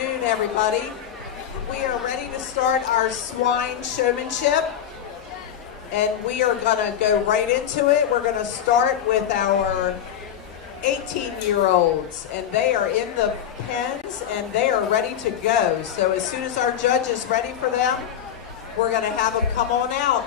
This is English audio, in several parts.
afternoon, everybody. We are ready to start our swine showmanship, and we are going to go right into it. We're going to start with our 18-year-olds, and they are in the pens, and they are ready to go. So as soon as our judge is ready for them, we're going to have them come on out.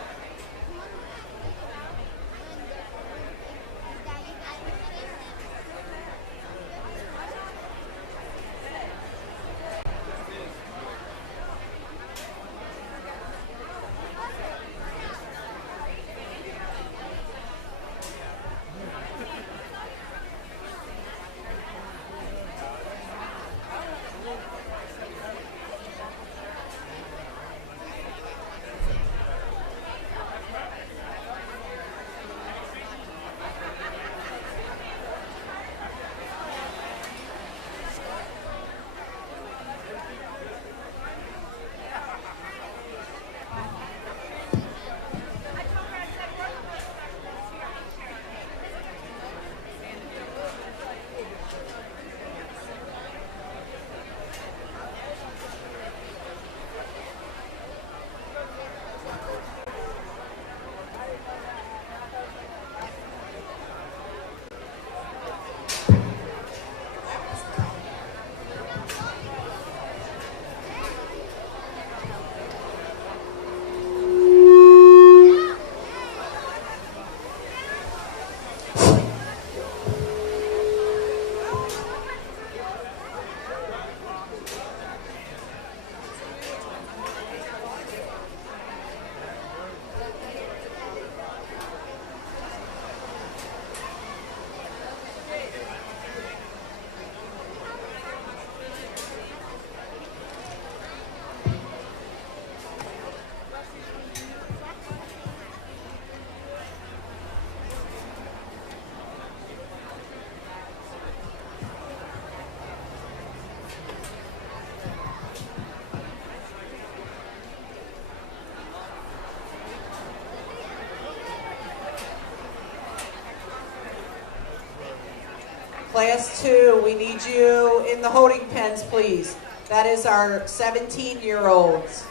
Class 2, we need you in the holding pens, please. That is our 17-year-olds.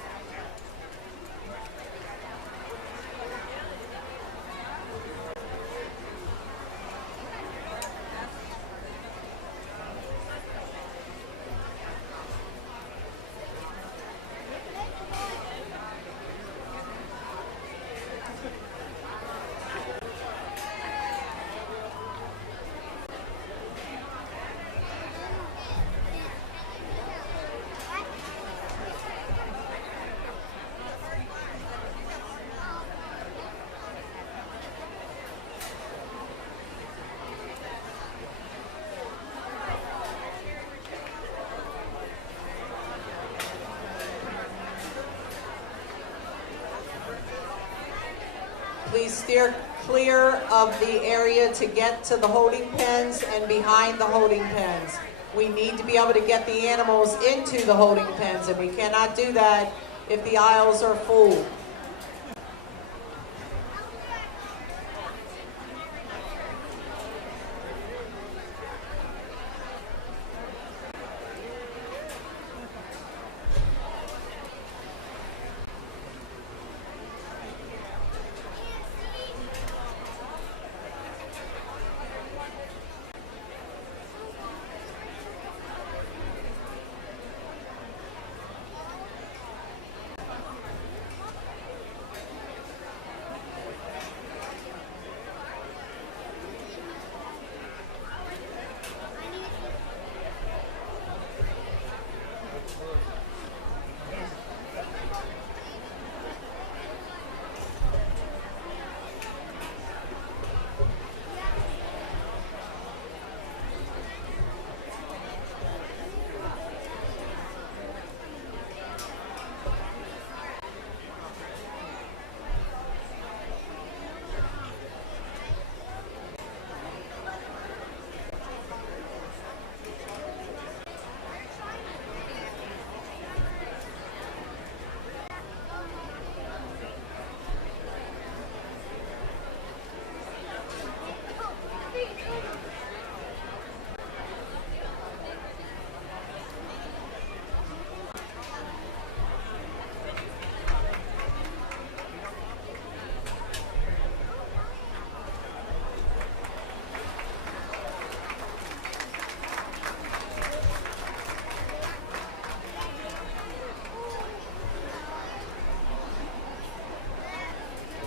Please steer clear of the area to get to the holding pens and behind the holding pens. We need to be able to get the animals into the holding pens, and we cannot do that if the aisles are full.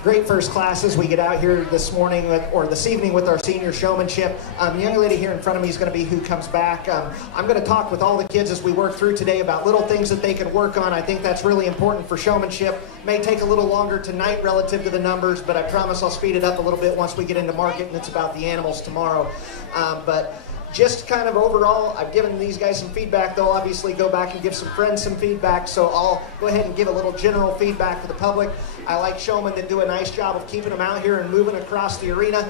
great first classes. We get out here this morning or this evening with our senior showmanship. The young lady here in front of me is going to be who comes back. I'm going to talk with all the kids as we work through today about little things that they can work on. I think that's really important for showmanship. May take a little longer tonight relative to the numbers, but I promise I'll speed it up a little bit once we get into market and it's about the animals tomorrow. But just kind of overall, I've given these guys some feedback. They'll obviously go back and give some friends some feedback, so I'll go ahead and give a little general feedback to the public. I like showmen that do a nice job of keeping them out here and moving across the arena.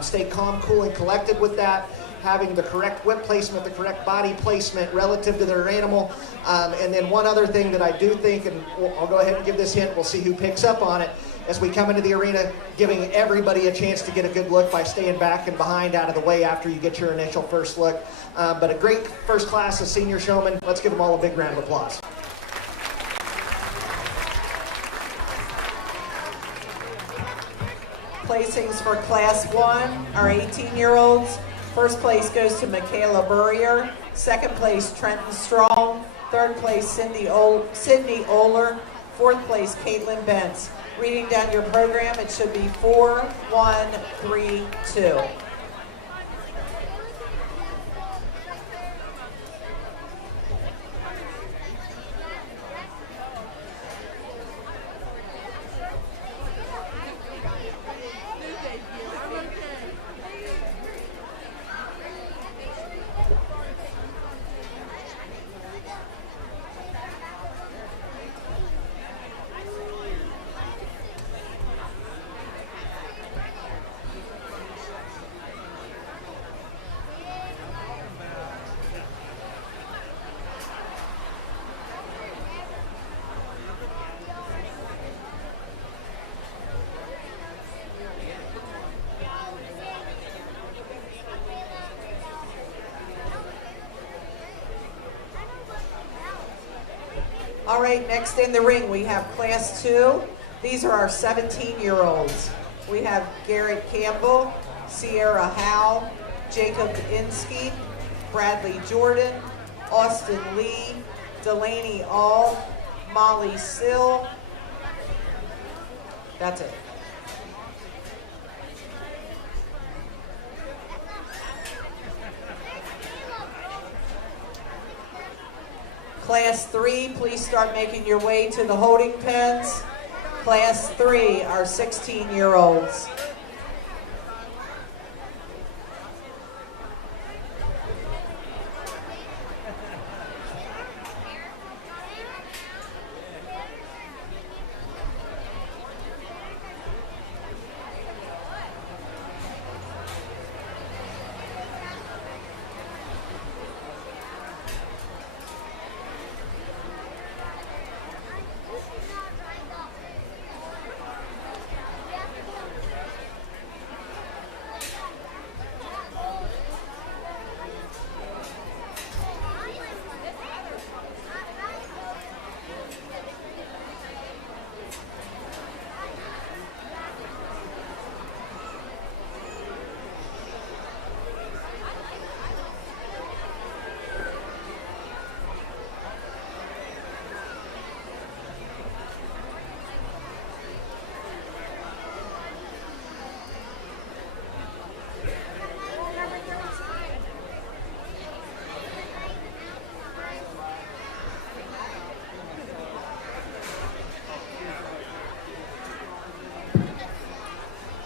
Stay calm, cool, and collected with that. Having the correct whip placement, the correct body placement relative to their animal. And then one other thing that I do think, and I'll go ahead and give this hint, we'll see who picks up on it, as we come into the arena, giving everybody a chance to get a good look by staying back and behind out of the way after you get your initial first look. But a great first class of senior showmen. Let's give them all a big round of applause. Placings for Class 1 are 18-year-olds. First place goes to Michaela Burrier. Second place, Trenton Strong. Third place, Sydney Oler. Fourth place, Caitlin Bentz. Reading down your program, it should be 4, 1, 3, 2. All right, next in the ring, we have Class 2. These are our 17-year-olds. We have Garrett Campbell, Sierra Howe, Jacob Inskeep, Bradley Jordan, Austin Lee, Delaney All, Molly Sill. That's it. Class 3, please start making your way to the holding pens. Class 3 are 16-year-olds.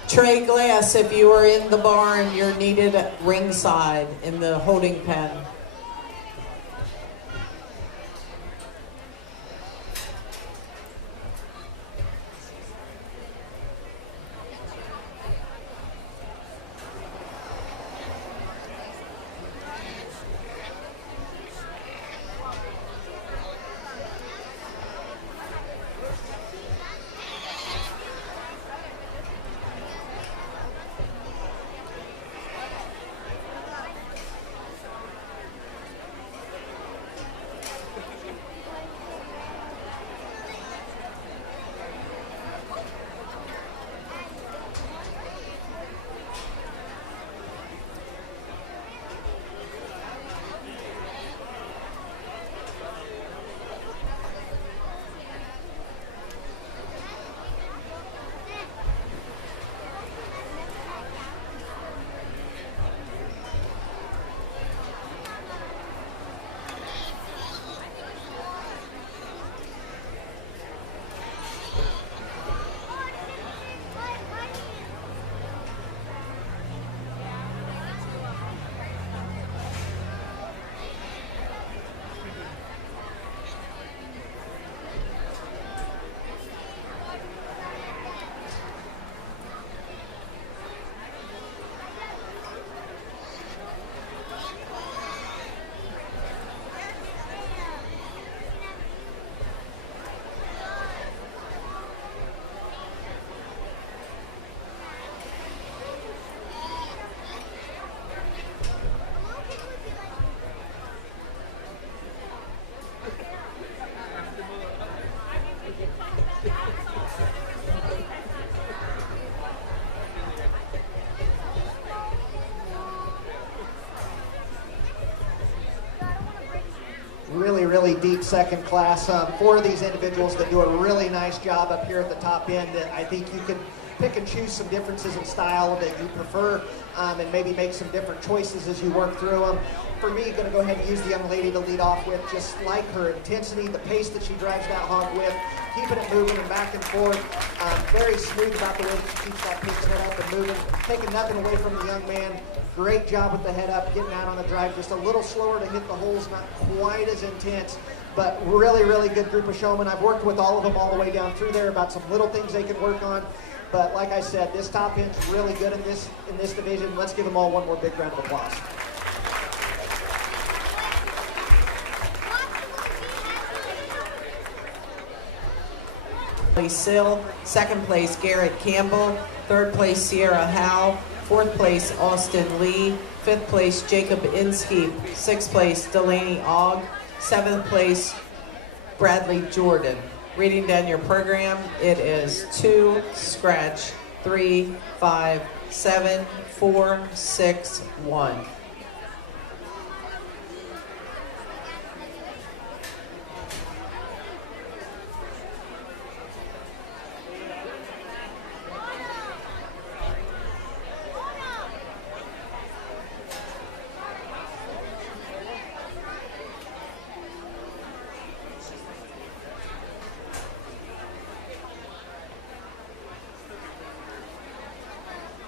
Trey Glass, if you are in the barn, you're needed ringside in the holding pen. really deep second class. 4 of these individuals that do a really nice job up here at the top end that I think you can pick and choose some differences in style that you prefer, and maybe make some different choices as you work through them. For me, going to go ahead and use the young lady to lead off with. Just like her intensity, the pace that she drives that hog with, keeping it moving and back and forth. Very smooth about the way that she keeps that pig's head up and moving, taking nothing away from the young man. Great job with the head up, getting out on the drive, just a little slower to hit the holes, not quite as intense, but really, really good group of showmen. I've worked with all of them all the way down through there about some little things they can work on. But like I said, this top end's really good in this division. Let's give them all one more big round of applause. Sill, second place Garrett Campbell, third place Sierra Howe, fourth place Austin Lee, fifth place Jacob Inskeep, sixth place Delaney Ogg, seventh place Bradley Jordan. Reading down your program, it is 2, scratch, 3, 5, 7, 4, 6, 1.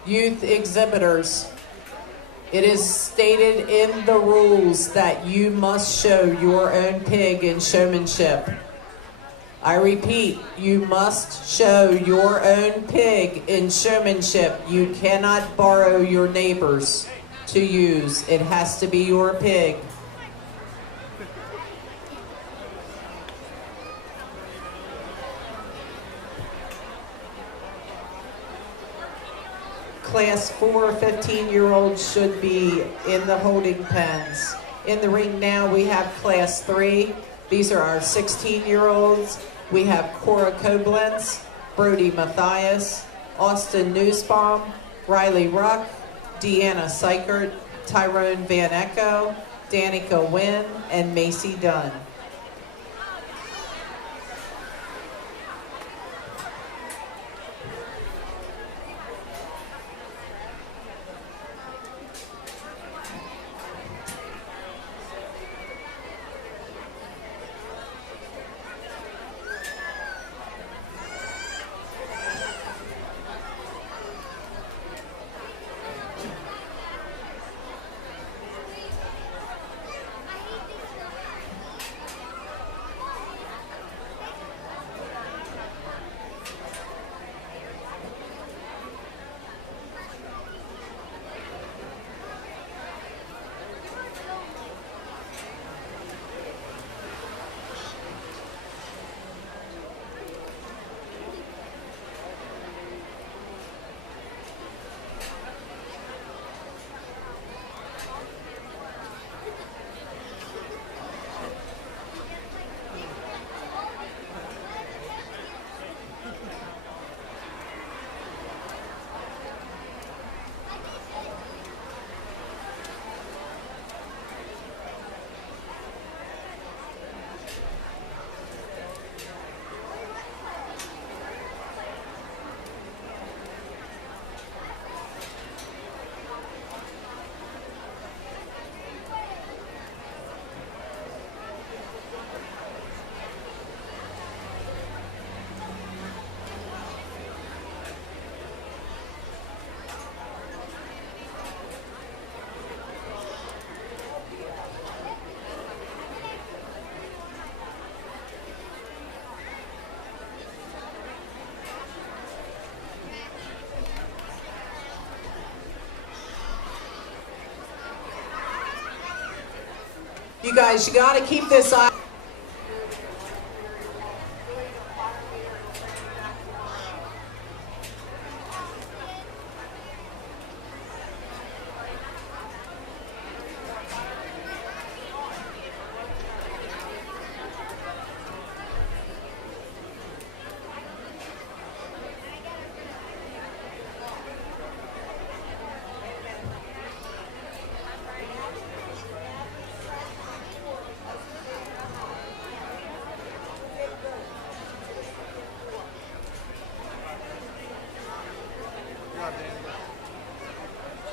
Youth exhibitors, it is stated in the rules that you must show your own pig in showmanship. I repeat, you must show your own pig in showmanship. You cannot borrow your neighbor's to use. It has to be your pig. Class 4 15-year-olds should be in the holding pens. In the ring now we have Class 3. These are our 16-year-olds. We have Cora Koblenz, Brody Matthias, Austin Nussbaum, Riley Ruck, Deanna Seichert, Tyrone Van Echo, Danica Wynn, and Macy Dunn. You guys, you got to keep this eye.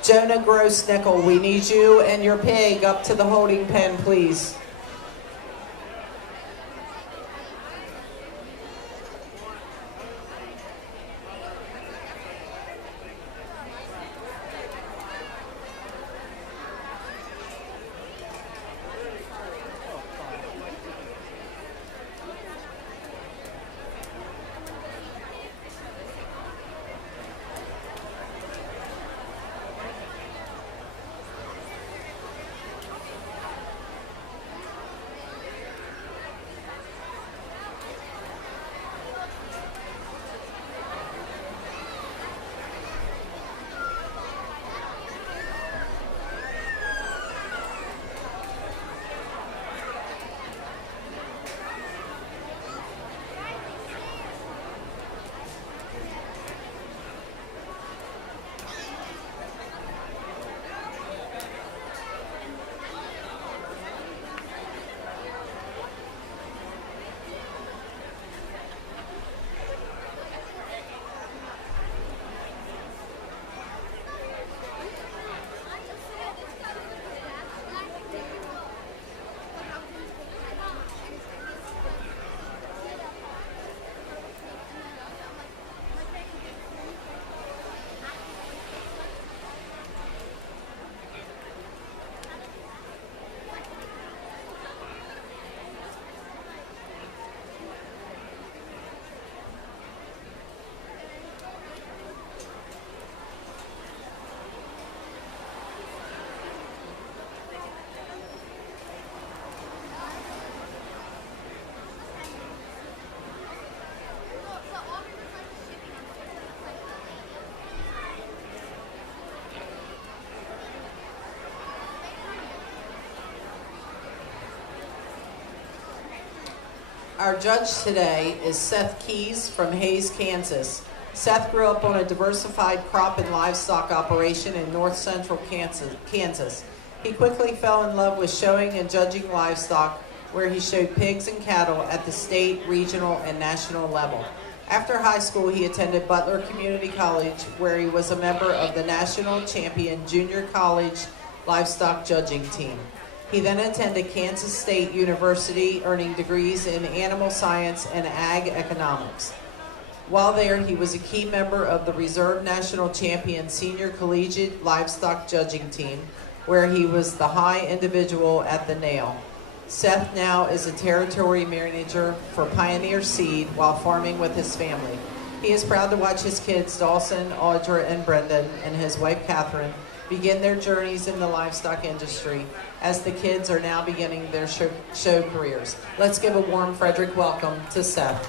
Jonah Grossnickel, we need you and your pig up to the holding pen, please. Our judge today is Seth Keys from Hays, Kansas. Seth grew up on a diversified crop and livestock operation in north central Kansas. He quickly fell in love with showing and judging livestock, where he showed pigs and cattle at the state, regional, and national level. After high school, he attended Butler Community College, where he was a member of the national champion junior college livestock judging team. He then attended Kansas State University, earning degrees in animal science and ag economics. While there, he was a key member of the reserve national champion senior collegiate livestock judging team, where he was the high individual at the nail. Seth now is a territory manager for Pioneer Seed while farming with his family. He is proud to watch his kids, Dawson, Audra, and Brendan, and his wife, Catherine, begin their journeys in the livestock industry as the kids are now beginning their show careers. Let's give a warm Frederick welcome to Seth.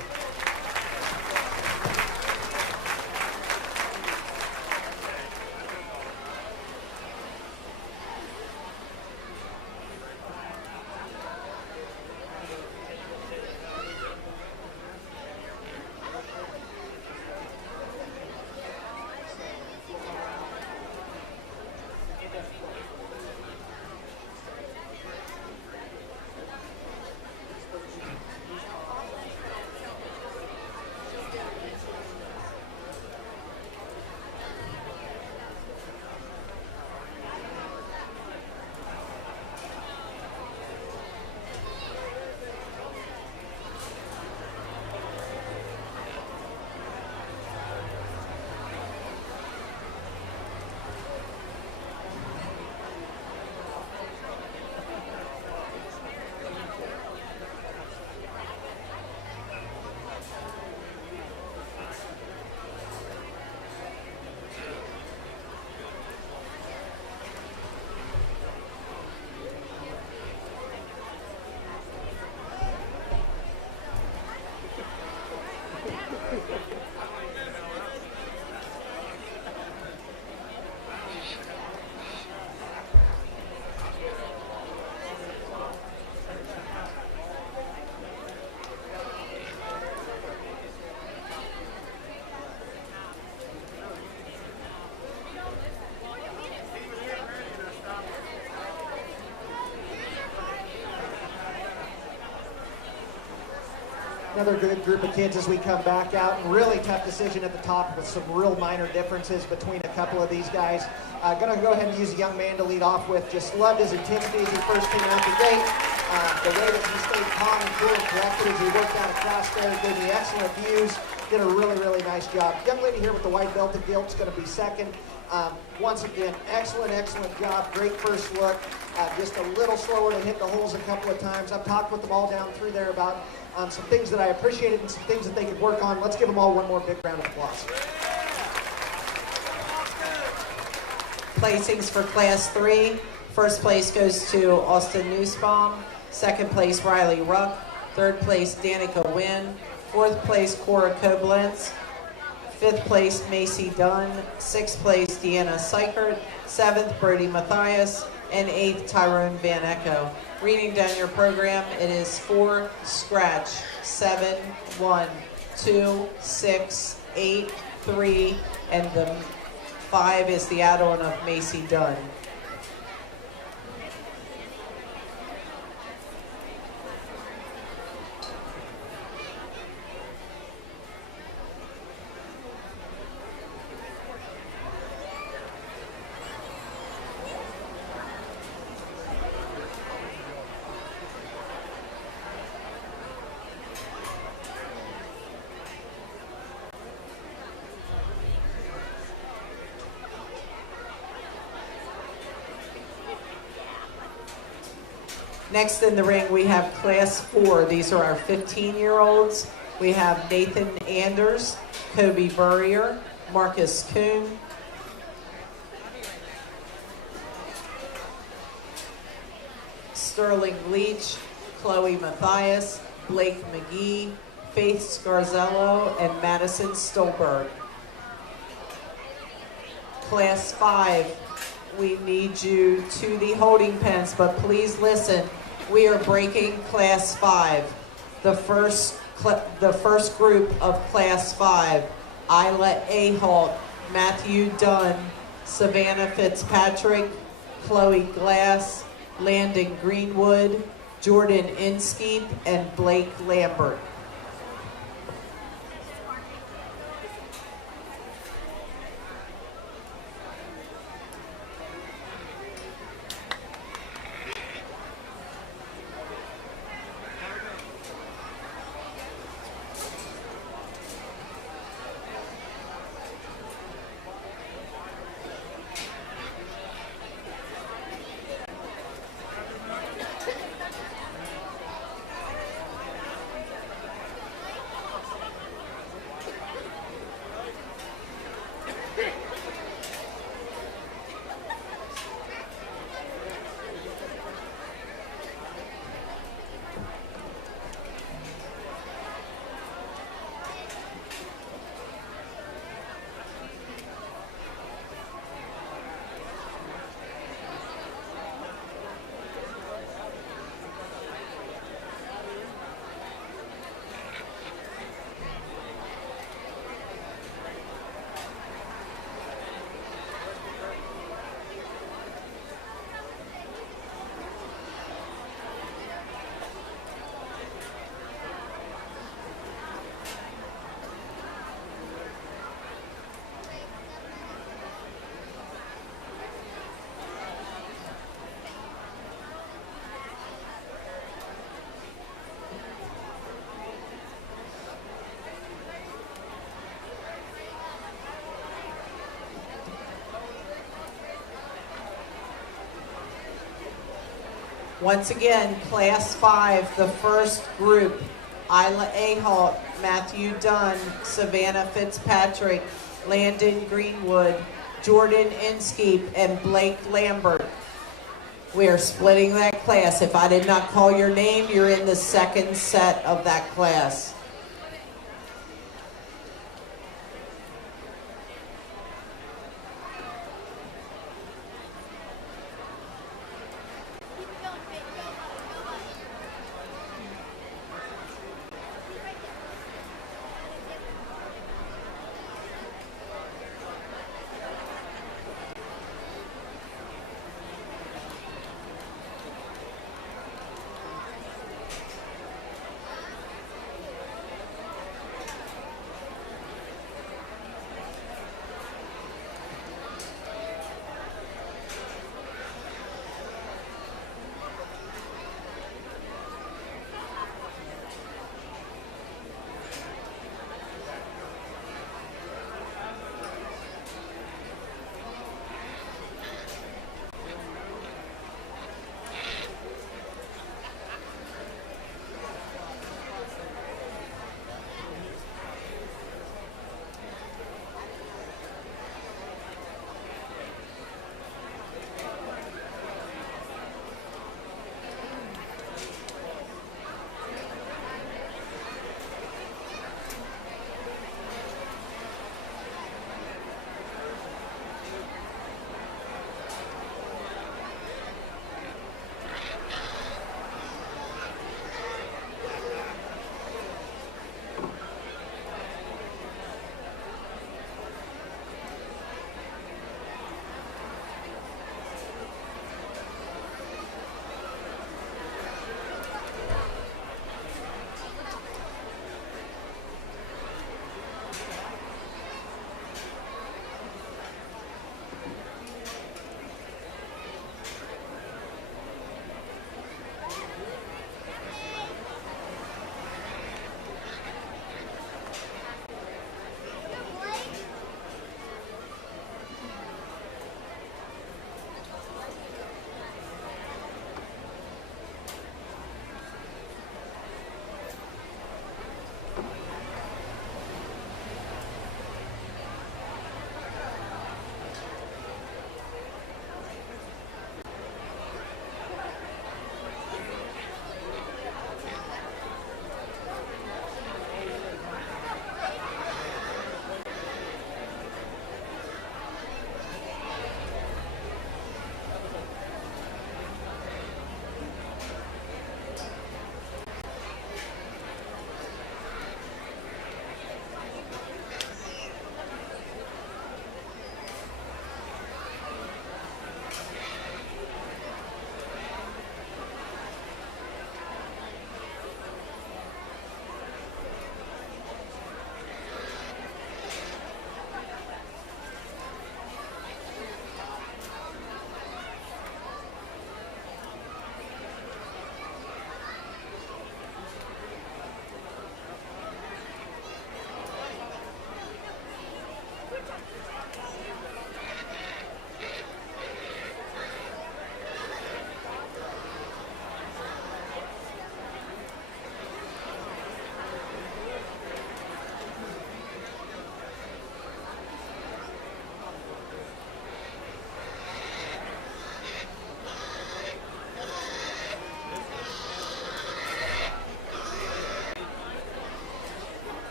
another good group of kids as we come back out. And really tough decision at the top with some real minor differences between a couple of these guys. Going to go ahead and use a young man to lead off with. Just loved his intensity as he first came out the gate. The way that he stayed calm and cool and collected as he worked out across there, gave me excellent views. Did a really, really nice job. Young lady here with the white belt in guilt is going to be second. Once again, excellent job. Great first look. Just a little slower to hit the holes a couple of times. I've talked with them all down through there about some things that I appreciated and some things that they could work on. Let's give them all one more big round of applause. Placings for Class 3. First place goes to Austin Nussbaum. Second place, Riley Ruck. Third place, Danica Wynn. Fourth place, Cora Koblenz. Fifth place, Macy Dunn. Sixth place, Deanna Seichert. Seventh, Brody Matthias. And eighth, Tyrone Van Echo. Reading down your program, it is 4, scratch, 7, 1, 2, 6, 8, 3, and the 5 is the add-on of Macy Dunn. Next in the ring, we have Class 4. These are our 15-year-olds. We have Nathan Anders, Kobe Burrier, Marcus Kuhn, Sterling Leach, Chloe Matthias, Blake McGee, Faith Scarzello, and Madison Stolberg. Class 5, we need you to the holding pens, but please listen. We are breaking Class 5. The first group of Class 5, Isla Ahalt, Matthew Dunn, Savannah Fitzpatrick, Chloe Glass, Landon Greenwood, Jordan Inskeep, and Blake Lambert. Once again, Class 5, the first group, Isla Ahalt, Matthew Dunn, Savannah Fitzpatrick, Landon Greenwood, Jordan Inskeep, and Blake Lambert. We are splitting that class. If I did not call your name, you're in the second set of that class.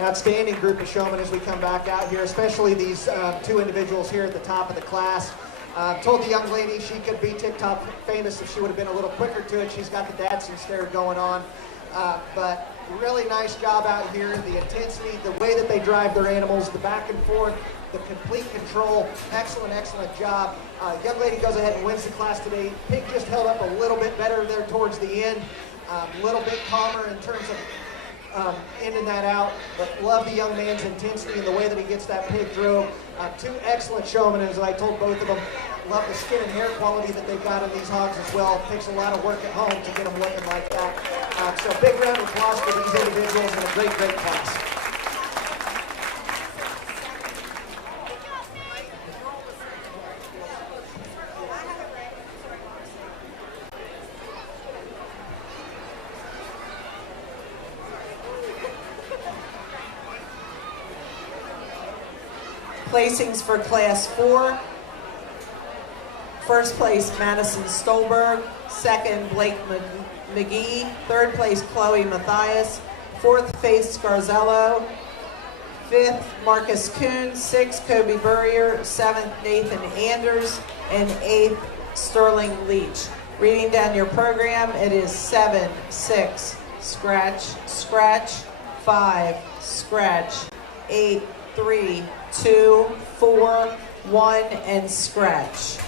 Outstanding group of showmen as we come back out here, especially these two individuals here at the top of the class. Told the young lady she could be TikTok famous if she would have been a little quicker to it. She's got the dancing stare going on. But really nice job out here. The intensity, the way that they drive their animals, the back and forth, the complete control. Excellent, excellent job. Young lady goes ahead and wins the class today. Pig just held up a little bit better there towards the end. A little bit calmer in terms of ending that out, but love the young man's intensity and the way that he gets that pig through. Two excellent showmen, as I told both of them. Love the skin and hair quality that they've got in these hogs as well. It takes a lot of work at home to get them looking like that. So big round of applause for these individuals and a great, great class. Placings for Class 4. First place, Madison Stolberg. Second, Blake McGee. Third place, Chloe Mathias. Fourth, Faith Scarzello. Fifth, Marcus Kuhn. Sixth, Kobe Burrier. Seventh, Nathan Anders. And eighth, Sterling Leach. Reading down your program, it is 7, 6, scratch, scratch, 5, scratch, 8, 3, 2, 4, 1, and scratch.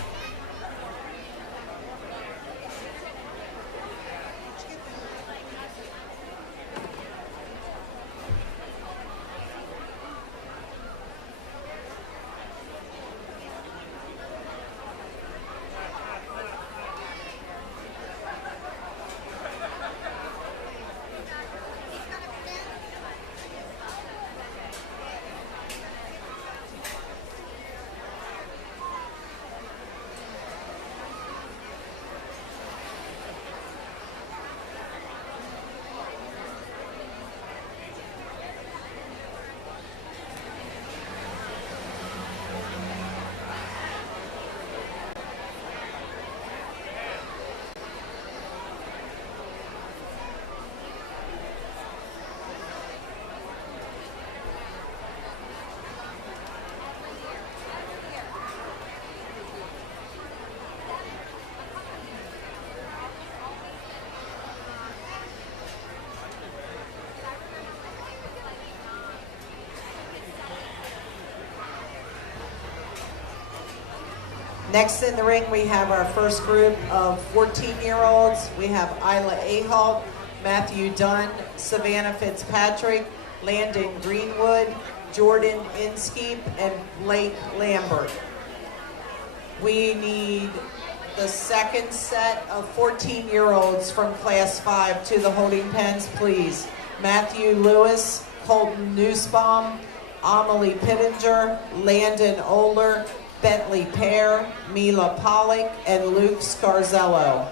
Next in the ring, we have our first group of 14-year-olds. We have Isla Ahalt, Matthew Dunn, Savannah Fitzpatrick, Landon Greenwood, Jordan Inskeep, and Blake Lambert. We need the second set of 14-year-olds from Class 5 to the holding pens, please. Matthew Lewis, Colton Nussbaum, Amelie Pittenger, Landon Oler, Bentley Pear, Mila Pollock, and Luke Scarzello.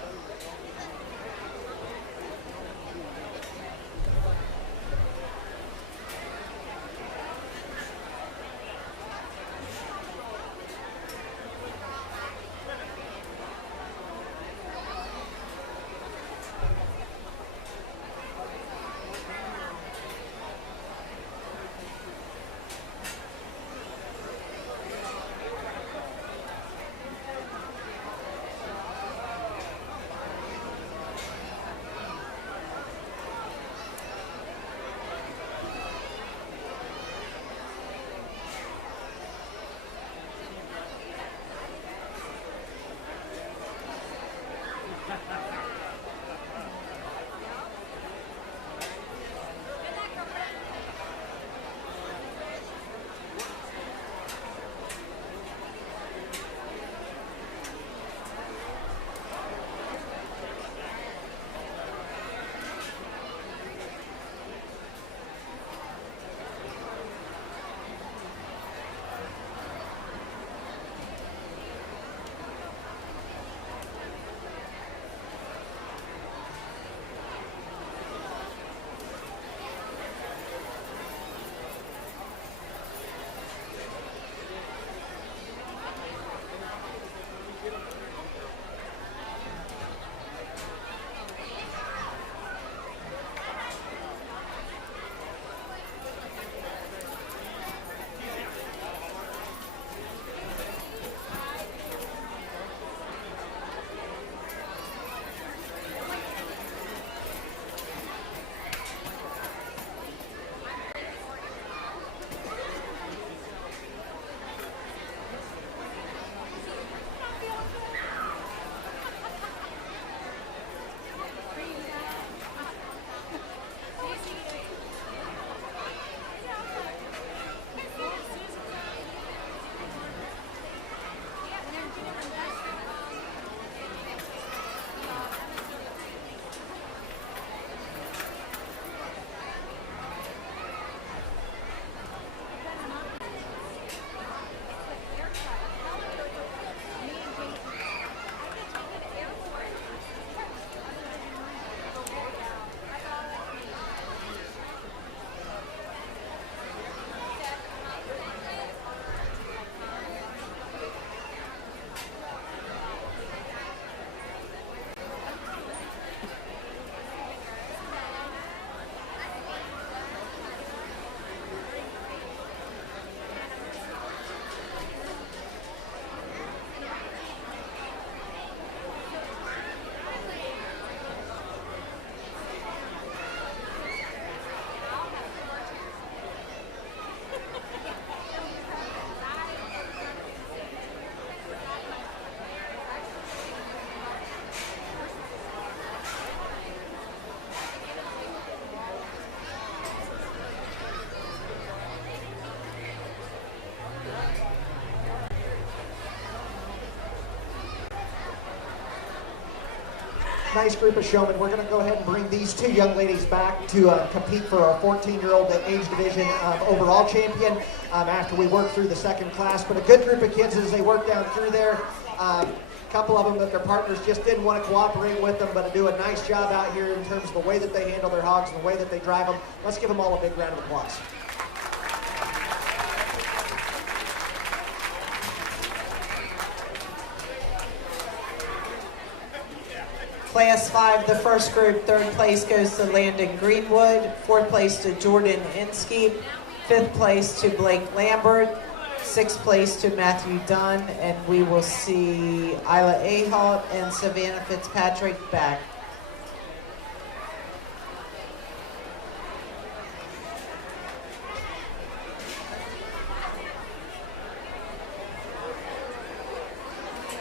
nice group of showmen. We're going to go ahead and bring these two young ladies back to compete for our 14-year-old age division overall champion after we work through the second class. But a good group of kids as they work down through there. A couple of them that their partners just didn't want to cooperate with them, but do a nice job out here in terms of the way that they handle their hogs and the way that they drive them. Let's give them all a big round of applause. Class 5, the first group, third place goes to Landon Greenwood, fourth place to Jordan Inskeep, fifth place to Blake Lambert, sixth place to Matthew Dunn, and we will see Isla Ahalt and Savannah Fitzpatrick back.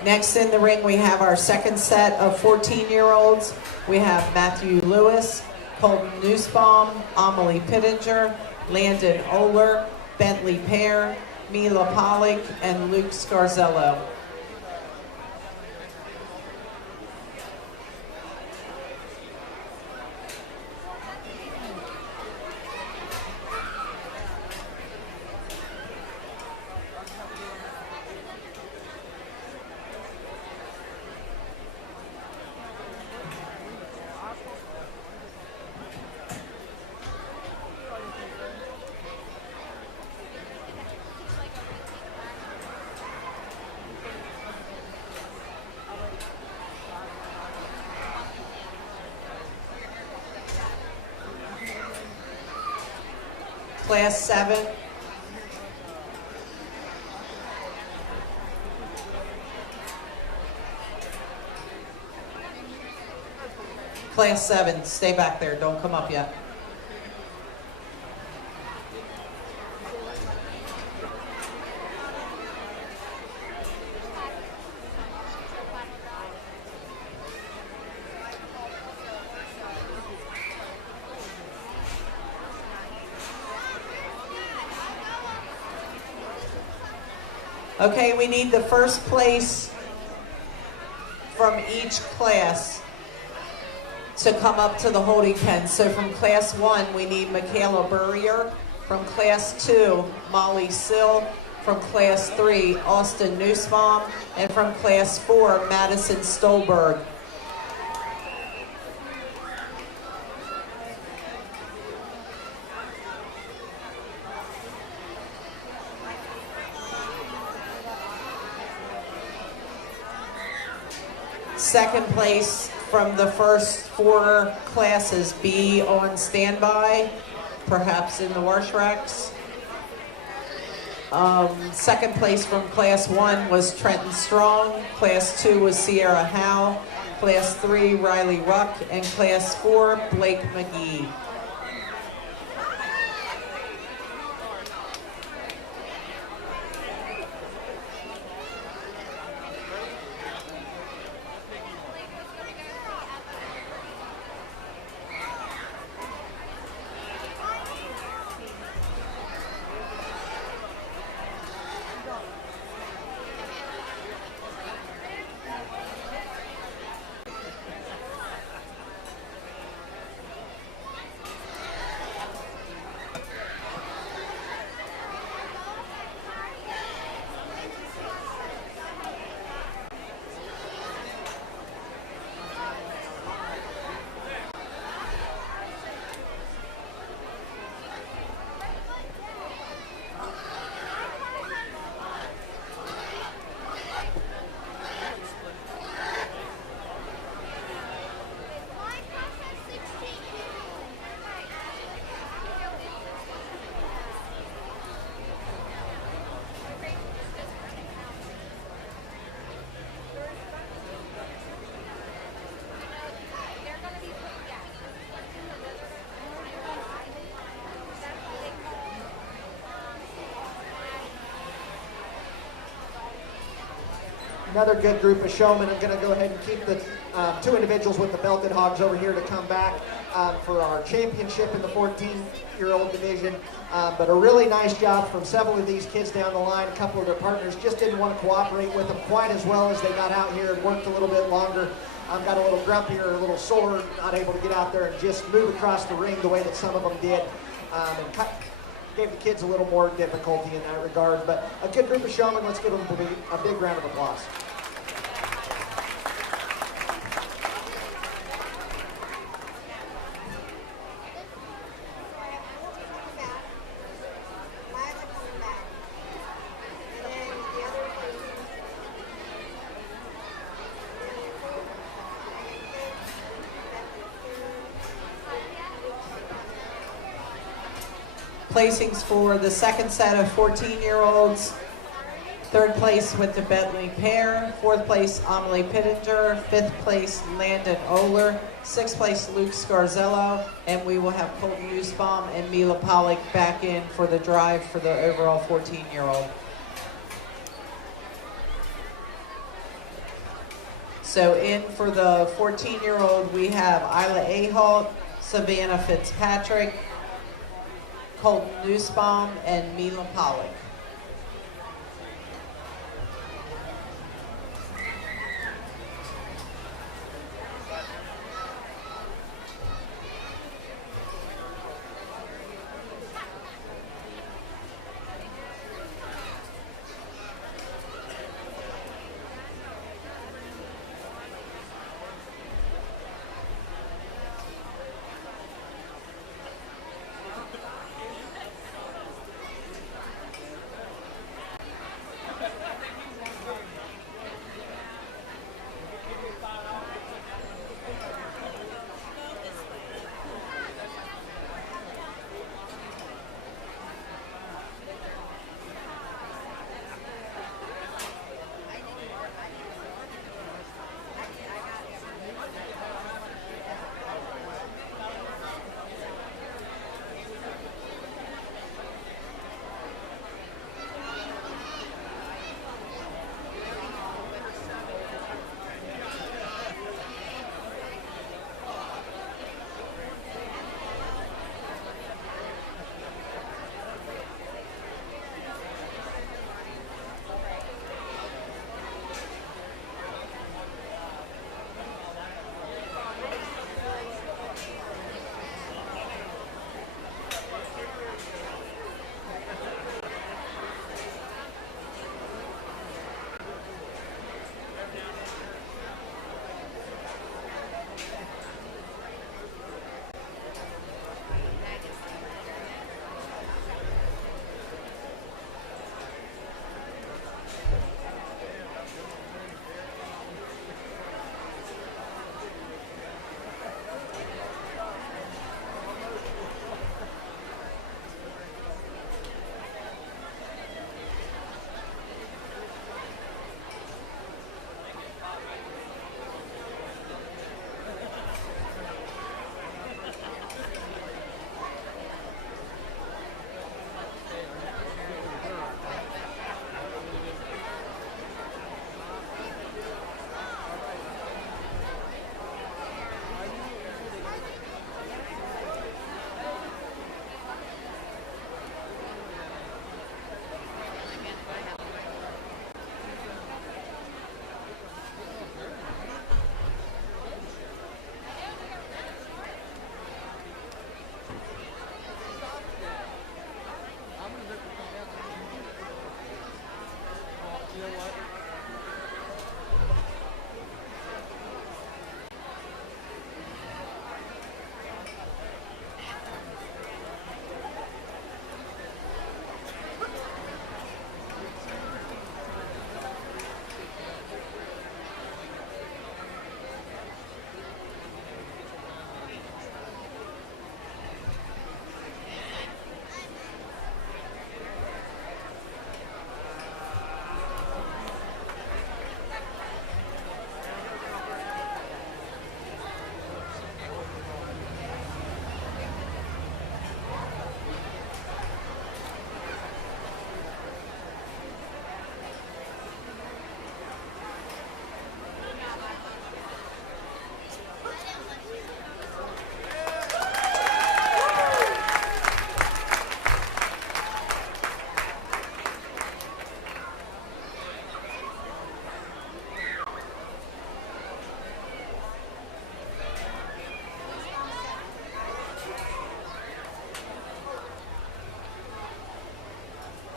Next in the ring, we have our second set of 14-year-olds. We have Matthew Lewis, Colton Nussbaum, Amelie Pittinger, Landon Oler, Bentley Pear, Mila Pollock, and Luke Scarzello. Class 7. Class 7, stay back there, don't come up yet. Okay, we need the first place from each class to come up to the holding pen. So from class 1, we need Michaela Burrier. From class 2, Molly Sill. From class 3, Austin Nussbaum. And from class 4, Madison Stolberg. Second place from the first 4 classes, be on standby, perhaps in the wash racks. Second place from class 1 was Trenton Strong, class 2 was Sierra Howe, class 3 Riley Ruck, and class 4 Blake McGee. Another good group of showmen. I'm going to go ahead and keep the 2 individuals with the belted hogs over here to come back for our championship in the 14-year-old division. But a really nice job from several of these kids down the line. A couple of their partners just didn't want to cooperate with them quite as well as they got out here and worked a little bit longer. got a little grumpy or a little sore, not able to get out there and just move across the ring the way that some of them did. And gave the kids a little more difficulty in that regard. But a good group of showmen. Let's give them a big round of applause. Placings for the second set of 14-year-olds. Third place with the Bentley pair. Fourth place, Amelie Pittenger. Fifth place, Landon Oler. Sixth place, Luke Scarzello. And we will have Colton Nussbaum and Mila Pollock back in for the drive for the overall 14-year-old. So in for the 14-year-old, we have Isla Ahalt, Savannah Fitzpatrick, Colton Nussbaum, and Mila Pollock.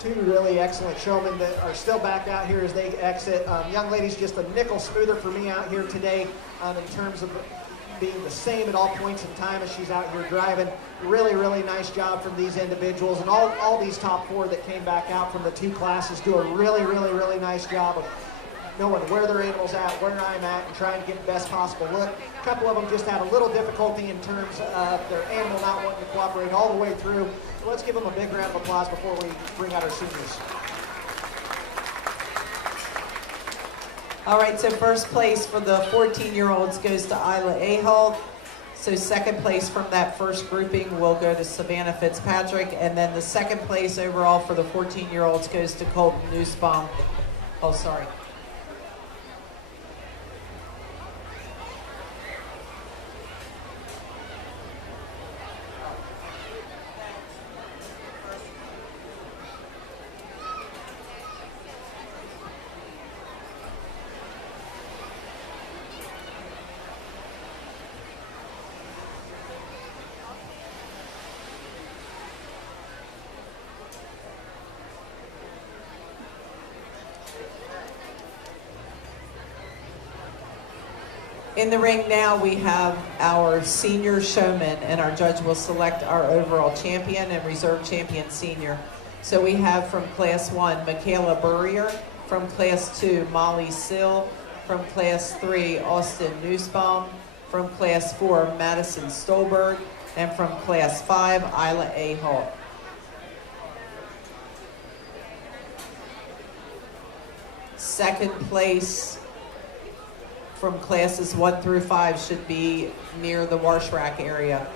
two really excellent showmen that are still back out here as they exit. Young lady's just a nickel smoother for me out here today in terms of being the same at all points in time as she's out here driving. Really, really nice job from these individuals, and all these top four that came back out from the two classes do a really, really, really nice job of knowing where their animal's at, where I'm at, and trying to get the best possible look. A couple of them just had a little difficulty in terms of their animal not wanting to cooperate all the way through. So let's give them a big round of applause before we bring out our seniors. All right, so first place for the 14-year-olds goes to Isla Ahalt. So second place from that first grouping will go to Savannah Fitzpatrick. And then the second place overall for the 14-year-olds goes to Colton Nussbaum. Oh, sorry. In the ring now, we have our senior showman, and our judge will select our overall champion and reserve champion senior. So we have from Class 1, Michaela Burrier, from Class 2, Molly Sill, from Class 3, Austin Nussbaum, from Class 4, Madison Stolberg, and from Class 5, Isla Ahalt. Second place from classes 1 through 5 should be near the wash rack area.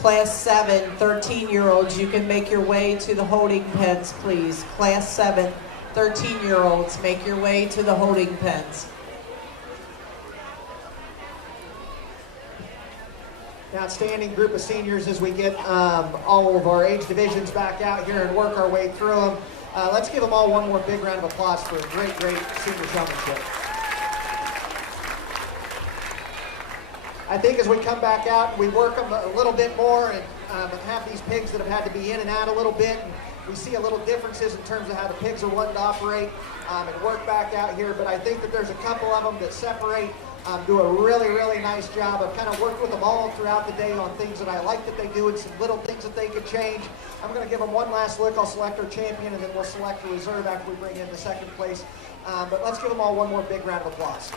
Class 7, 13-year-olds, you can make your way to the holding pens, please. Class 7, 13-year-olds, make your way to the holding pens. Outstanding group of seniors as we get all of our age divisions back out here and work our way through them. Let's give them all one more big round of applause for a great, great senior showmanship. I think as we come back out and we work them a little bit more and have these pigs that have had to be in and out a little bit, and we see a little differences in terms of how the pigs are wanting to operate and work back out here. But I think that there's a couple of them that separate, do a really, really nice job. I've kind of worked with them all throughout the day on things that I like that they do and some little things that they could change. I'm going to give them one last look. I'll select our champion, and then we'll select the reserve after we bring in the second place. But let's give them all one more big round of applause.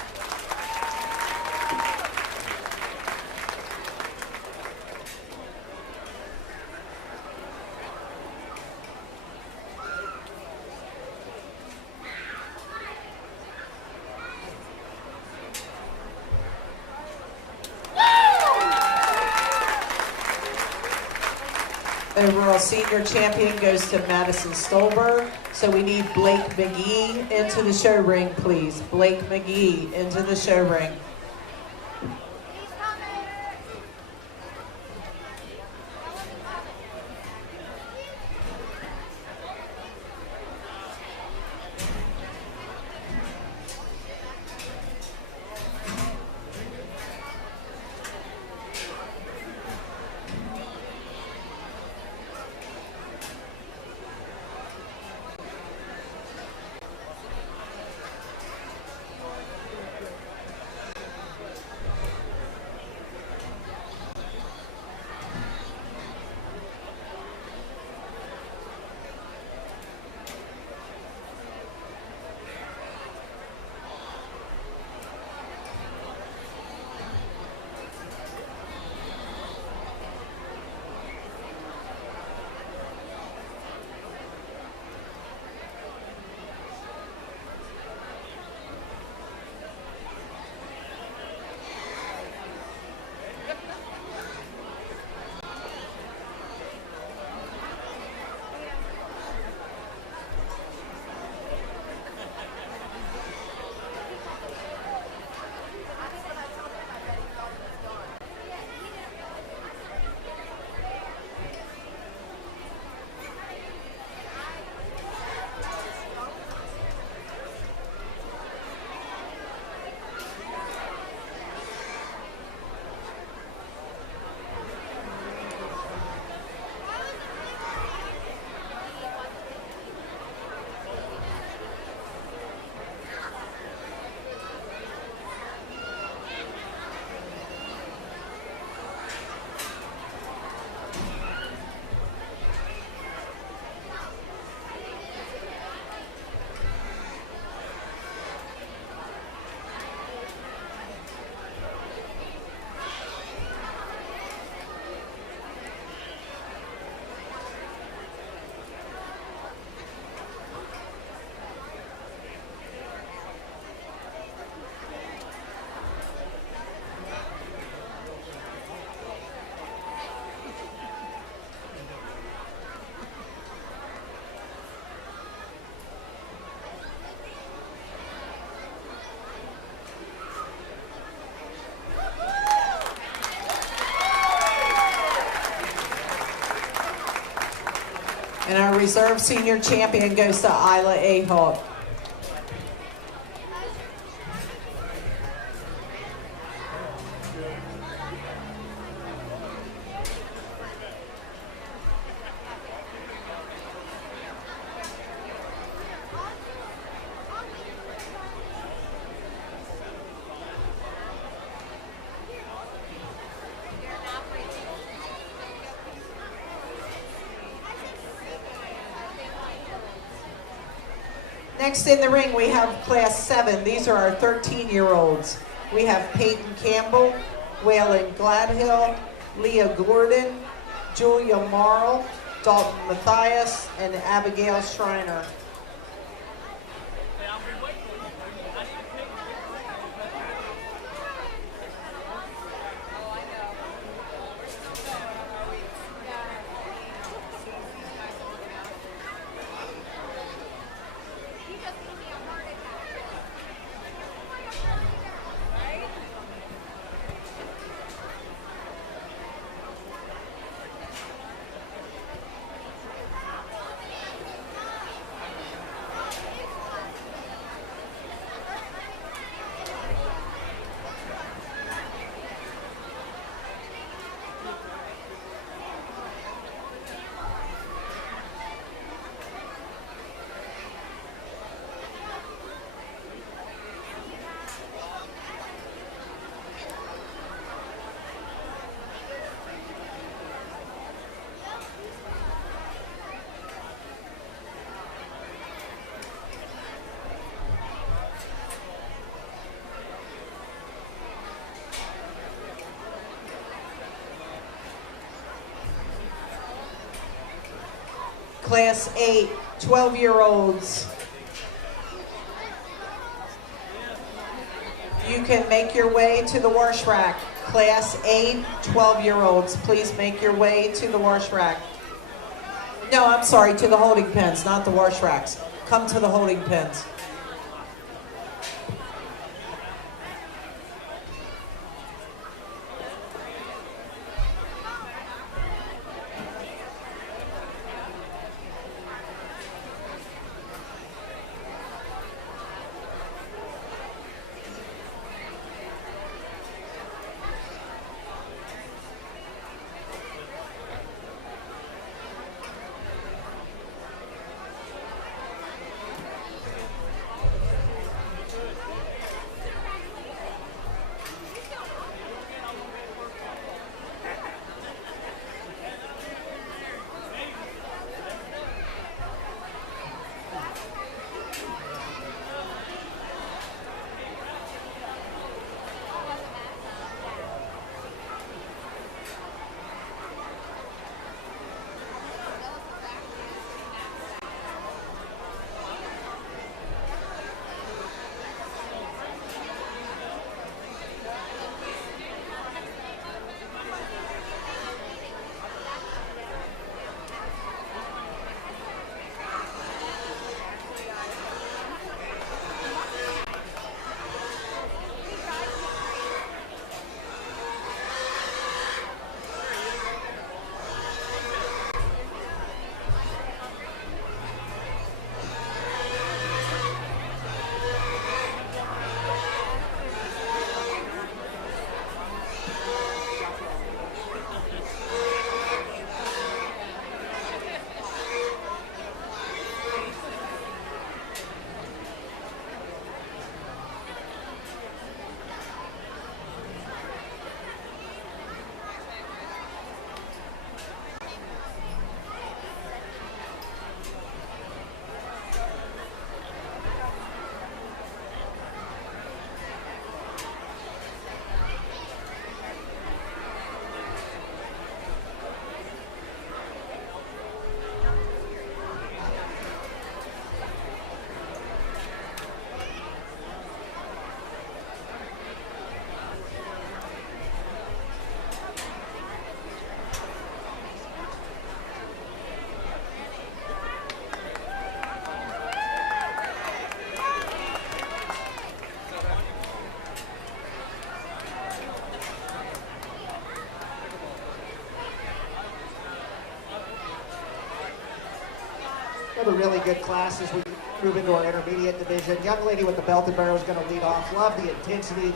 Overall senior champion goes to Madison Stolberg. So we need Blake McGee into the show ring, please. Blake McGee into the show ring. And our reserve senior champion goes to Isla Ahawk. Next in the ring, we have Class 7. These are our 13-year-olds. We have Peyton Campbell, Waylon Gladhill, Leah Gordon, Julia Marl, Dalton Matthias, and Abigail Schreiner. Class 8, 12-year-olds. You can make your way to the wash rack. Class 8, 12-year-olds, please make your way to the wash rack. No, I'm sorry, to the holding pens, not the wash racks. Come to the holding pens. have a really good class as we move into our intermediate division. Young lady with the belted barrel is going to lead off. Love the intensity,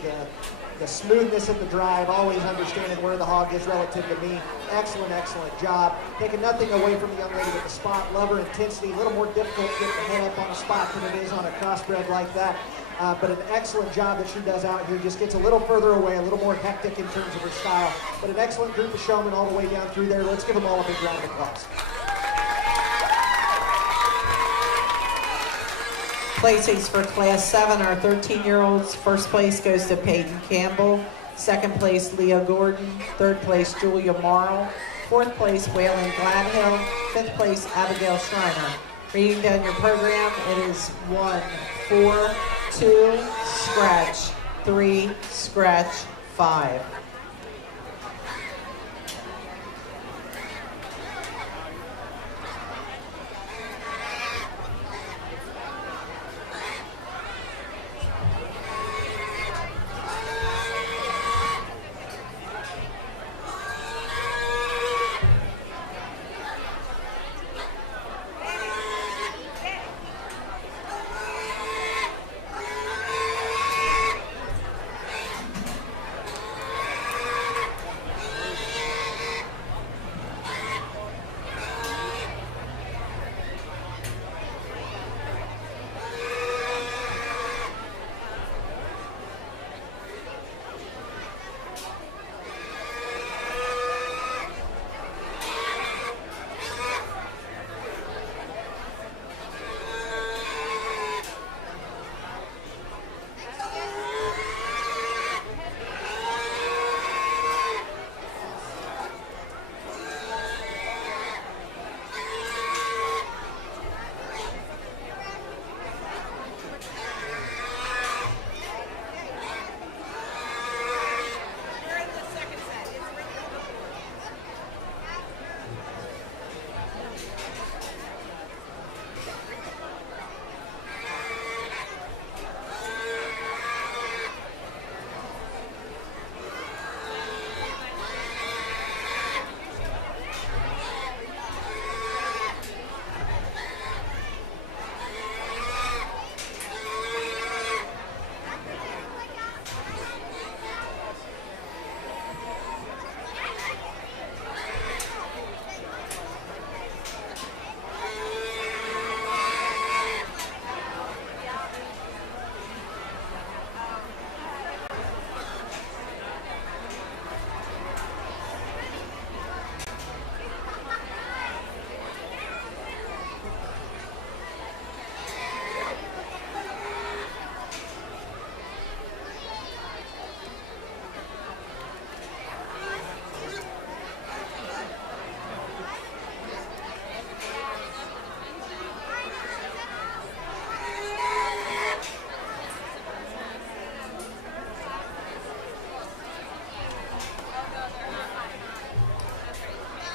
the smoothness of the drive, always understanding where the hog is relative to me. Excellent, excellent job. Taking nothing away from the young lady with the spot. Love her intensity. A little more difficult to get the head up on a spot than it is on a crossbred like that. But an excellent job that she does out here. Just gets a little further away, a little more hectic in terms of her style. But an excellent group of showmen all the way down through there. Let's give them all a big round of applause. Placings for Class 7, our 13-year-olds. First place goes to Peyton Campbell. Second place, Leah Gordon. Third place, Julia Marl. Fourth place, Waylon Gladhill. Fifth place, Abigail Schreiner. Reading down your program, it is 1, 4, 2, scratch, 3, scratch, 5.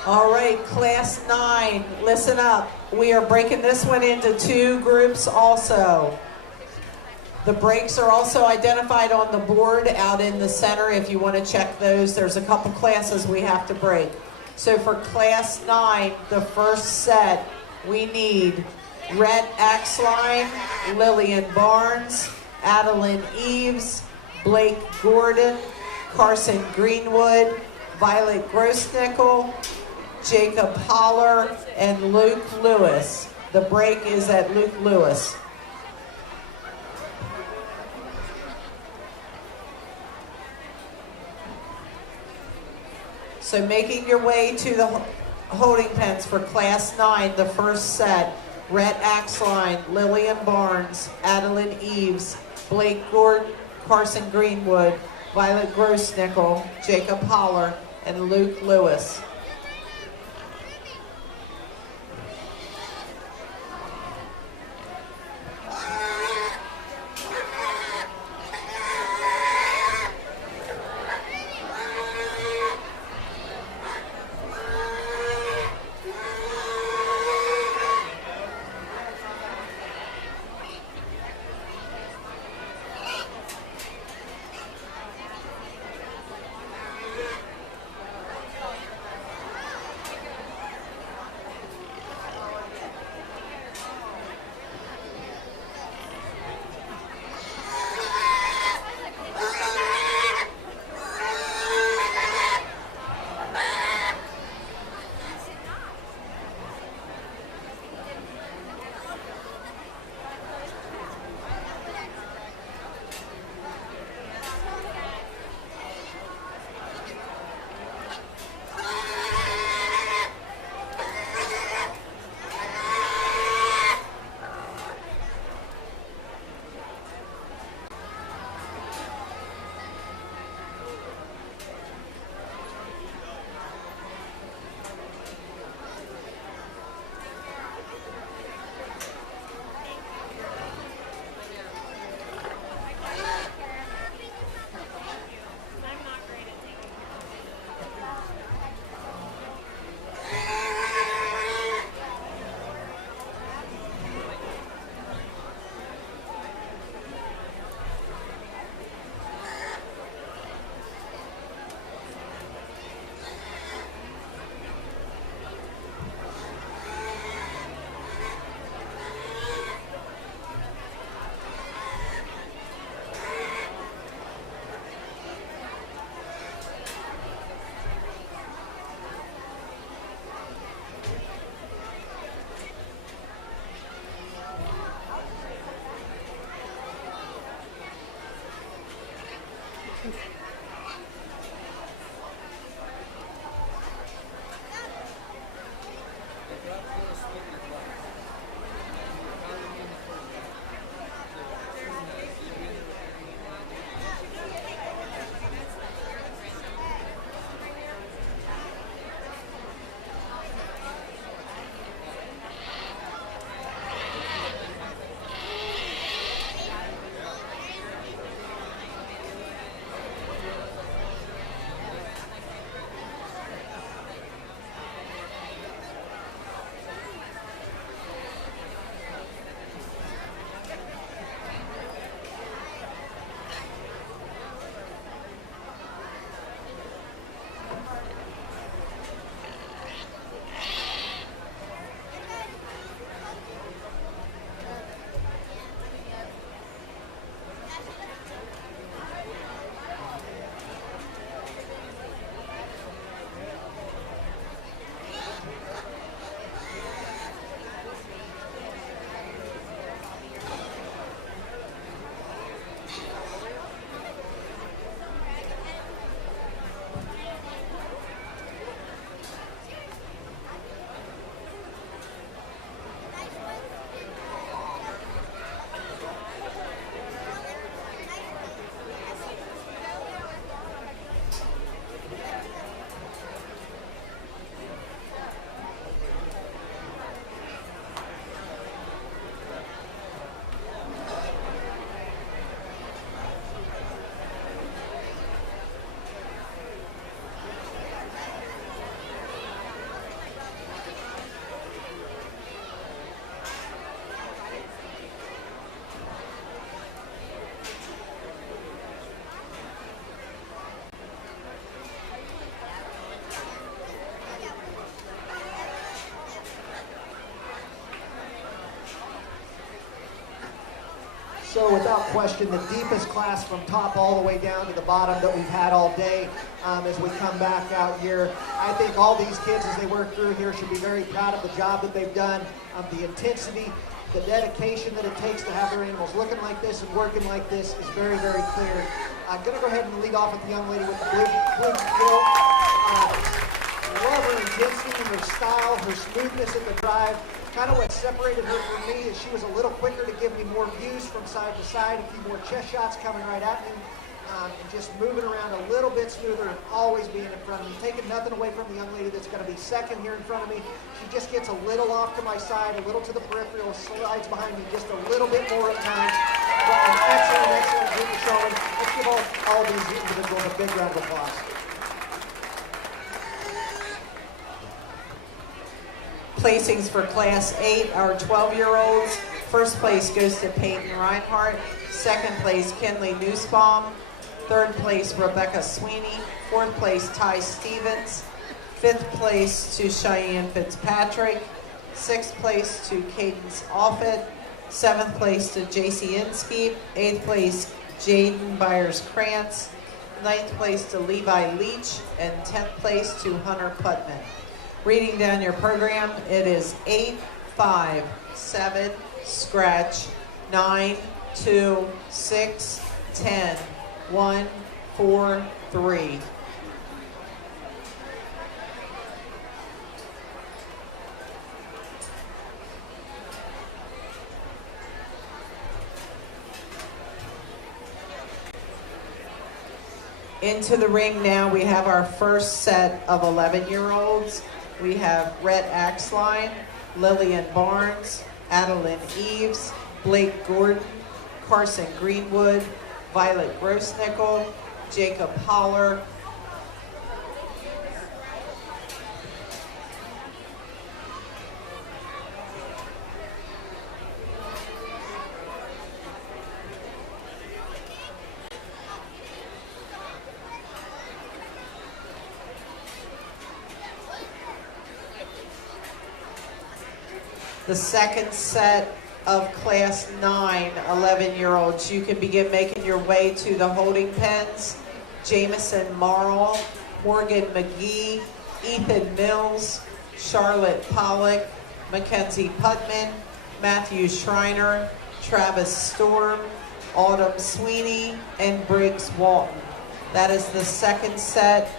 All right, Class 9, listen up. We are breaking this one into 2 groups also. The breaks are also identified on the board out in the center if you want to check those. There's a couple classes we have to break. So for Class 9, the first set, we need Rhett Axline, Lillian Barnes, Adeline Eves, Blake Gordon, Carson Greenwood, Violet Grossnickel, Jacob Holler, and Luke Lewis. The break is at Luke Lewis. So making your way to the holding pens for Class 9, the first set, Rhett Axline, Lillian Barnes, Adeline Eves, Blake Gordon, Carson Greenwood, Violet Grossnickel, Jacob Holler, and Luke Lewis. So without question, the deepest class from top all the way down to the bottom that we've had all day as we come back out here. I think all these kids as they work through here should be very proud of the job that they've done, the intensity, the dedication that it takes to have their animals looking like this and working like this is very, very clear. I'm going to go ahead and lead off with the young lady with the blue kilt. Love her intensity, her style, her smoothness at the drive. Kind of what separated her from me is she was a little quicker to give me more views from side to side, a few more chest shots coming right at me, and just moving around a little bit smoother and always being in front of me. Taking nothing away from the young lady that's going to be second here in front of me. She just gets a little off to my side, a little to the peripheral, slides behind me just a little bit more at times. But an excellent group of showmen. Let's give all these individuals a big round of applause. Placings for Class 8, our 12-year-olds. First place goes to Peyton Reinhardt. Second place, Kinley Nussbaum. Third place, Rebecca Sweeney. Fourth place, Ty Stevens. Fifth place to Cheyenne Fitzpatrick. Sixth place to Cadence Offit. Seventh place to JC Inskeep. Eighth place, Jaden Byers-Krantz. Ninth place to Levi Leach. And 10th place to Hunter Putman. Reading down your program, it is 8, 5, 7, scratch, 9, 2, 6, 10, 1, 4, 3. Into the ring now, we have our first set of 11-year-olds. We have Rhett Axline, Lillian Barnes, Adeline Eves, Blake Gordon, Carson Greenwood, Violet Grossnickel, Jacob Holler, the second set of Class 9 11-year-olds. You can begin making your way to the holding pens. Jamison Marl, Morgan McGee, Ethan Mills, Charlotte Pollock, Mackenzie Putman, Matthew Schreiner, Travis Storm, Autumn Sweeney, and Briggs Walton. That is the second set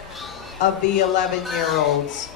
of the 11-year-olds.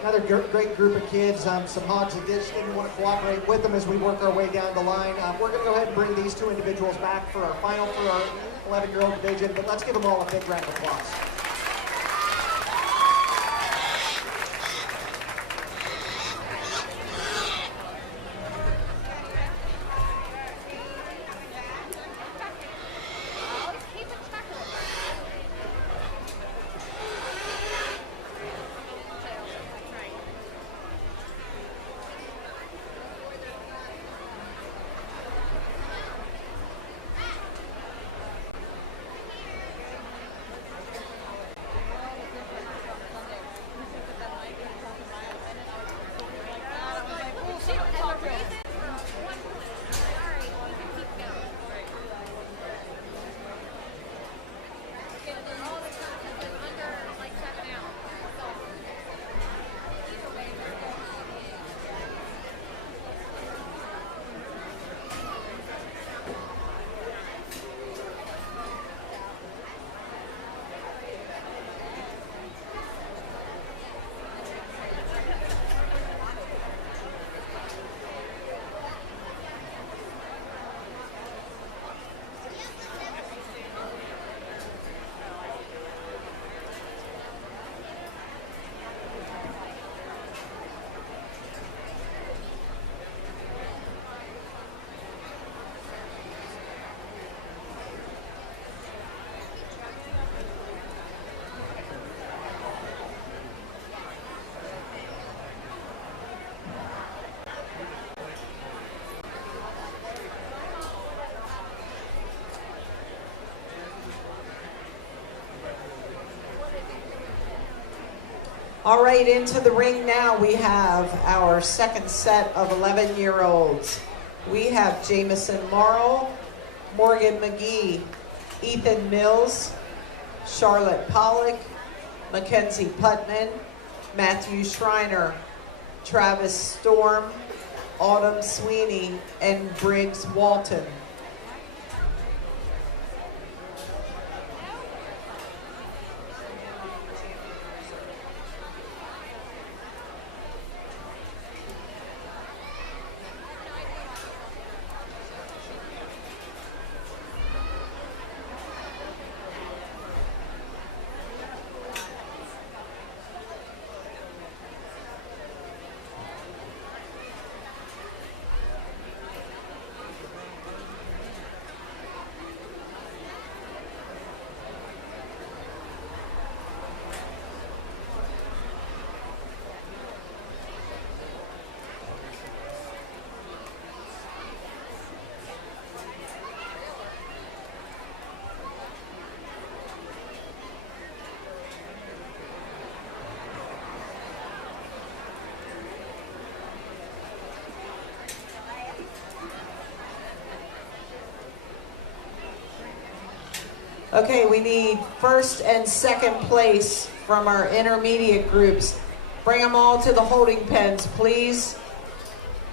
Another great group of kids, some hogs that just didn't want to cooperate with them as we work our way down the line. We're going to go ahead and bring these two individuals back for our final for our 11-year-old division, but let's give them all a big round of applause. All right, into the ring now we have our second set of 11-year-olds. We have Jamison Morrow, Morgan McGee, Ethan Mills, Charlotte Pollock, Mackenzie Putman, Matthew Schreiner, Travis Storm, Autumn Sweeney, and Briggs Walton. Okay, we need first and second place from our intermediate groups. Bring them all to the holding pens, please,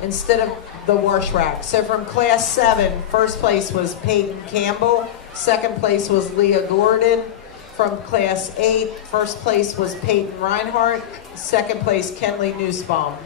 instead of the wash rack. So from class 7, first place was Peyton Campbell. Second place was Leah Gordon. From class 8, first place was Peyton Reinhardt. Second place, Kenley Nussbaum.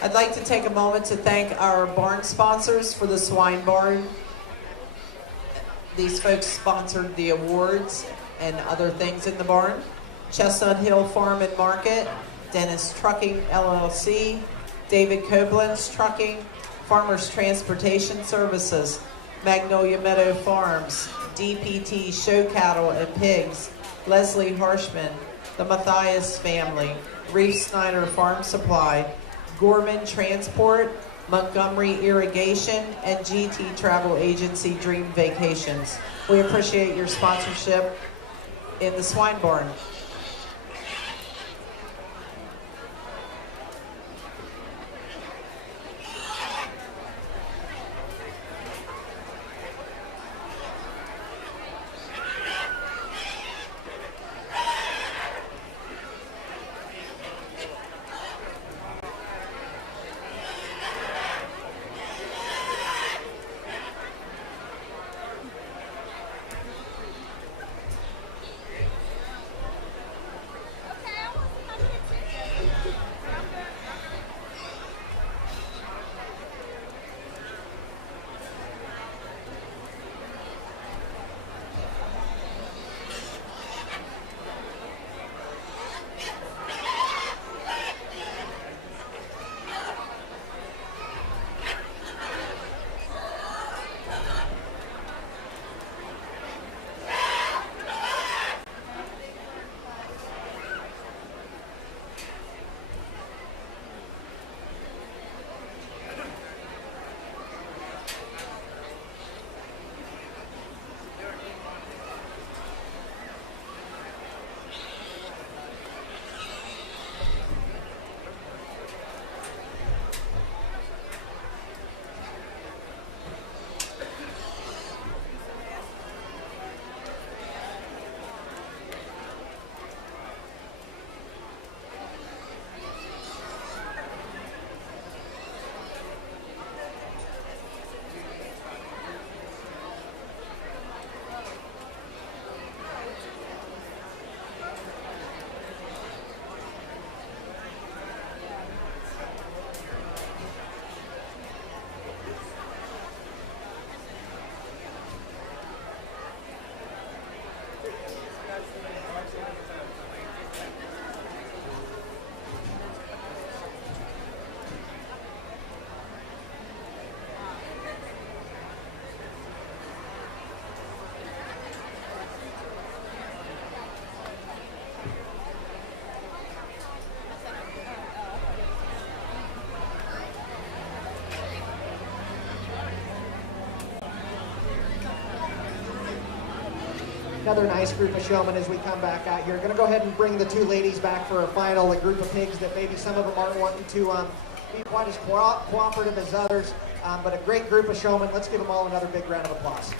I'd like to take a moment to thank our barn sponsors for the Swine Barn. These folks sponsored the awards and other things in the barn. Chestnut Hill Farm and Market, Dennis Trucking LLC, David Koblenz Trucking, Farmers Transportation Services, Magnolia Meadow Farms, DPT Show Cattle and Pigs, Leslie Harshman, the Matthias family, Reef Snyder Farm Supply, Gorman Transport, Montgomery Irrigation, and GT Travel Agency Dream Vacations. We appreciate your sponsorship in the Swine Barn. Another nice group of showmen as we come back out here. Going to go ahead and bring the two ladies back for a final, a group of pigs that maybe some of them aren't wanting to be quite as cooperative as others, but a great group of showmen. Let's give them all another big round of applause.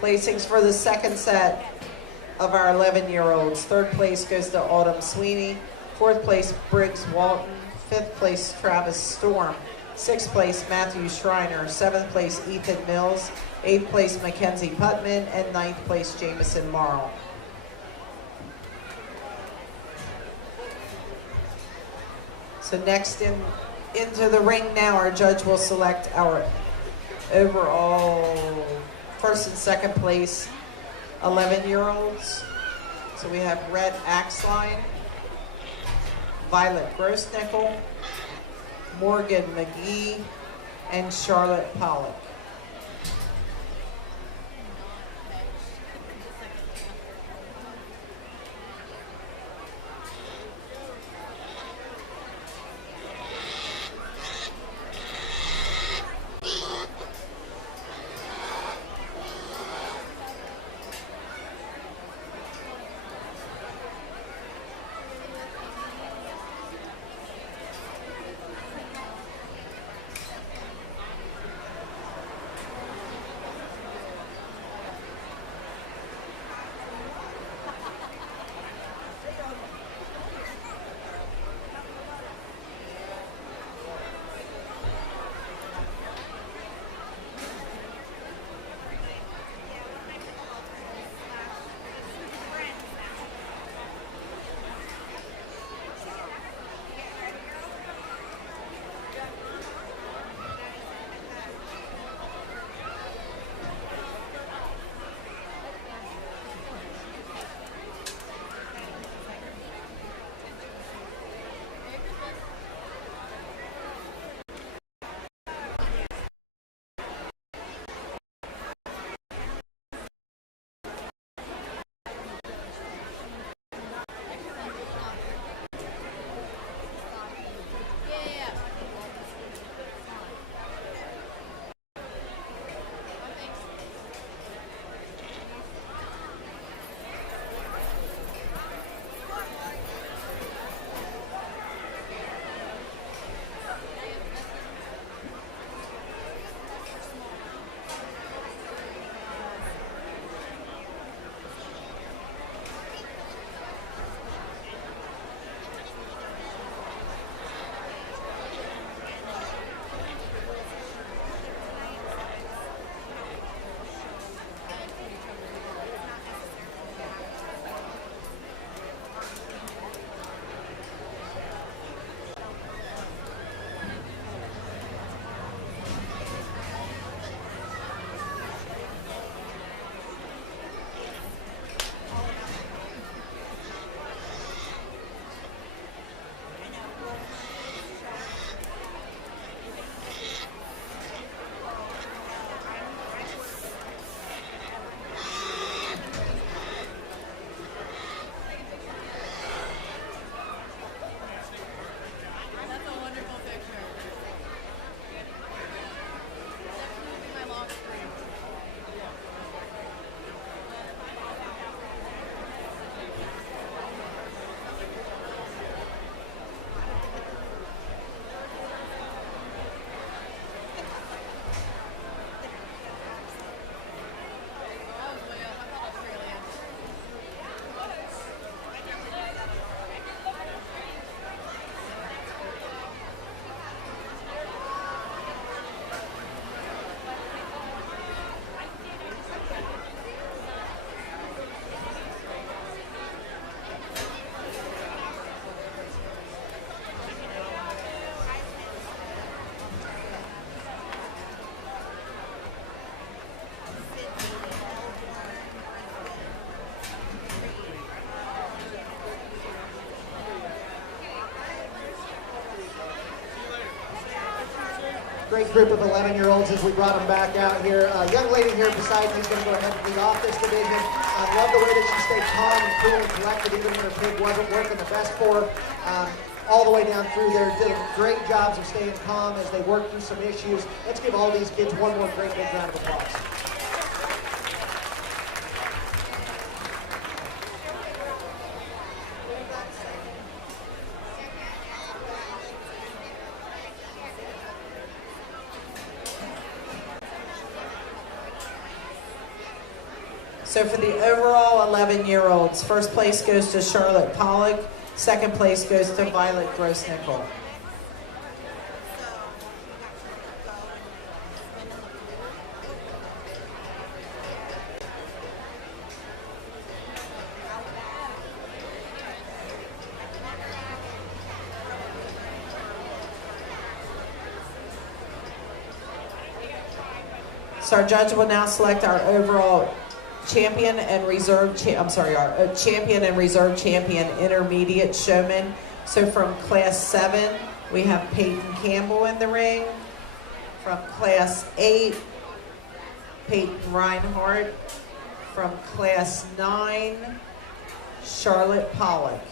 Placings for the second set of our 11-year-olds. Third place goes to Autumn Sweeney. Fourth place, Briggs Walton. Fifth place, Travis Storm. Sixth place, Matthew Schreiner. Seventh place, Ethan Mills. Eighth place, Mackenzie Putman. And ninth place, Jameson Marl. So next into the ring now, our judge will select our overall first and second place 11-year-olds. So we have Red Axline, Violet Grossnickel, Morgan McGee, and Charlotte Pollock. Great group of 11-year-olds as we brought them back out here. A young lady here beside me is going to go ahead and lead off this division. I love the way that she stayed calm and cool and collected even when her pig wasn't working the best for her. All the way down through there, did great jobs of staying calm as they worked through some issues. Let's give all these kids one more great big round of applause. So for the overall 11-year-olds, first place goes to Charlotte Pollock, second place goes to Violet Grossnickel. So our judge will now select our overall champion and reserve, champion and reserve champion intermediate showman. So from class 7, we have Peyton Campbell in the ring. From class 8, Peyton Reinhardt. From class 9, Charlotte Pollock.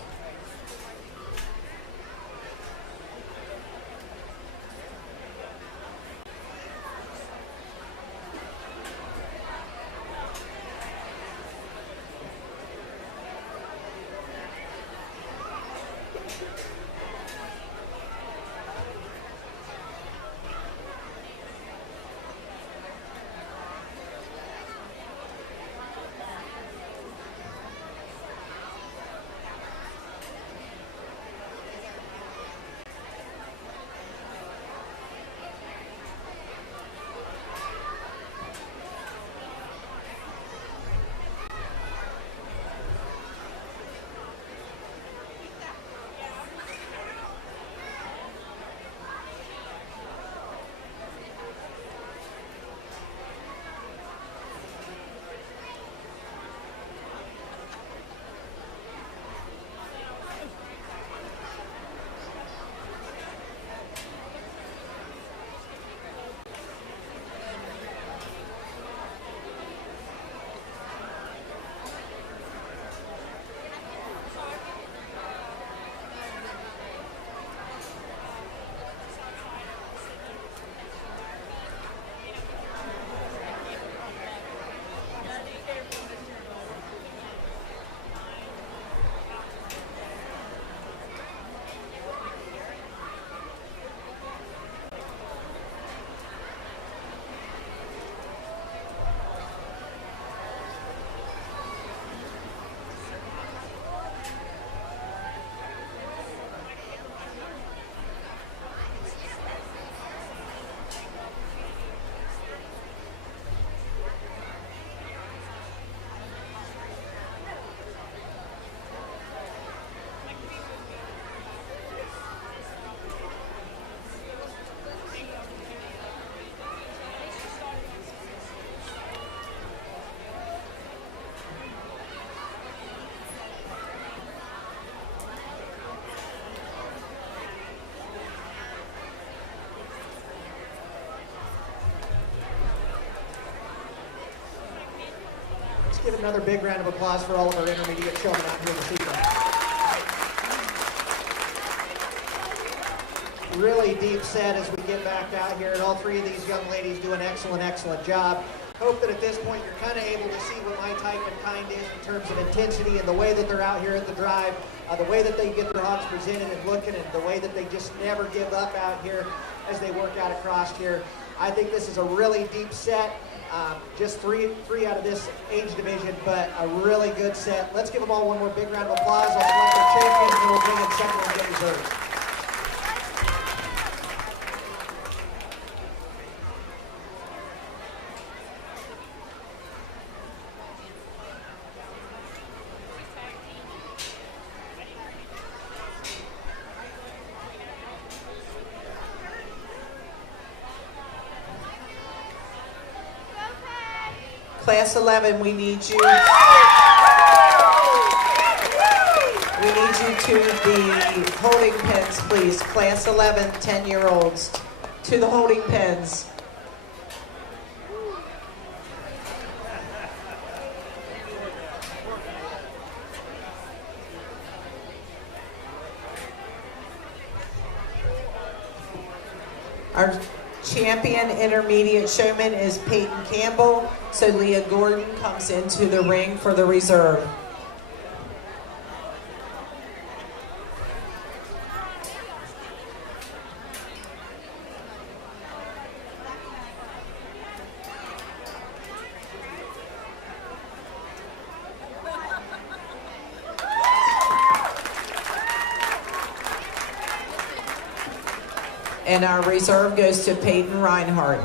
Give another big round of applause for all of our intermediate showmen out here this evening. Really deep set as we get back out here, and all three of these young ladies do an excellent, excellent job. Hope that at this point you're kind of able to see what my type and kind is in terms of intensity and the way that they're out here at the drive, the way that they get their hogs presented and looking, and the way that they just never give up out here as they work out across here. I think this is a really deep set. Just three out of this age division, but a really good set. Let's give them all one more big round of applause. I'll select our champions and we'll bring in second and get reserves. Class 11, we need you. We need you to the holding pens, please. Class 11, 10-year-olds, to the holding pens. Our champion intermediate showman is Peyton Campbell, so Leah Gordon comes into the ring for the reserve. And our reserve goes to Peyton Reinhardt.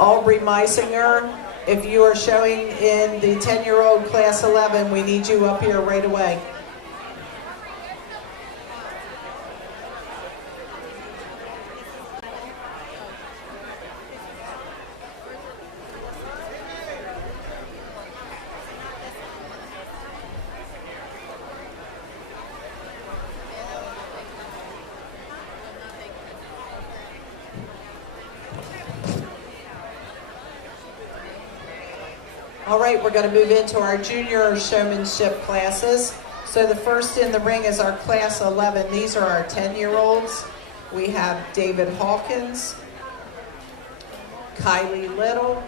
Aubrey Meisinger, if you are showing in the 10-year-old class 11, we need you up here right away. All right, we're going to move into our junior showmanship classes. So the first in the ring is our class 11. These are our 10-year-olds. We have David Hawkins, Kylie Little,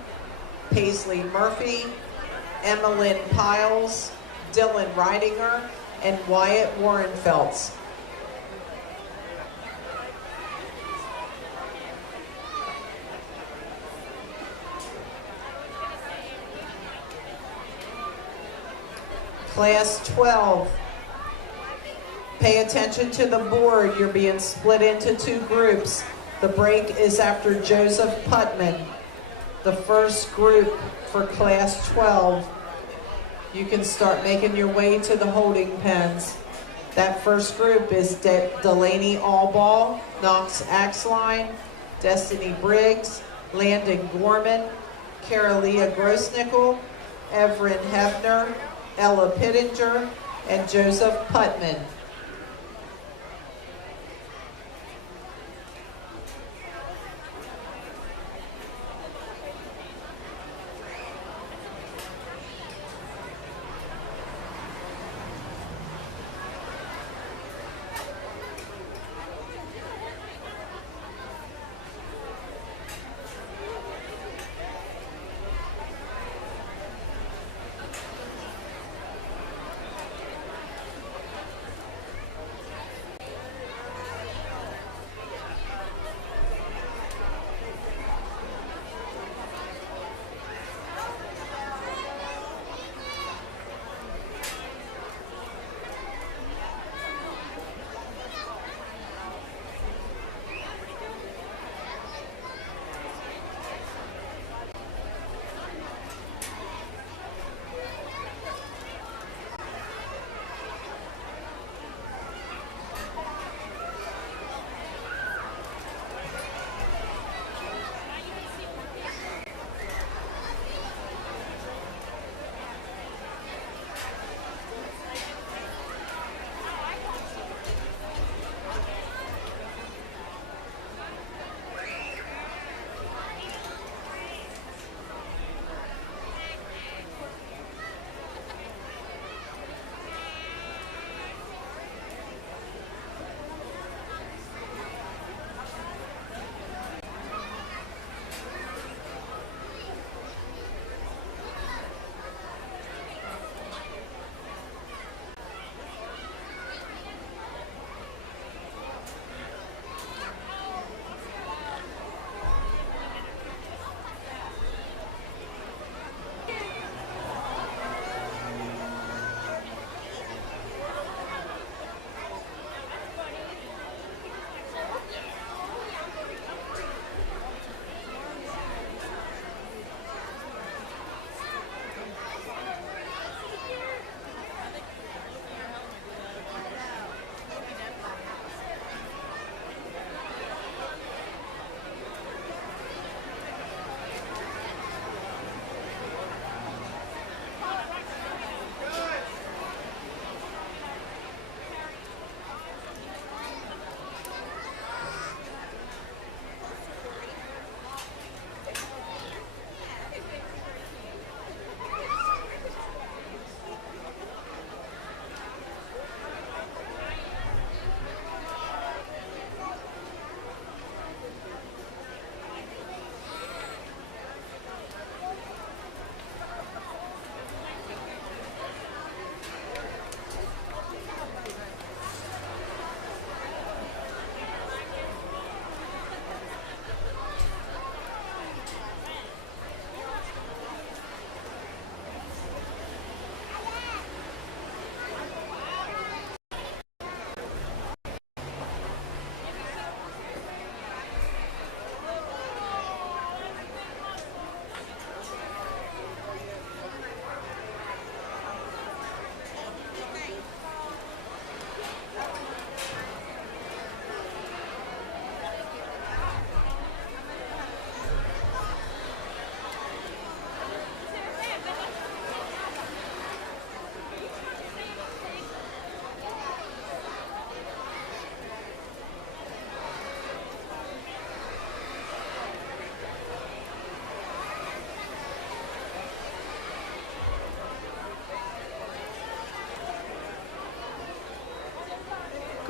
Paisley Murphy, Emmeline Piles, Dylan Reidinger, and Wyatt Warrenfeltz. Class 12, pay attention to the board. You're being split into two groups. The break is after Joseph Putman. The first group for class 12, you can start making your way to the holding pens. That first group is Delaney Allball, Knox Axline, Destiny Briggs, Landon Gorman, Carolia Grossnickel, Everin Hebner, Ella Pittinger, and Joseph Putman.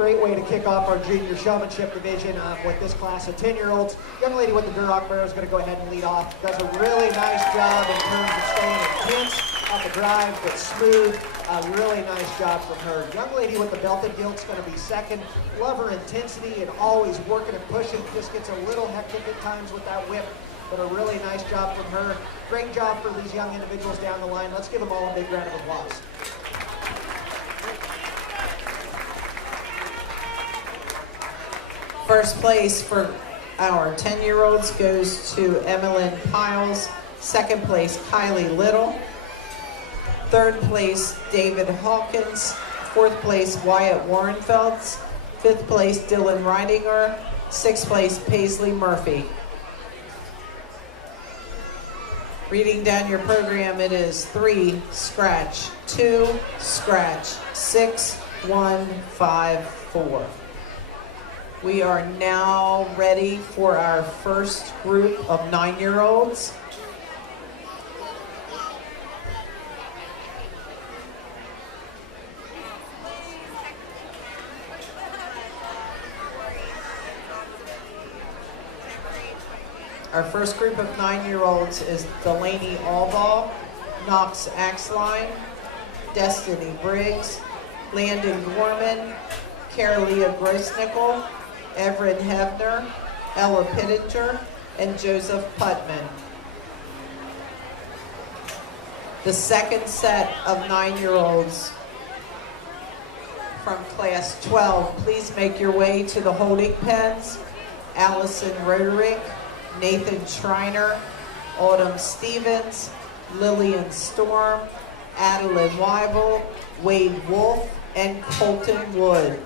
Great way to kick off our junior showmanship division with this class of 10-year-olds. Young lady with the Duroc Bear is going to go ahead and lead off. Does a really nice job in terms of staying intense off the drive, but smooth. A really nice job from her. Young lady with the belted gilt's going to be second. Love her intensity and always working and pushing. Just gets a little hectic at times with that whip, but a really nice job from her. Great job for these young individuals down the line. Let's give them all a big round of applause. First place for our 10-year-olds goes to Emmeline Piles. Second place, Kylie Little. Third place, David Hawkins. Fourth place, Wyatt Warrenfelds. Fifth place, Dylan Reidinger. Sixth place, Paisley Murphy. Reading down your program, it is 3, scratch, 2, scratch, 6, 1, 5, 4. We are now ready for our first group of 9-year-olds. Our first group of 9-year-olds is Delaney Allball, Knox Axline, Destiny Briggs, Landon Gorman, Carolia Grossnickel, Everett Hebner, Ella Pittinger, and Joseph Putman. The second set of 9-year-olds from class 12, please make your way to the holding pens. Allison Roderick, Nathan Schreiner, Autumn Stevens, Lillian Storm, Adeline Weibel, Wade Wolf, and Colton Wood.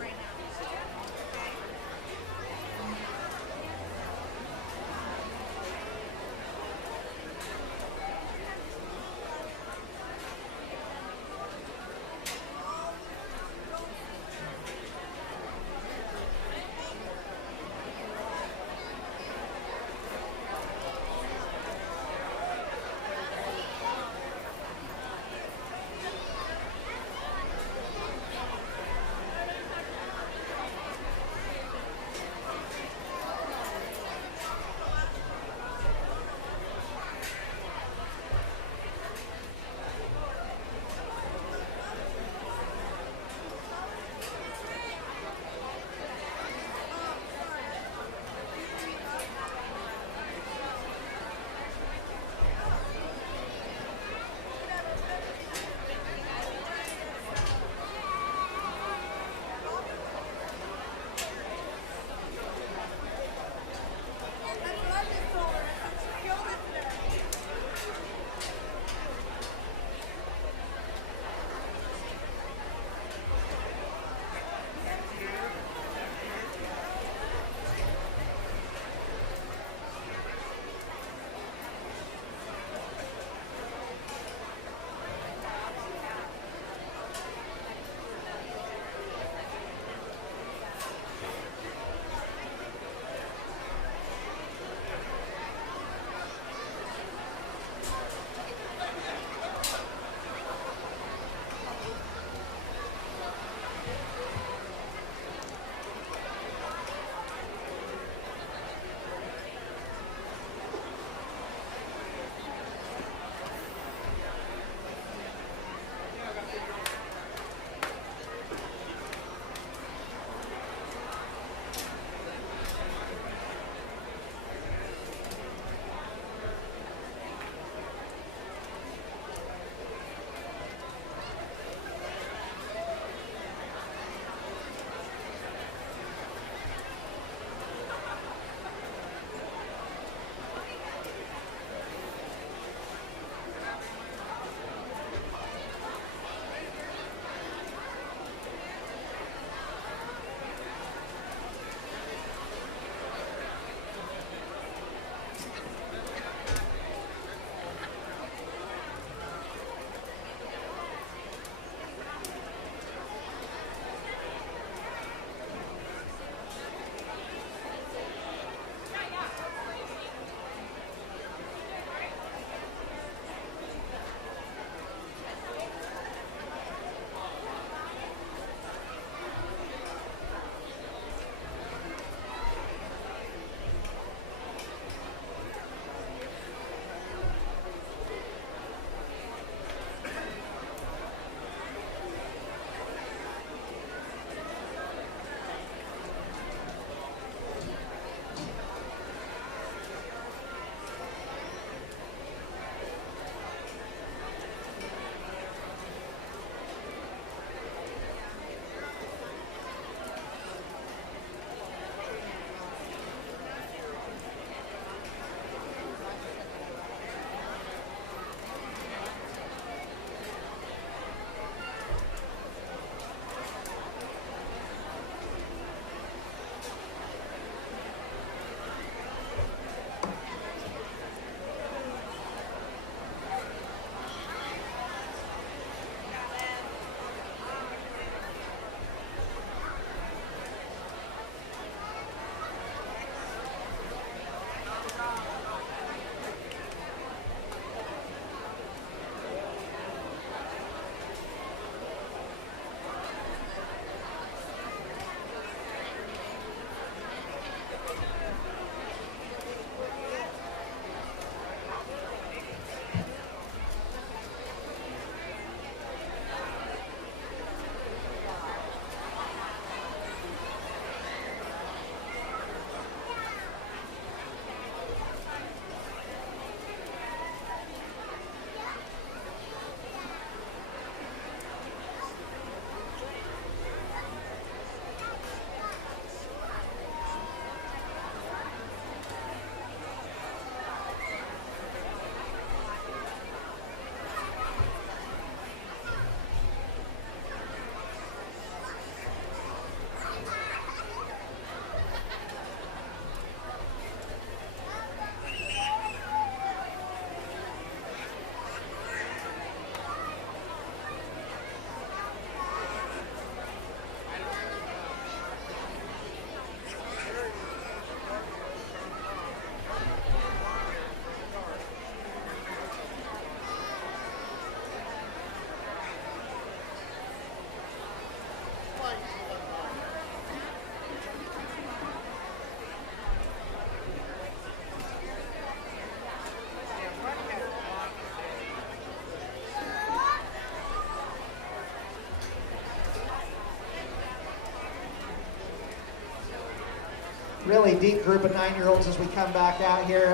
really deep group of 9-year-olds as we come back out here.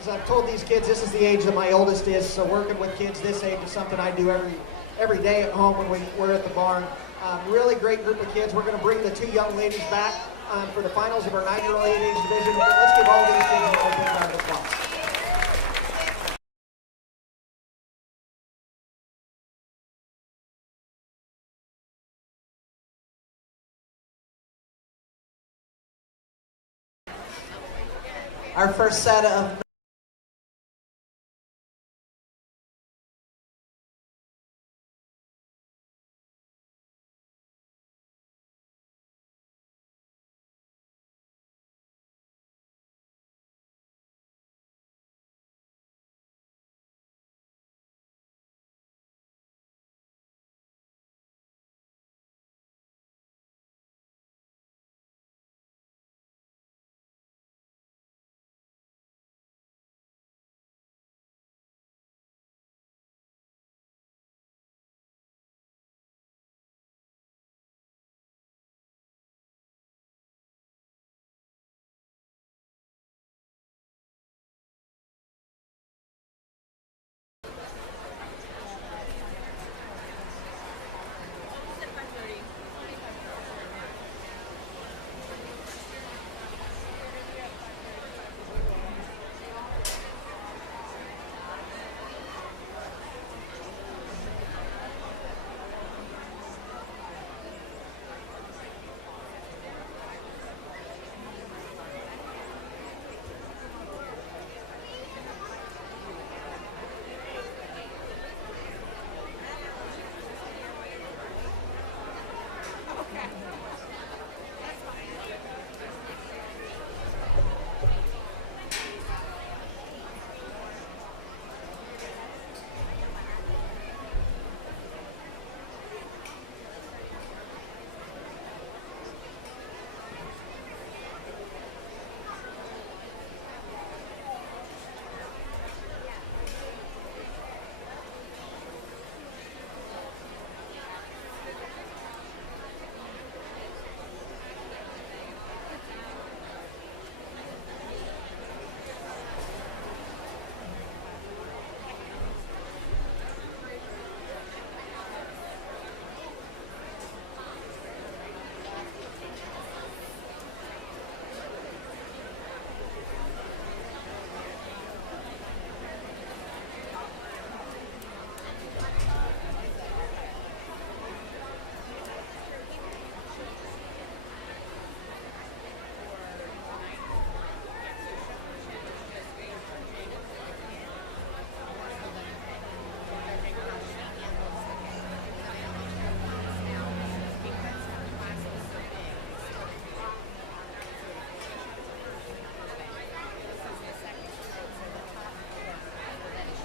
As I've told these kids, this is the age that my oldest is, so working with kids this age is something I do every day at home when we're at the barn. Really great group of kids. We're going to bring the 2 young ladies back for the finals of our 9-year-old age division. Let's give all these kids a big round of applause. Our first set of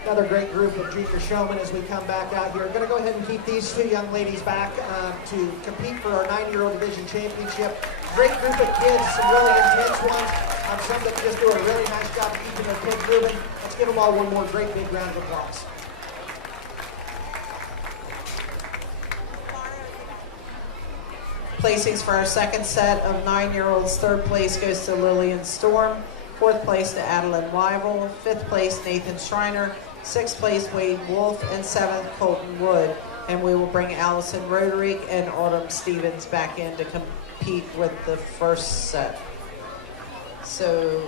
another great group of junior showmen as we come back out here. I'm going to go ahead and keep these 2 young ladies back to compete for our 9-year-old division championship. Great group of kids, some really intense ones, some that just do a really nice job of keeping their kids moving. Let's give them all one more great big round of applause. placings for our second set of 9-year-olds. 3rd place goes to Lillian Storm. 4th place to Adeline Weibel. 5th place Nathan Schreiner. 6th place Wade Wolf. And 7th Colton Wood. And we will bring Allison Roderick and Autumn Stevens back in to compete with the first set. So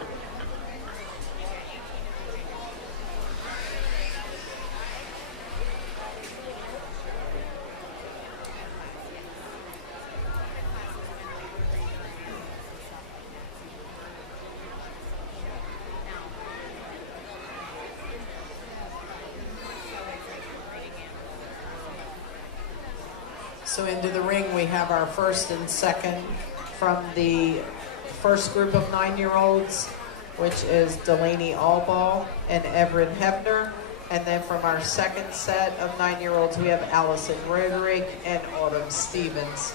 into the ring we have our first and second from the first group of 9-year-olds, which is Delaney Allball and Everett Hebner. And then from our second set of 9-year-olds, we have Allison Roderick and Autumn Stevens.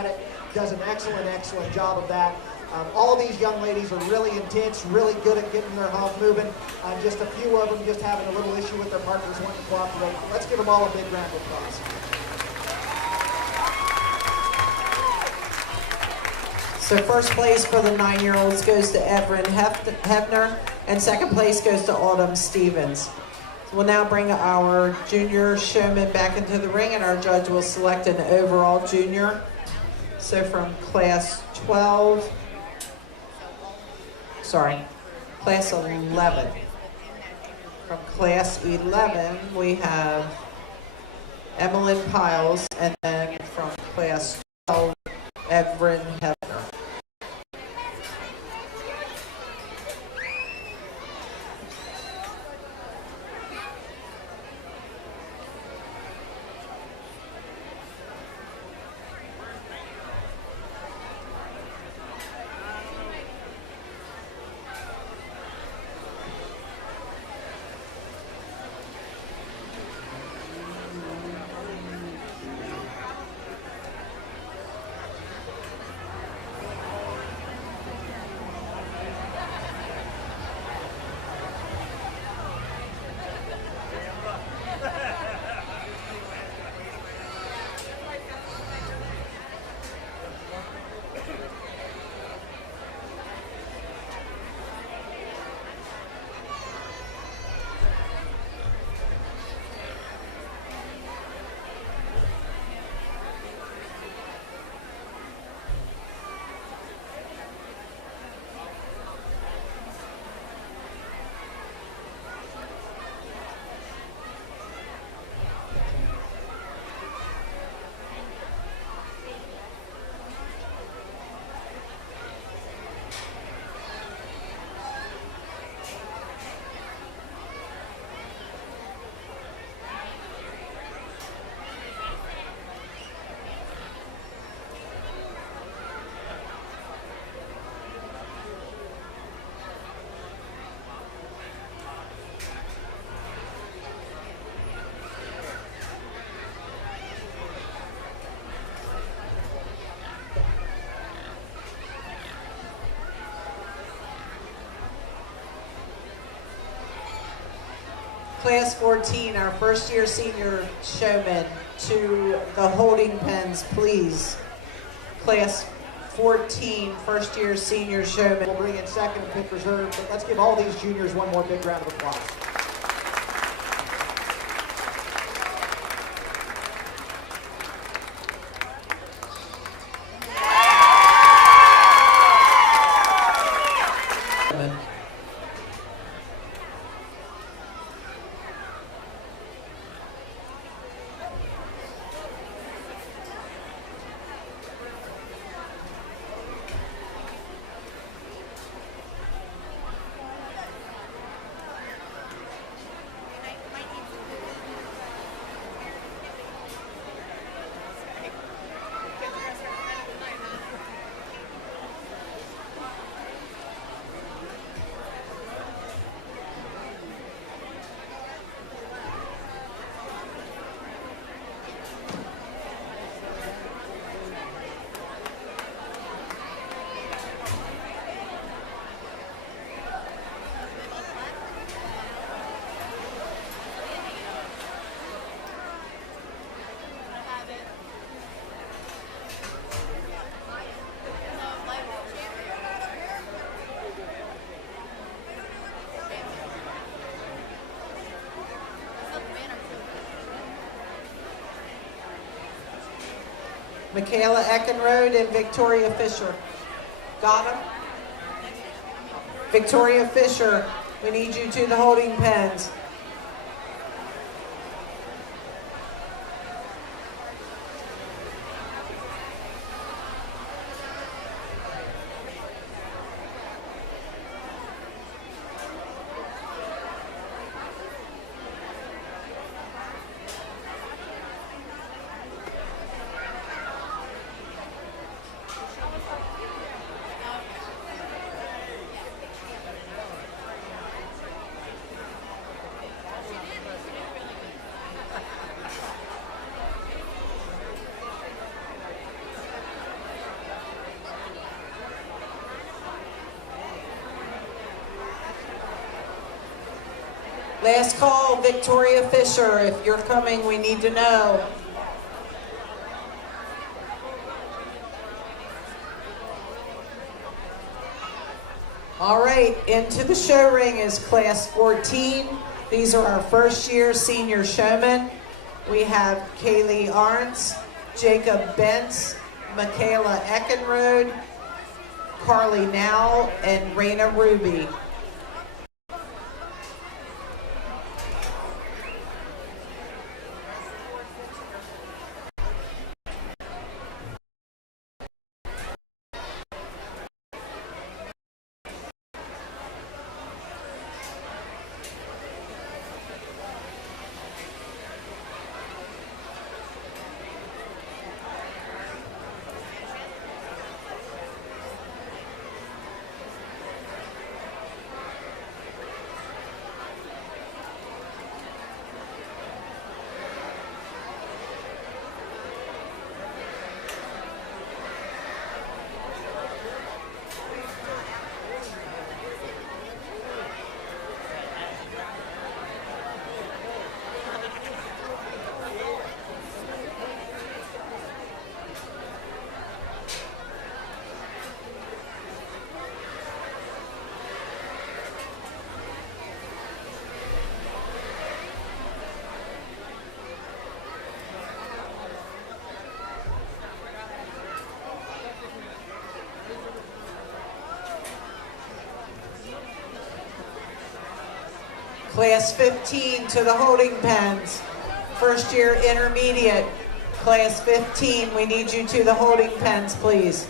at it, does an excellent, excellent job of that. All these young ladies are really intense, really good at getting their hog moving. Just a few of them just having a little issue with their partners wanting to cooperate. Let's give them all a big round of applause. So first place for the 9-year-olds goes to Everin Hefner, and second place goes to Autumn Stevens. So we'll now bring our junior showman back into the ring, and our judge will select an overall junior. So from class 11. From class 11, we have Emmeline Piles, and then from class 12, Everin Hefner. Class 14, our first-year senior showman, to the holding pens, please. Class 14, first-year senior showman. We'll bring in second and pick reserve, but let's give all these juniors one more big round of applause. Michaela Eckenrode and Victoria Fisher. Got them? Victoria Fisher, we need you to the holding pens. Last call, Victoria Fisher. If you're coming, we need to know. All right, into the show ring is class 14. These are our first year senior showmen. We have Kaylee Arntz, Jacob Bentz, Michaela Eckenrode, Carly Now, and Raina Ruby. Class 15 to the holding pens. First year intermediate. Class 15, we need you to the holding pens, please.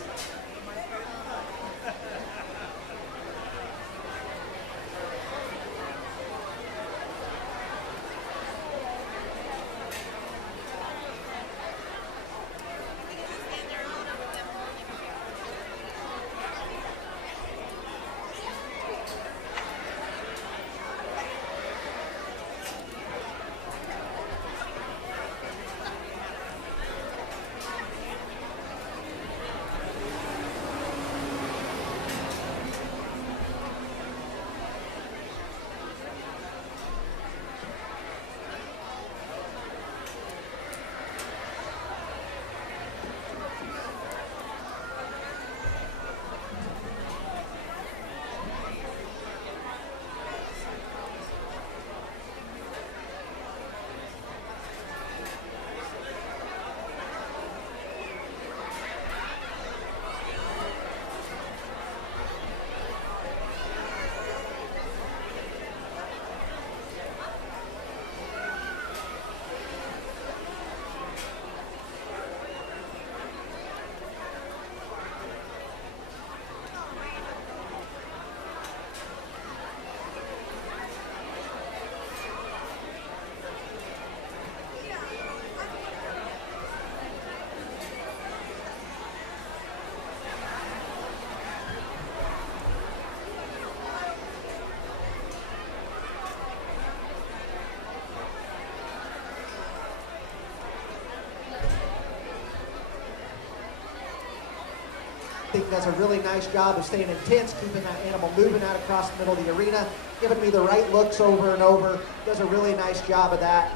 I think does a really nice job of staying intense, keeping that animal moving out across the middle of the arena, giving me the right looks over and over. Does a really nice job of that.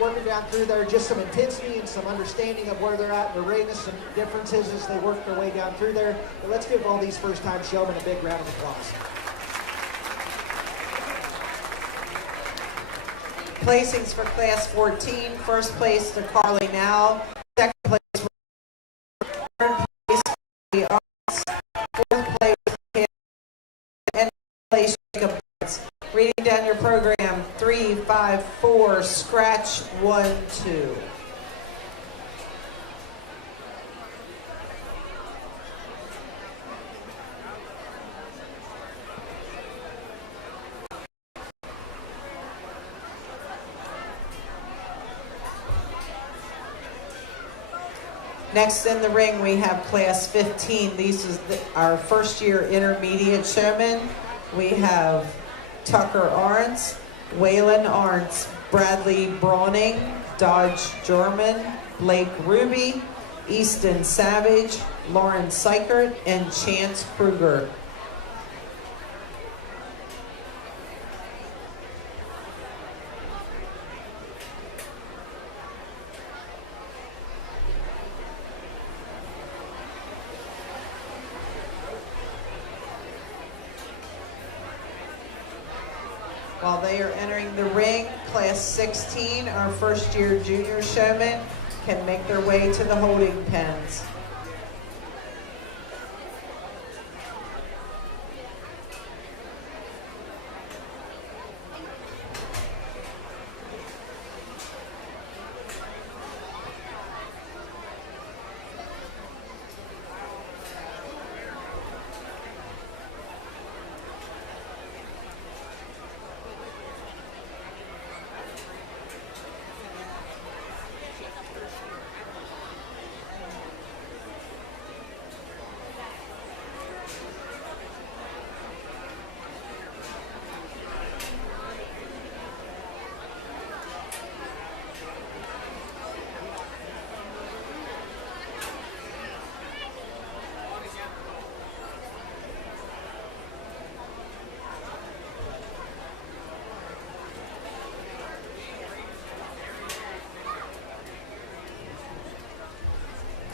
Working down through there, just some intensity and some understanding of where they're at in the ring, some differences as they work their way down through there. But let's give all these first-time showmen a big round of applause. Placings for class 14. First place to Carly Now. Second place for third place the Arts. Fourth place Kayla, and place Jacob Bentz. Reading down your program, 3, 5, 4, scratch 1, 2. Next in the ring, we have class 15. This is our first year intermediate showmen. We have Tucker Arntz, Waylon Arntz, Bradley Brawning, Dodge German, Blake Ruby, Easton Savage, Lauren Seichert, and Chance Kruger. While they are entering the ring, Class 16, our first-year junior showmen, can make their way to the holding pens.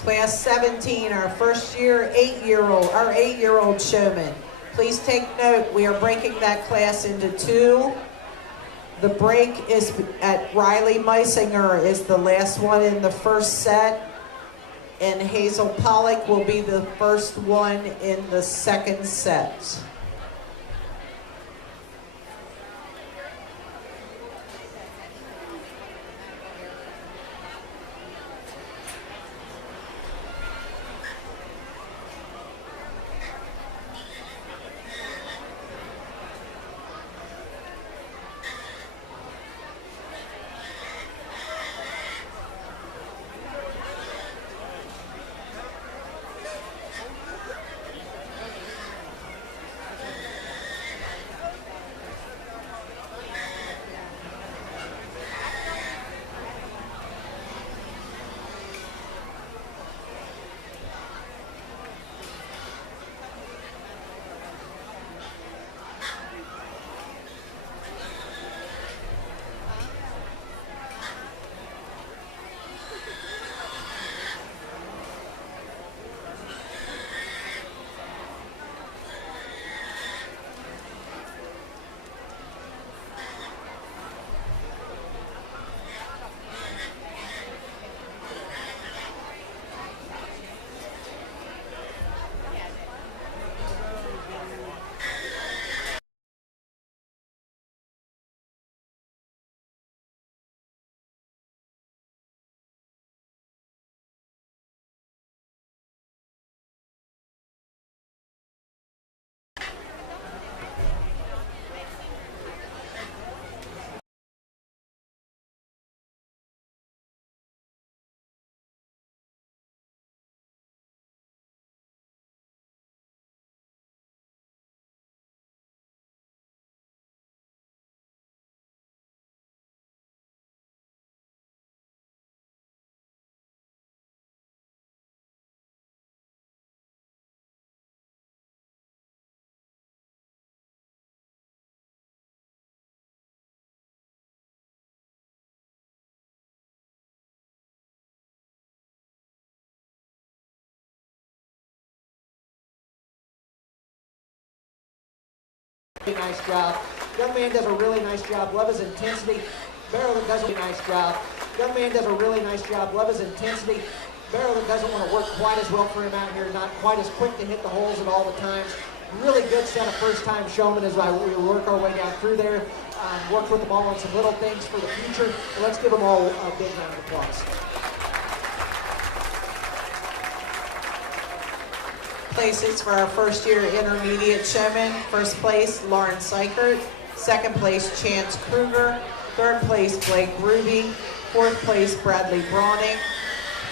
Class 17, our first year, our 8-year-old showman. Please take note, we are breaking that class into two. The break is at Riley Meisinger is the last one in the first set, and Hazel Pollock will be the first one in the second set. Nice job. Young man does a really nice job. Love his intensity. Maryland does a nice job. Young man does a really nice job. Love his intensity. Maryland doesn't want to work quite as well for him out here. Not quite as quick to hit the holes at all the times. Really good set of first-time showmen as we work our way down through there. Worked with them all on some little things for the future. And let's give them all a big round of applause. Places for our first year intermediate showman. First place, Lauren Seichert. Second place, Chance Kruger. Third place, Blake Ruby. Fourth place, Bradley Brawning.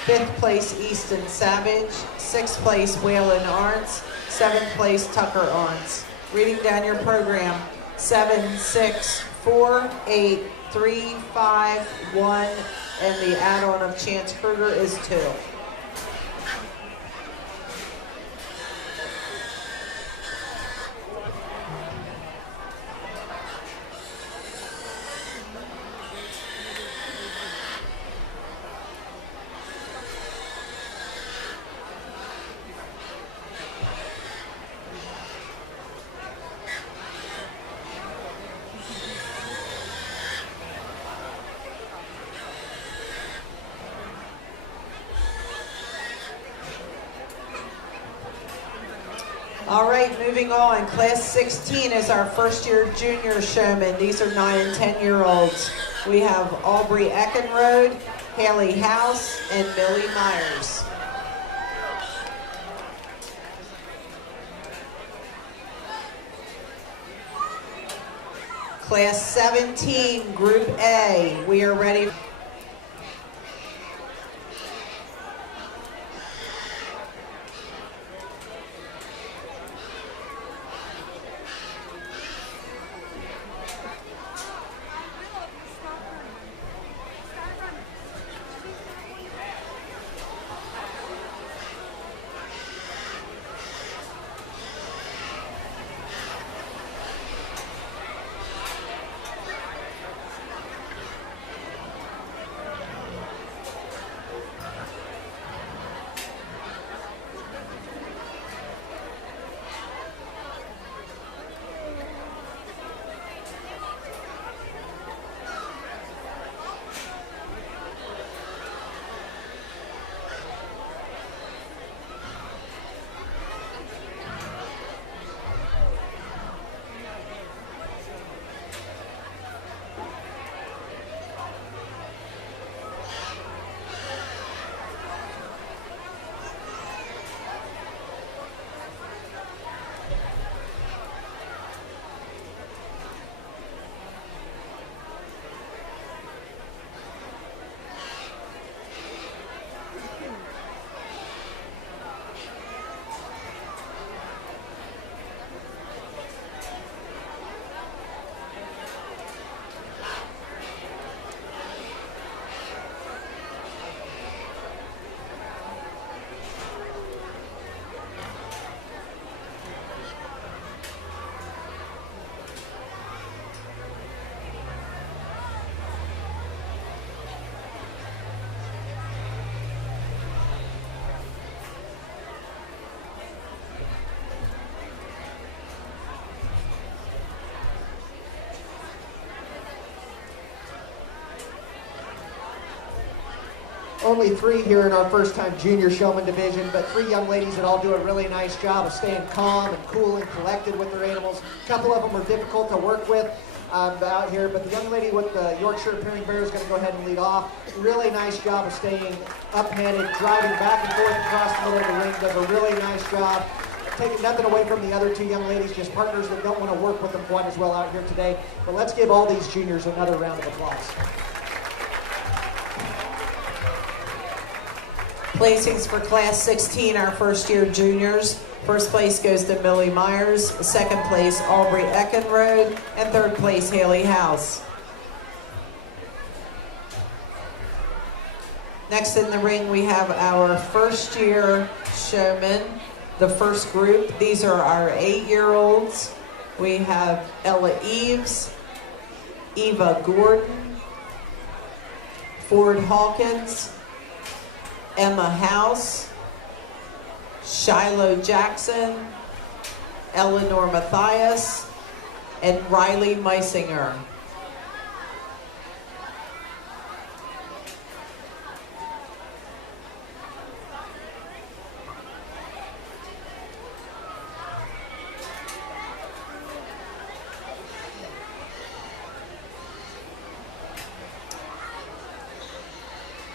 Fifth place, Easton Savage. Sixth place, Waylon Arntz. Seventh place, Tucker Arntz. Reading down your program, 7, 6, 4, 8, 3, 5, 1, and the add-on of Chance Kruger is 2. All right, moving on. Class 16 is our first year junior showmen. These are 9 and 10-year-olds. We have Aubrey Eckenrode, Haley House, and Millie Myers. Class 17, Group A. We are ready. Only 3 here in our first-time junior showman division, but 3 young ladies that all do a really nice job of staying calm and cool and collected with their animals. A couple of them are difficult to work with out here, but the young lady with the Yorkshire Appearing Bear is going to go ahead and lead off. Really nice job of staying up-headed, driving back and forth across the middle of the ring. Does a really nice job. Taking nothing away from the other 2 young ladies, just partners that don't want to work with them quite as well out here today. But let's give all these juniors another round of applause. Placings for Class 16, our first year juniors. First place goes to Millie Myers, second place Aubrey Eckenrode, and third place Haley House. Next in the ring we have our first year showmen, the first group. These are our 8-year-olds. We have Ella Eves, Eva Gordon, Ford Hawkins, Emma House, Shiloh Jackson, Eleanor Matthias, and Riley Meisinger.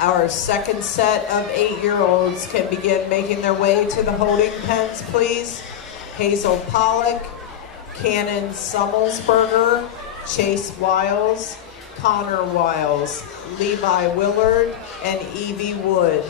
Our second set of 8-year-olds can begin making their way to the holding pens, please. Hazel Pollock, Cannon Summelsberger, Chase Wiles, Connor Wiles, Levi Willard, and Evie Wood.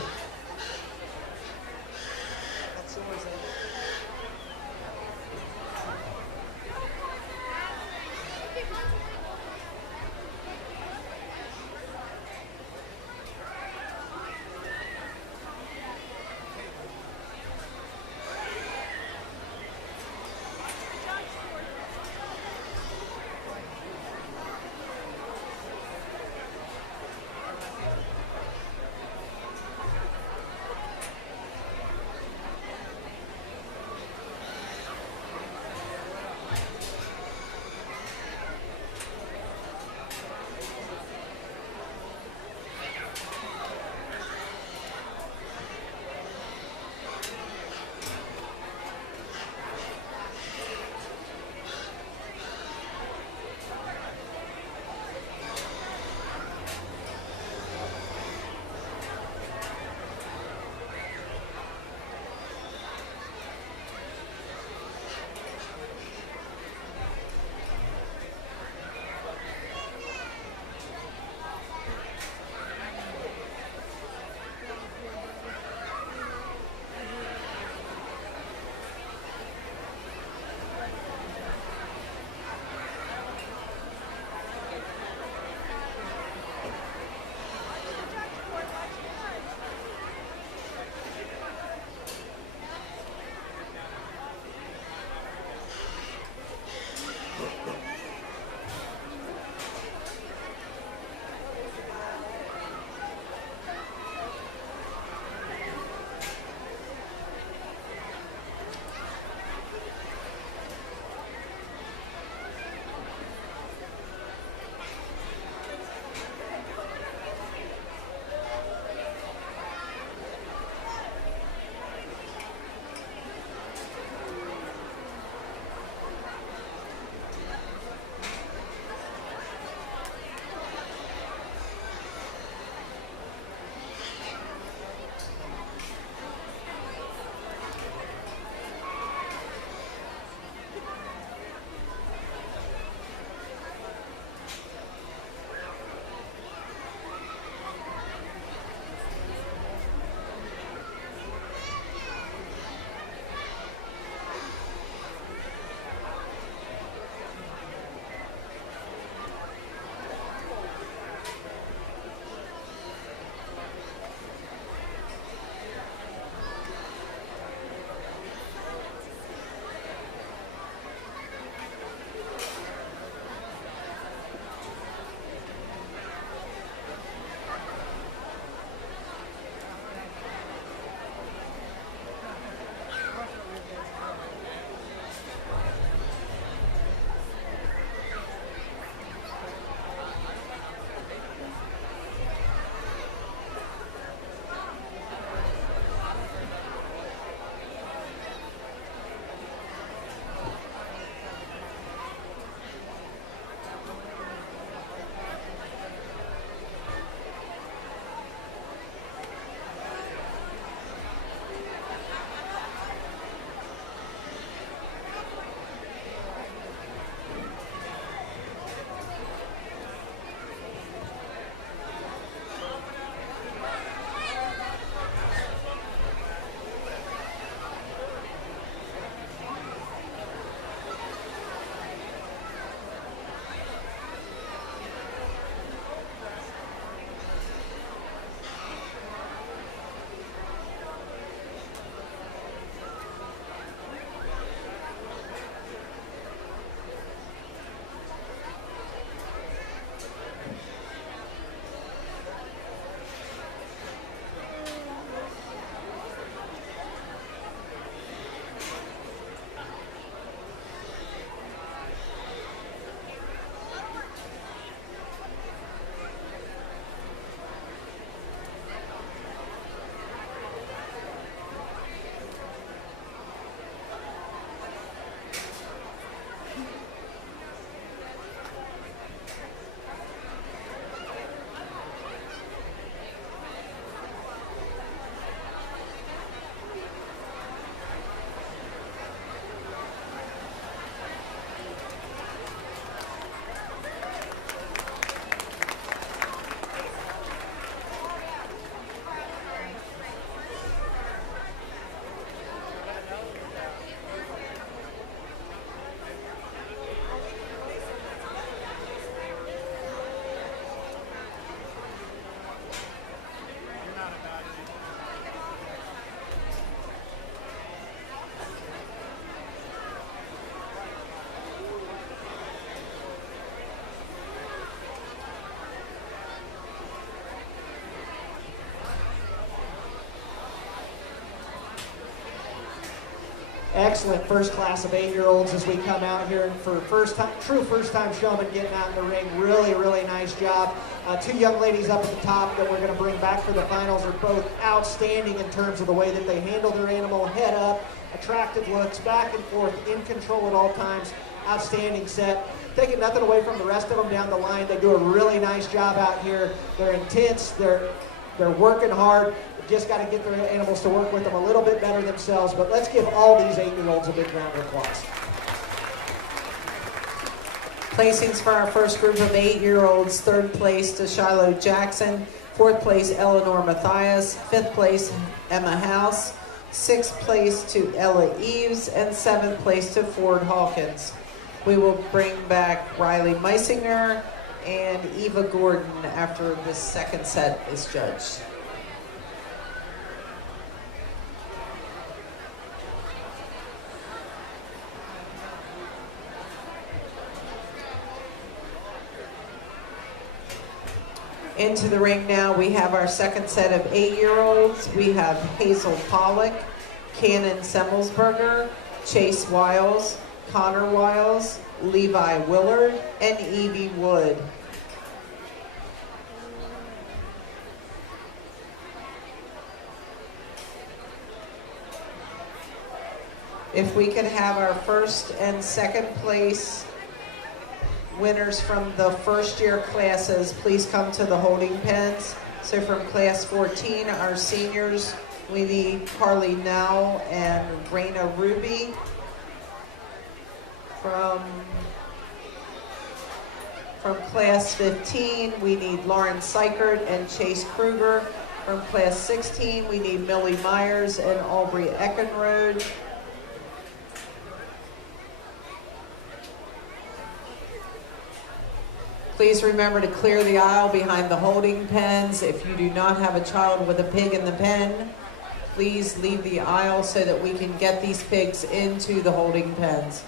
excellent first class of 8-year-olds as we come out here and for true first time showman getting out in the ring. Really, really nice job. 2 young ladies up at the top that we're going to bring back for the finals are both outstanding in terms of the way that they handle their animal, head up, attractive looks, back and forth, in control at all times. Outstanding set. Taking nothing away from the rest of them down the line. They do a really nice job out here. They're intense. They're working hard. Just got to get their animals to work with them a little bit better themselves. But let's give all these 8-year-olds a big round of applause. Placings for our first group of 8-year-olds. 3rd place to Shiloh Jackson. 4th place, Eleanor Matthias. 5th place, Emma House. 6th place to Ella Eves. And 7th place to Ford Hawkins. We will bring back Riley Meisinger and Eva Gordon after the second set is judged. Into the ring now, we have our second set of 8-year-olds. We have Hazel Pollock, Cannon Semmelsberger, Chase Wiles, Connor Wiles, Levi Willard, and Evie Wood. If we could have our first and second place winners from the first year classes, please come to the holding pens. So from class 14, our seniors, we need Carly Now and Raina Ruby. From class 15, we need Lauren Seichert and Chase Kruger. From class 16, we need Millie Myers and Aubrey Eckenrode. Please remember to clear the aisle behind the holding pens. If you do not have a child with a pig in the pen, please leave the aisle so that we can get these pigs into the holding pens.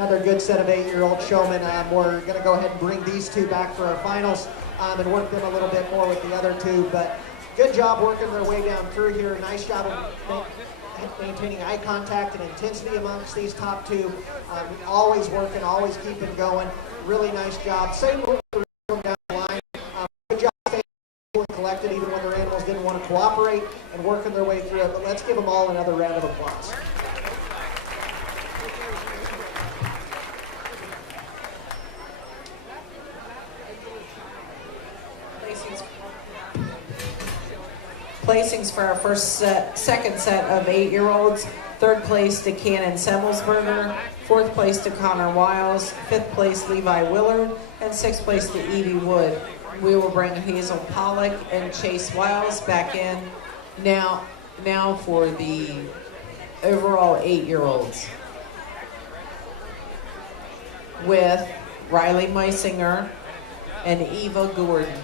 another good set of 8-year-old showmen. We're going to go ahead and bring these two back for our finals and work them a little bit more with the other two. But good job working their way down through here. Nice job of maintaining eye contact and intensity amongst these top two. Always working, always keeping going. Really nice job. Same with the down the line. Good job staying cool and collected even when their animals didn't want to cooperate and working their way through it. But let's give them all another round of applause. Placings for our second set of 8-year-olds. Third place to Cannon Semmelsberger, fourth place to Connor Wiles, fifth place Levi Willard, and sixth place to Evie Wood. We will bring Hazel Pollock and Chase Wiles back in now for the overall 8-year-olds with Riley Meisinger and Eva Gordon.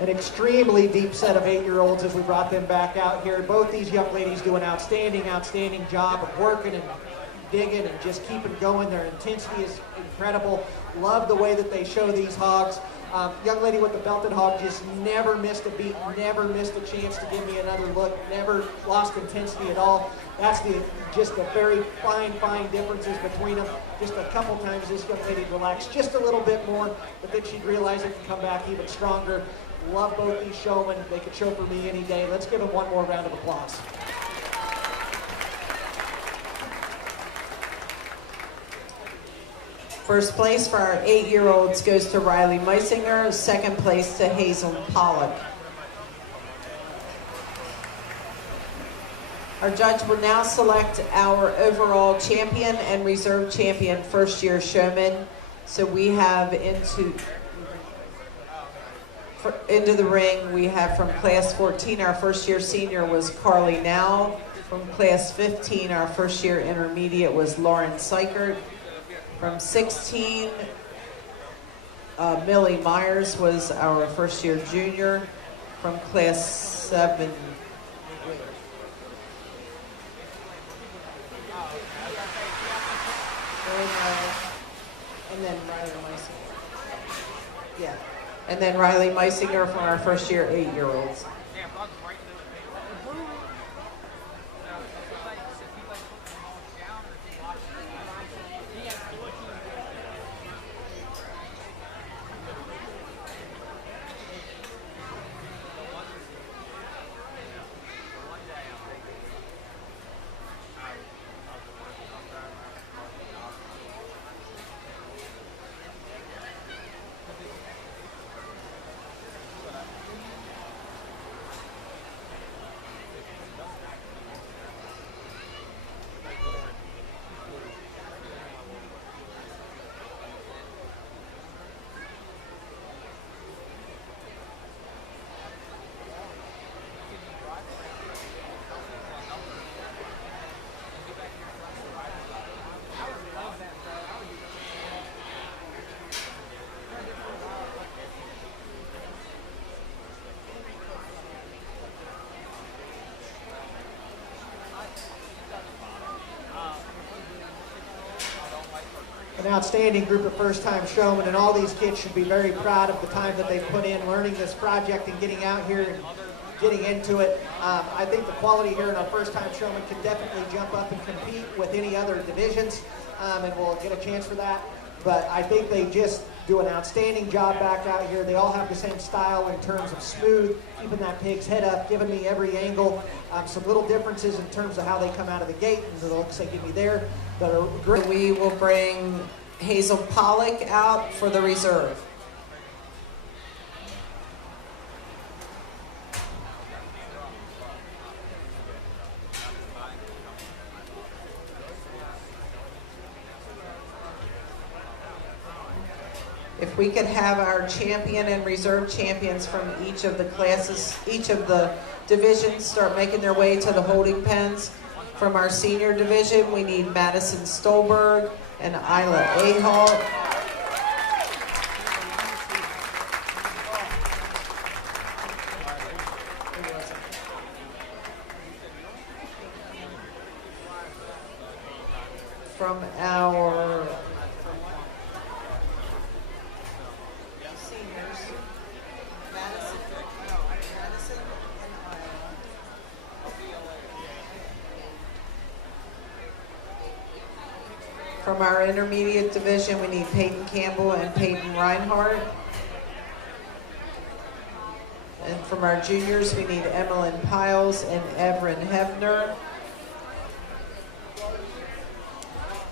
an extremely deep set of 8-year-olds as we brought them back out here. Both these young ladies do an outstanding job of working and digging and just keeping going. Their intensity is incredible. Love the way that they show these hogs. Young lady with the belted hog just never missed a beat, never missed a chance to give me another look, never lost intensity at all. That's just the very fine differences between them. Just a couple times this young lady relaxed just a little bit more, but then she'd realize it can come back even stronger. Love both these showmen. They could show for me any day. Let's give them one more round of applause. First place for our 8-year-olds goes to Riley Meisinger. Second place to Hazel Pollock. Our judge will now select our overall champion and reserve champion first-year showman. So we have into the ring, we have from class 14, our first-year senior was Carly Now. From class 15, our first-year intermediate was Lauren Seichert. From 16, Millie Myers was our first-year junior. From class 7, and then Riley Meisinger. Yeah, and then Riley Meisinger from our first-year 8-year-olds. An outstanding group of first-time showmen, and all these kids should be very proud of the time that they've put in learning this project and getting out here and getting into it. I think the quality here in our first-time showmen can definitely jump up and compete with any other divisions, and we'll get a chance for that. But I think they just do an outstanding job back out here. They all have the same style in terms of smooth, keeping that pig's head up, giving me every angle. Some little differences in terms of how they come out of the gate and the looks they give me there. But great. We will bring Hazel Pollock out for the reserve. If we could have our champion and reserve champions from each of the classes, each of the divisions start making their way to the holding pens. From our senior division, we need Madison Stolberg and Isla Ahalt. From our seniors, Madison and Isla. From our intermediate division, we need Peyton Campbell and Peyton Reinhardt. And from our juniors, we need Emmeline Piles and Everin Hebner.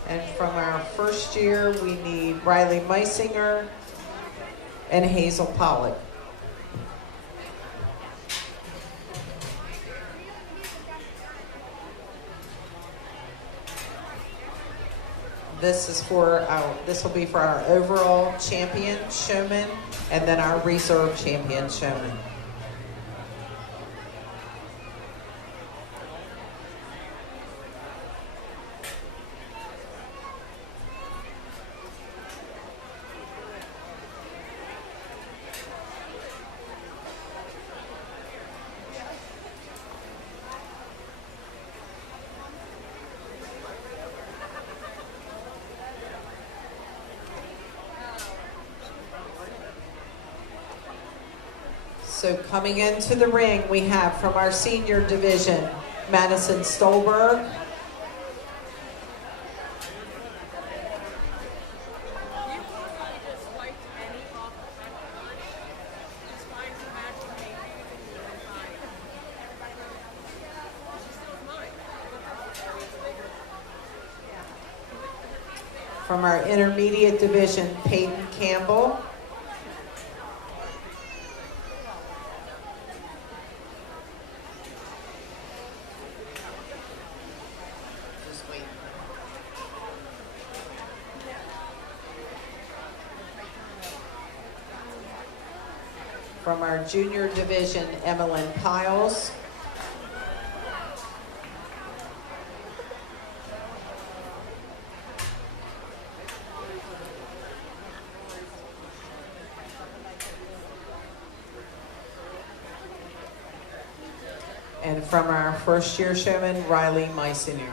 And from our first year, we need Riley Meisinger and Hazel Pollock. This will be for our overall champion showman and then our reserve champion showman. So coming into the ring, we have from our senior division, Madison Stolberg. From our intermediate division, Peyton Campbell. From our junior division, Emmeline Piles. And from our first-year showman, Riley Meissonier.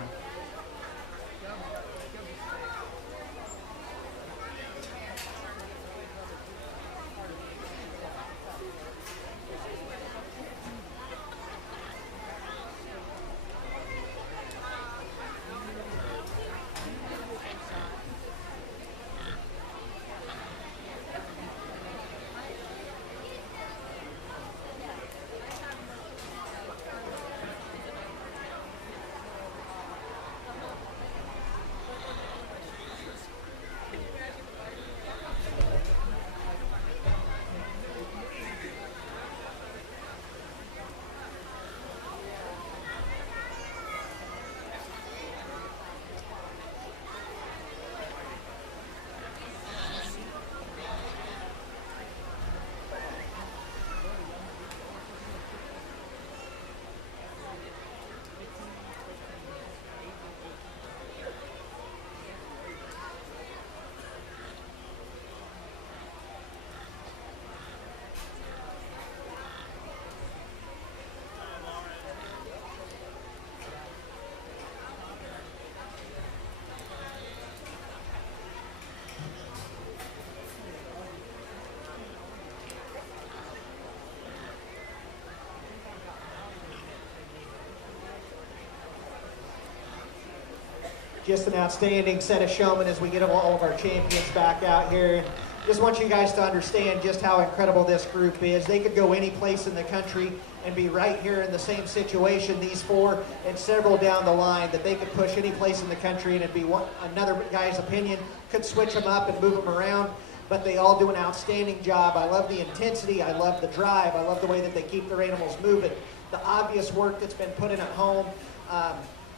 Just an outstanding set of showmen as we get all of our champions back out here. Just want you guys to understand just how incredible this group is. They could go any place in the country and be right here in the same situation, these four and several down the line, that they could push any place in the country and it'd be another guy's opinion, could switch them up and move them around, but they all do an outstanding job. I love the intensity, I love the drive, I love the way that they keep their animals moving, the obvious work that's been put in at home.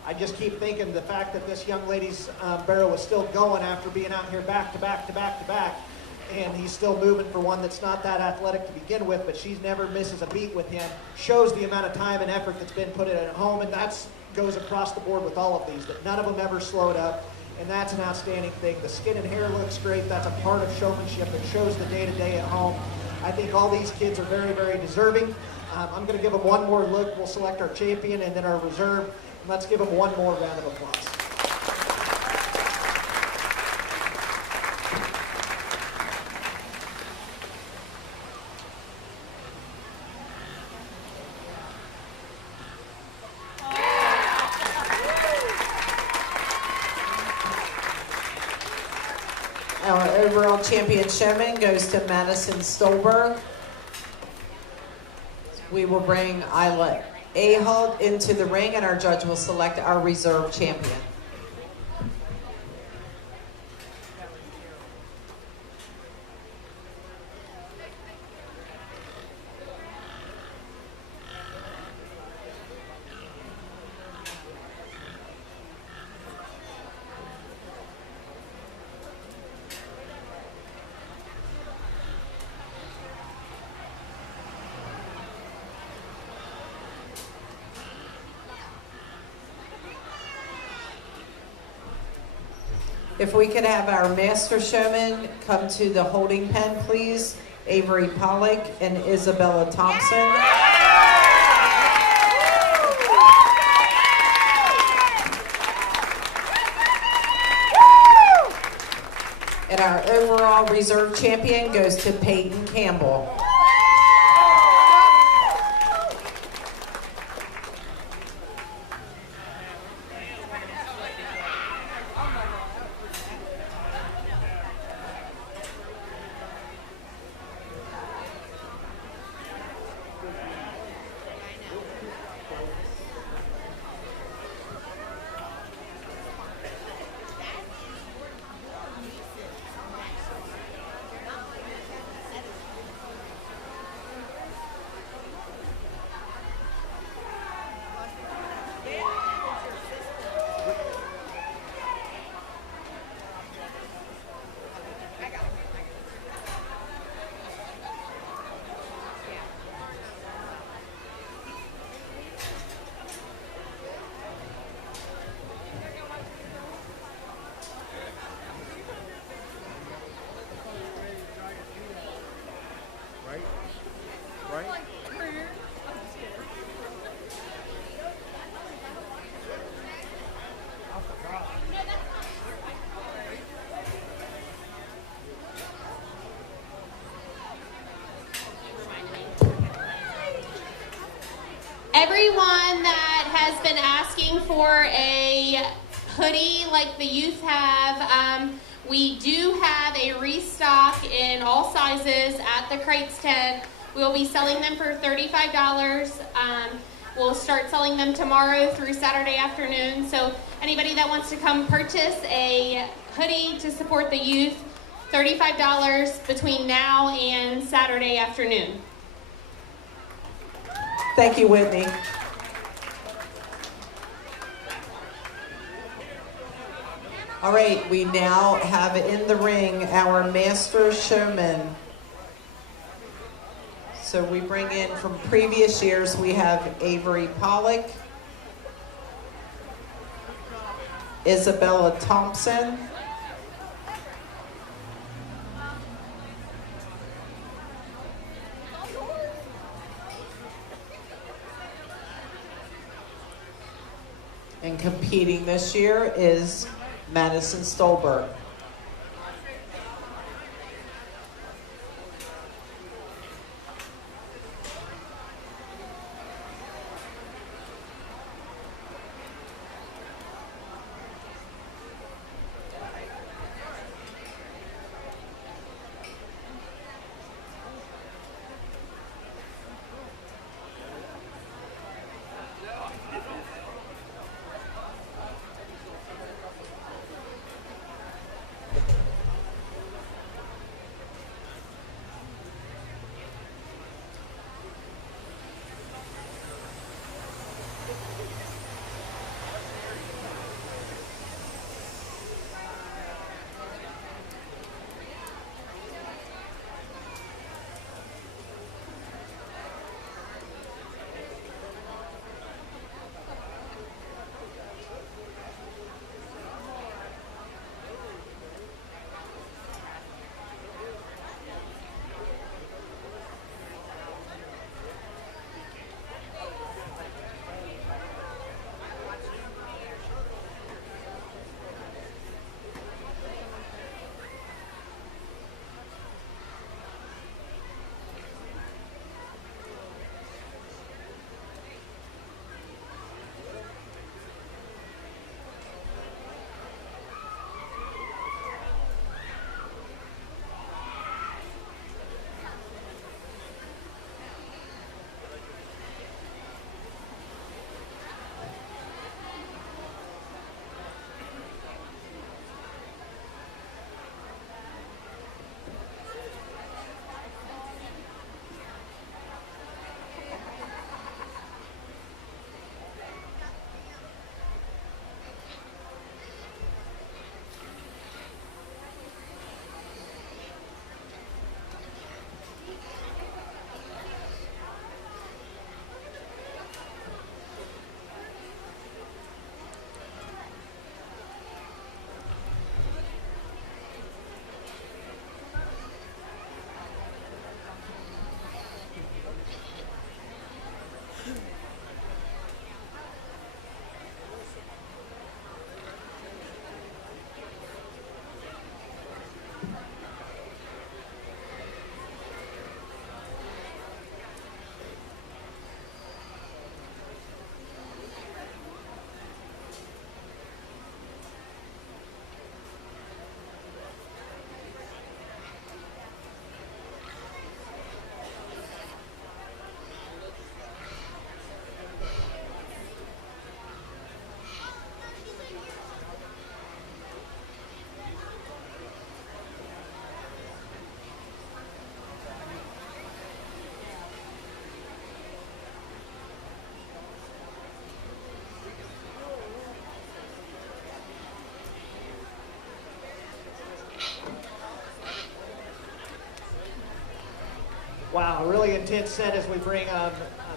I just keep thinking the fact that this young lady's barrow is still going after being out here back to back to back to back, and he's still moving for one that's not that athletic to begin with, but she never misses a beat with him, shows the amount of time and effort that's been put in at home, and that goes across the board with all of these, that none of them ever slowed up, and that's an outstanding thing. The skin and hair looks great. That's a part of showmanship. It shows the day-to-day at home. I think all these kids are very, very deserving. I'm going to give them one more look. We'll select our champion and then our reserve. Let's give them one more round of applause. Our overall champion showman goes to Madison Stolberg. We will bring Isla Ahald into the ring, and our judge will select our reserve champion. If we could have our master showman come to the holding pen, please. Avery Pollock and Isabella Thompson. And our overall reserve champion goes to Peyton Campbell. Right? Everyone that has been asking for a hoodie like the youth have, we do have a restock in all sizes at the Crates tent. We'll be selling them for $35. We'll start selling them tomorrow through Saturday afternoon. So anybody that wants to come purchase a hoodie to support the youth, $35 between now and Saturday afternoon. Thank you, Whitney. All right, we now have in the ring our master showman. So we bring in from previous years, we have Avery Pollock, Isabella Thompson, and competing this year is Madison Stolberg. Wow, a really intense set as we bring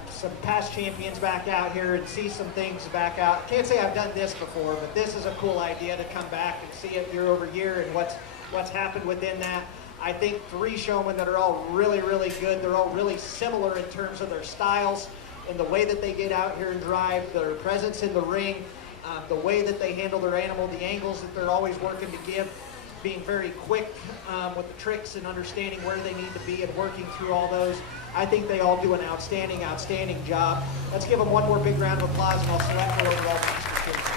some past champions back out here and see some things back out. Can't say I've done this before, but this is a cool idea to come back and see it year over year and what's happened within that. I think 3 showmen that are all really, really good. They're all really similar in terms of their styles and the way that they get out here and drive, their presence in the ring, the way that they handle their animal, the angles that they're always working to give, being very quick with the tricks and understanding where they need to be and working through all those. I think they all do an outstanding, outstanding job. Let's give them one more big round of applause, and I'll select the overall Master Kids.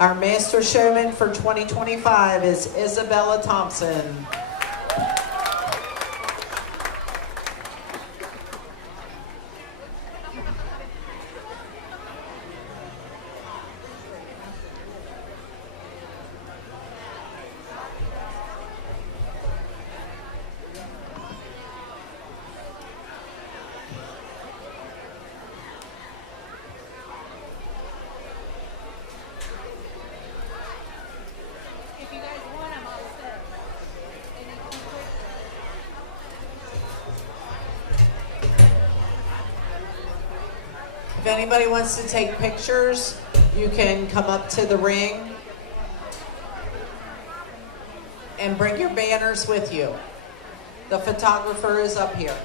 Our Master Showman for 2025 is Isabella Thompson. If anybody wants to take pictures, you can come up to the ring and bring your banners with you. The photographer is up here.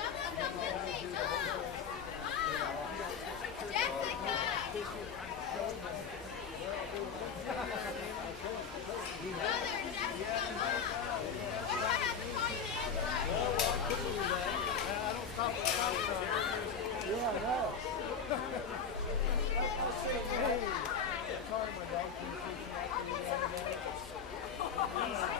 Someone come with me, come! Jessica! Mother, Jessica, Mom! What do I have to call you to answer? Yeah, I know. Sorry, my dog.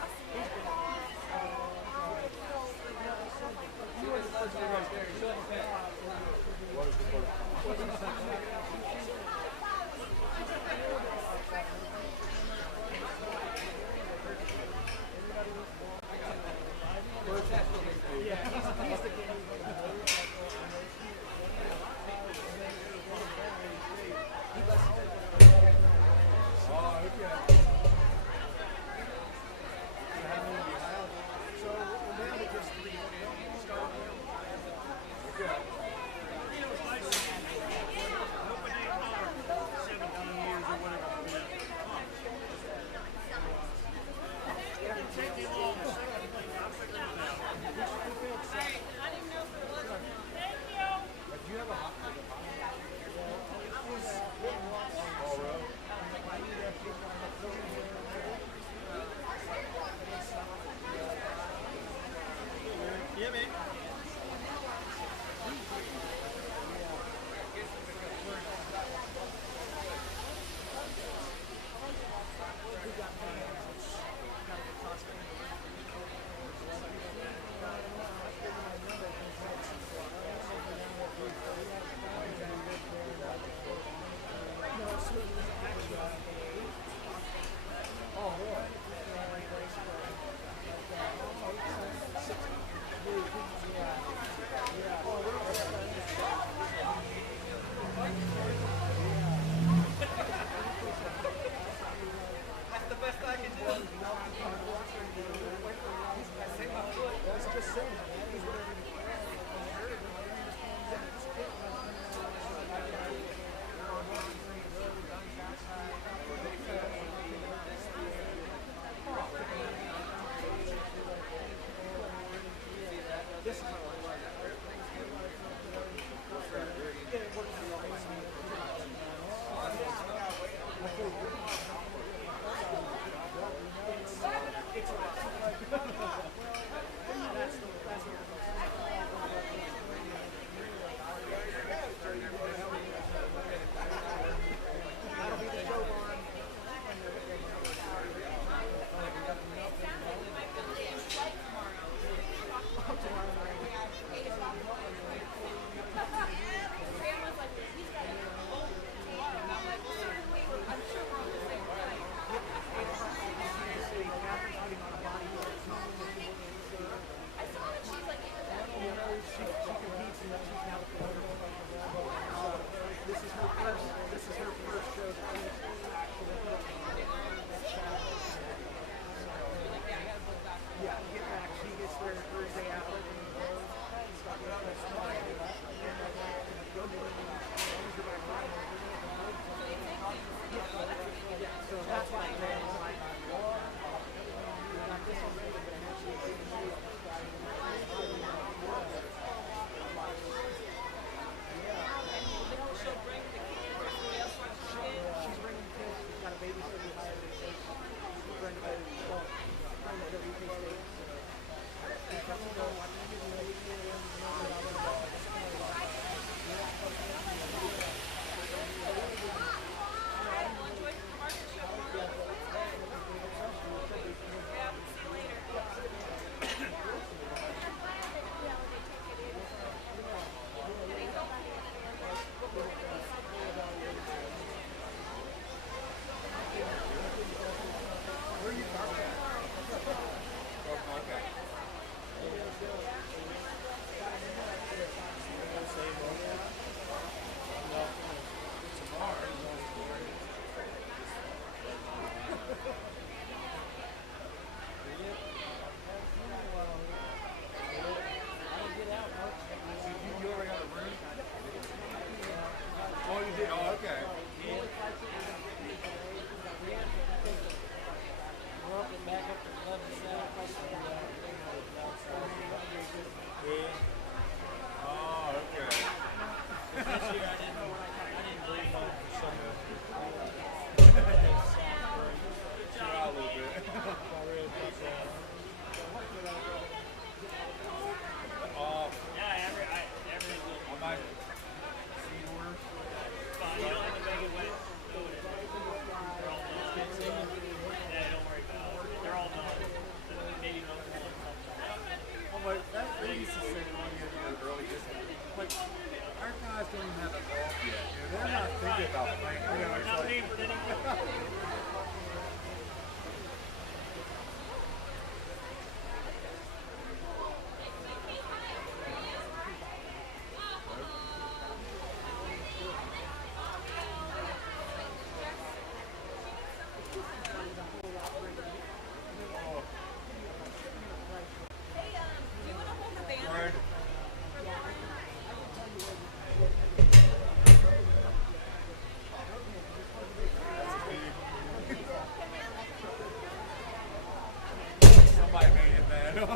I know.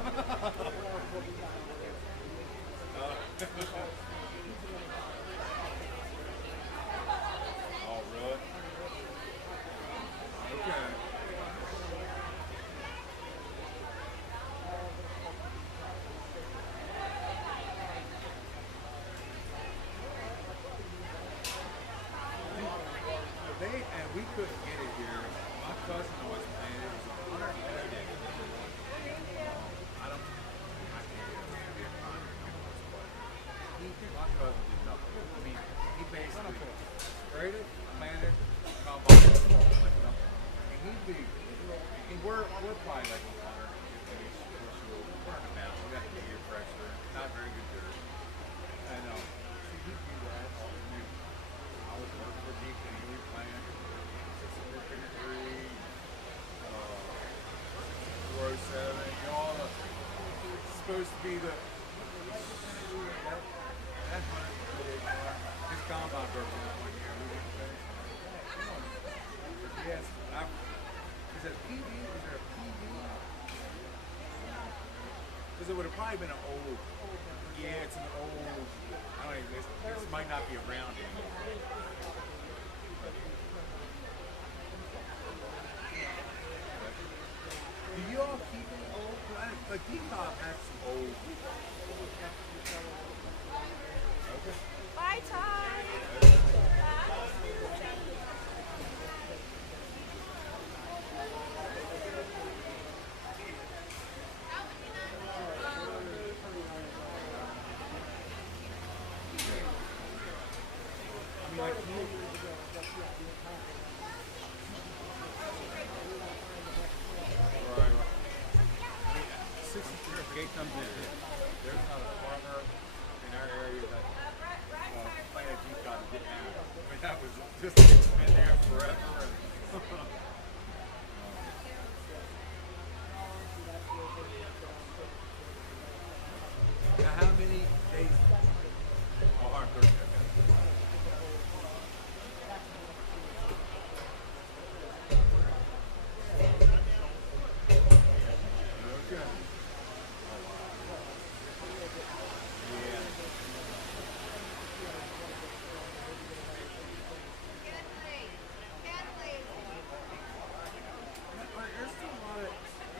Oh, really? Okay. And we couldn't get it here. My cousin was playing. It was 150. I can't get it. My cousin did nothing. I mean, he basically sprayed it, planted, come on, like nothing. And we're probably like 150-ish. We're in the mountains. We got the air pressure. Not very good dirt. I know. See, he do that. I was working for Deacon and he was playing 653, 407, you know, all the, it's supposed to be the, that 148 car, his combine broke in 1 year, we didn't finish. Yes, is it a PV? Is there a PV? Because it would have probably been an old, yeah, it's an old, I don't even, this might not be around anymore. Do you all keep it old? Like Peacock has some old. Okay. Bye, Todd. Like right. 63 gate comes in. There's not a farmer in our area that planted Peacock and didn't have it. I mean, that was just been there forever. Now, how many days? Oh, 130.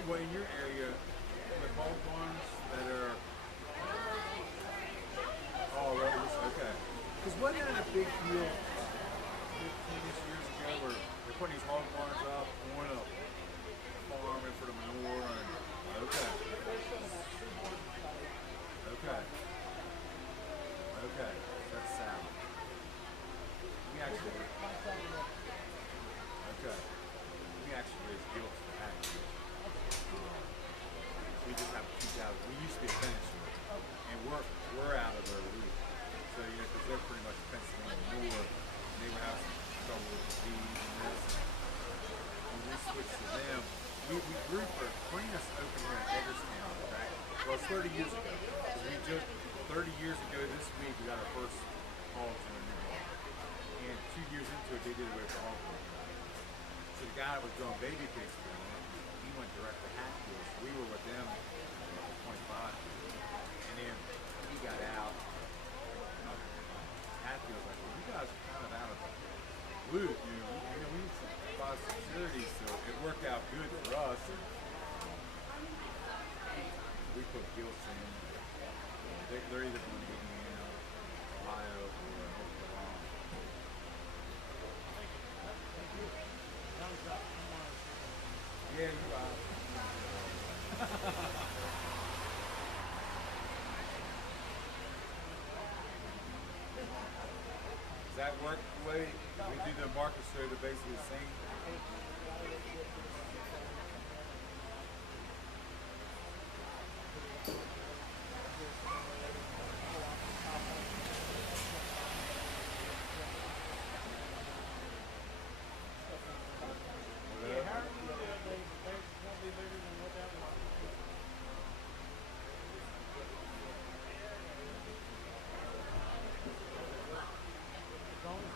Well, in your area, the bulk ones that are all rotors, okay. Because wasn't that a big deal 15-ish years ago where they're putting these hog barns up, going up farming for the manure and okay. Okay. That's sound. We actually raise gilts for that. We just have 2,000. We used to be a fence store, and we're out of their roof. So because they're pretty much fencing in the north, and they would have some trouble with the feed and this. When we switched to them, we grew for cleanest open here in Hagerstown back. Well, it's 30 years ago. We just 30 years ago this week we got our first hogs in a new hog, and 2 years into it they did away with the hog barn. So the guy that was doing baby pigs for them, he went direct to Hatfield. So we were with them 25. And then he got out. Hatfield was like, well, you guys are kind of out of the loop. We need some cost security, so it worked out good for us. We put gilts in. They're either from Indiana, Ohio, or North Carolina. Yeah, you're right. Does that work the way we do the market show? They're basically the same.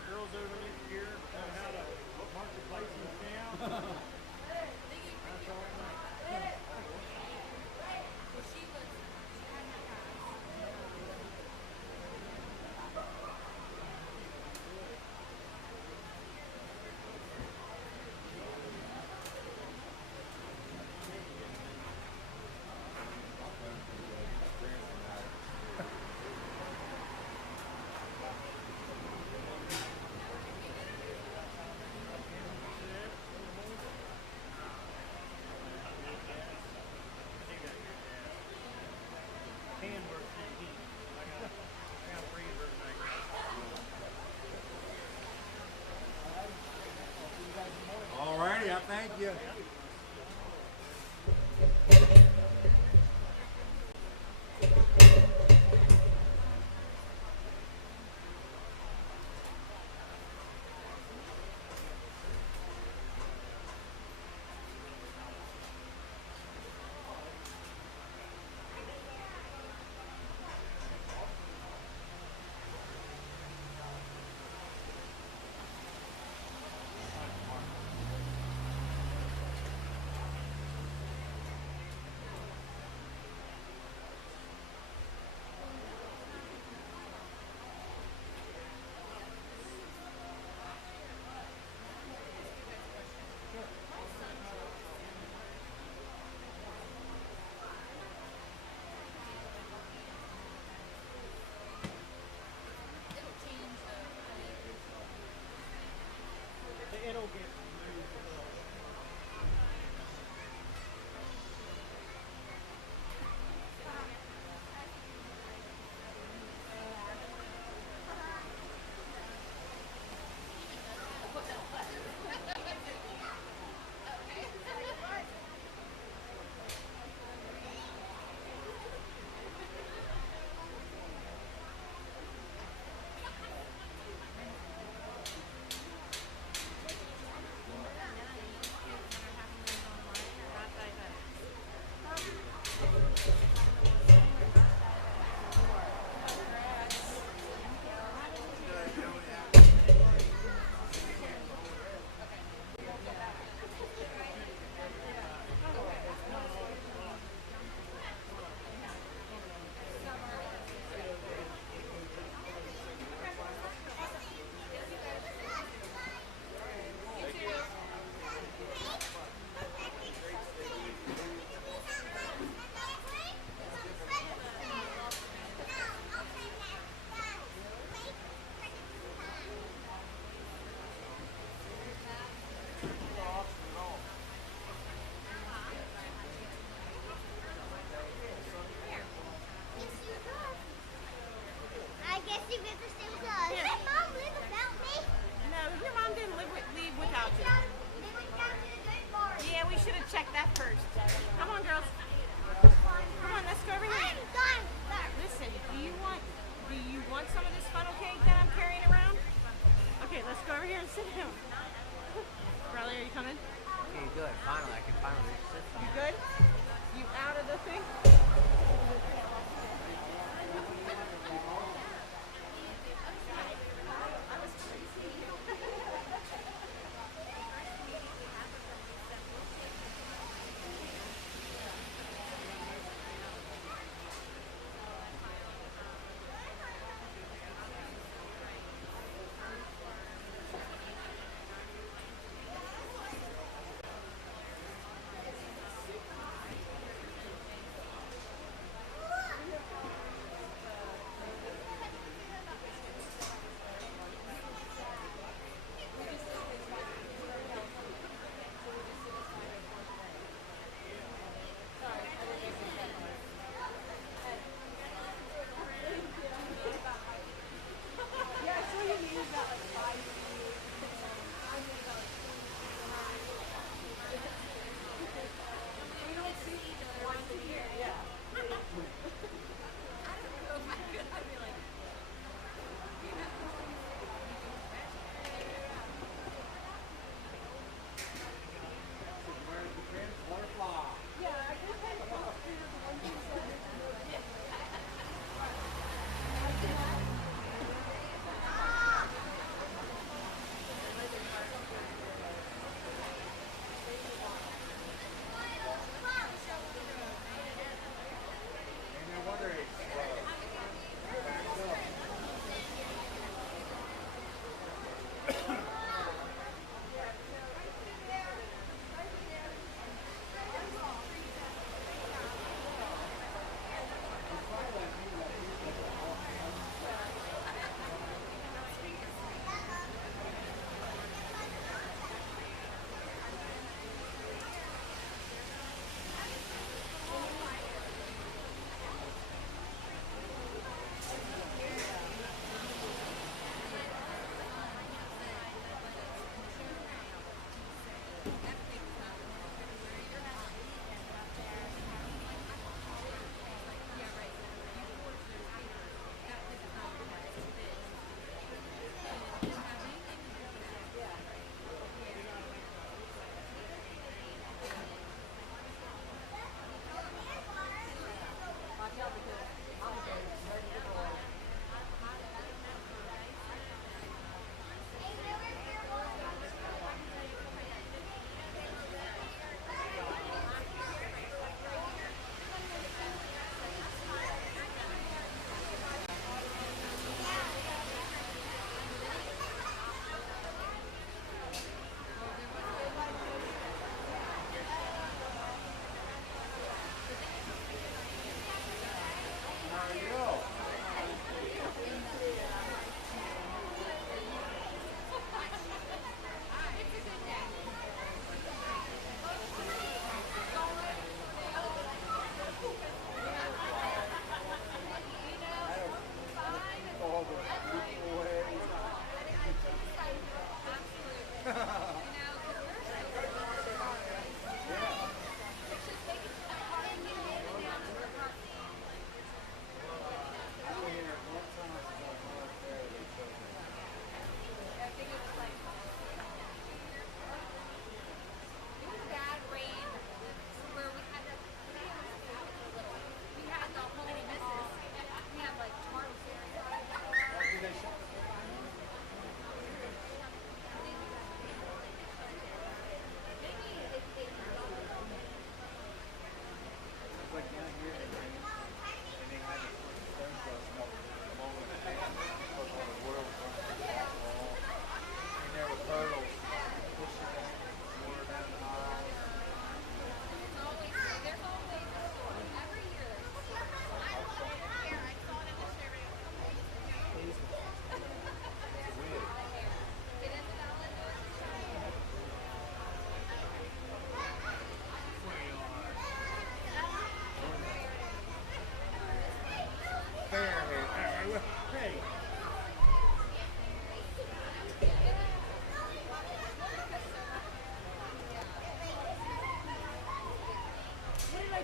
Girls over here know how to marketplace in town.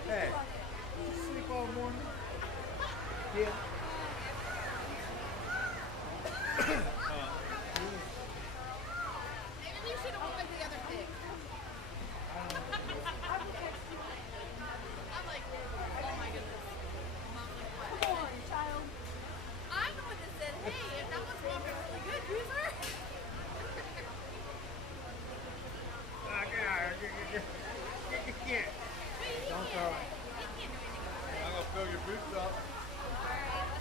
Hey, did you sleep all morning? Yeah. Maybe we should have went with the other pig. I'm like, oh my goodness. Mom's like, what? Come on, child. I'm the one that said, hey, if that one's walking really good, use her. Don't throw it. I'm gonna fill your boots up. Alright.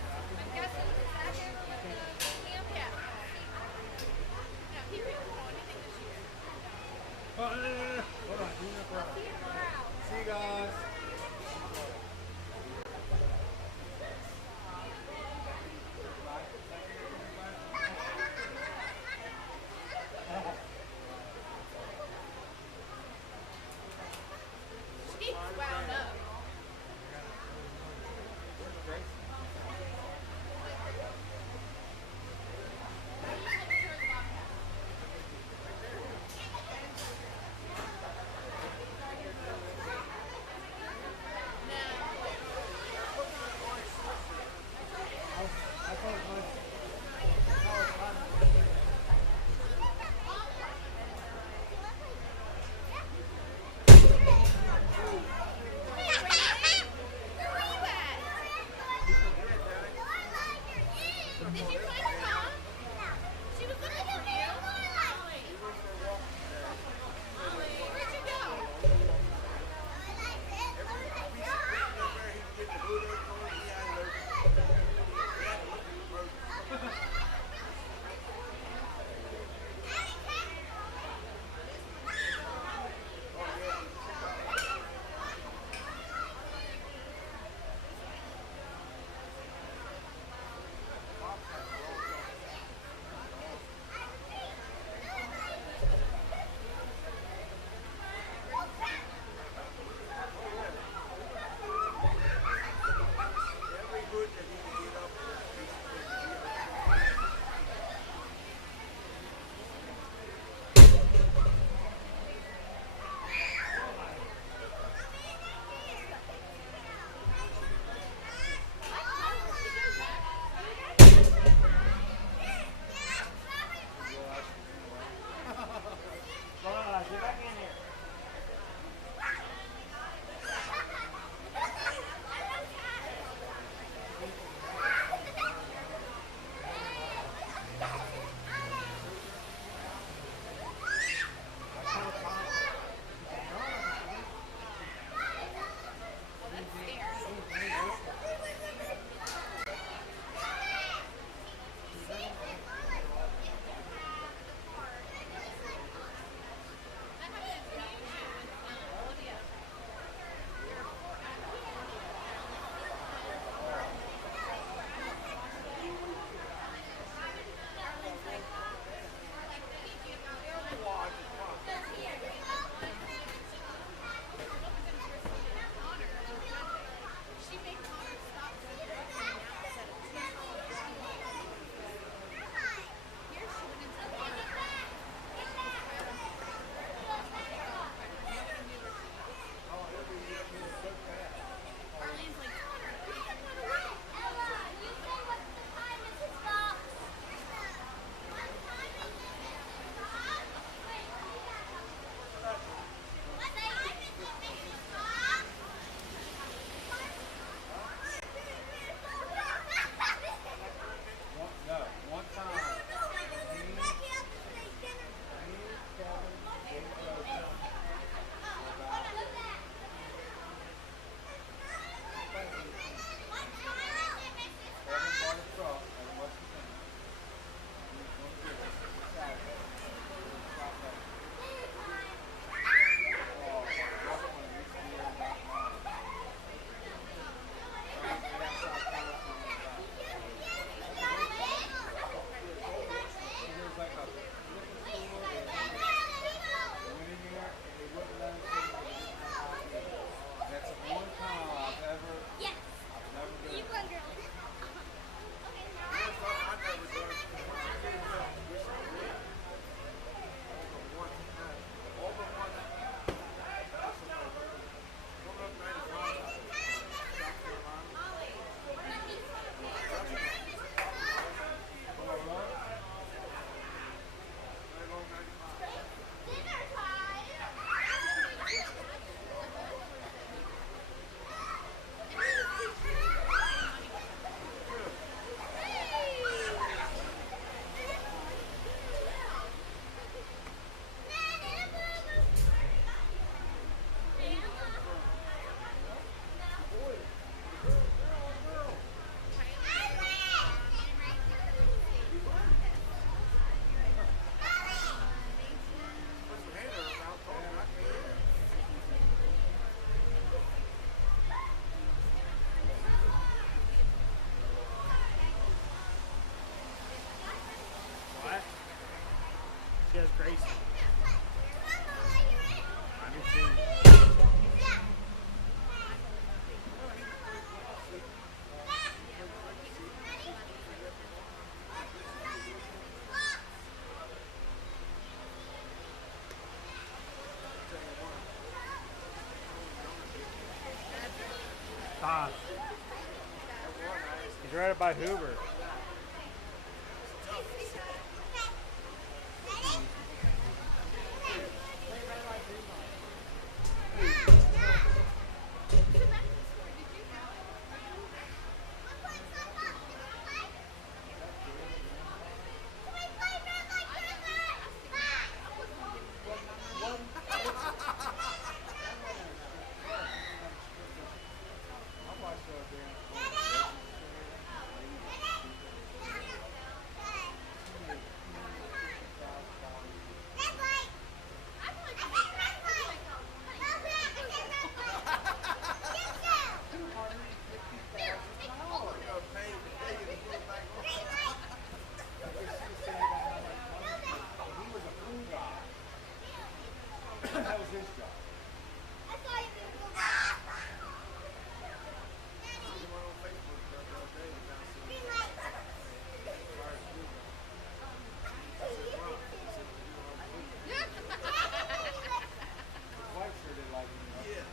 Tosh. He's right up by Hoover. That was his job. His wife sure did like him. Yeah.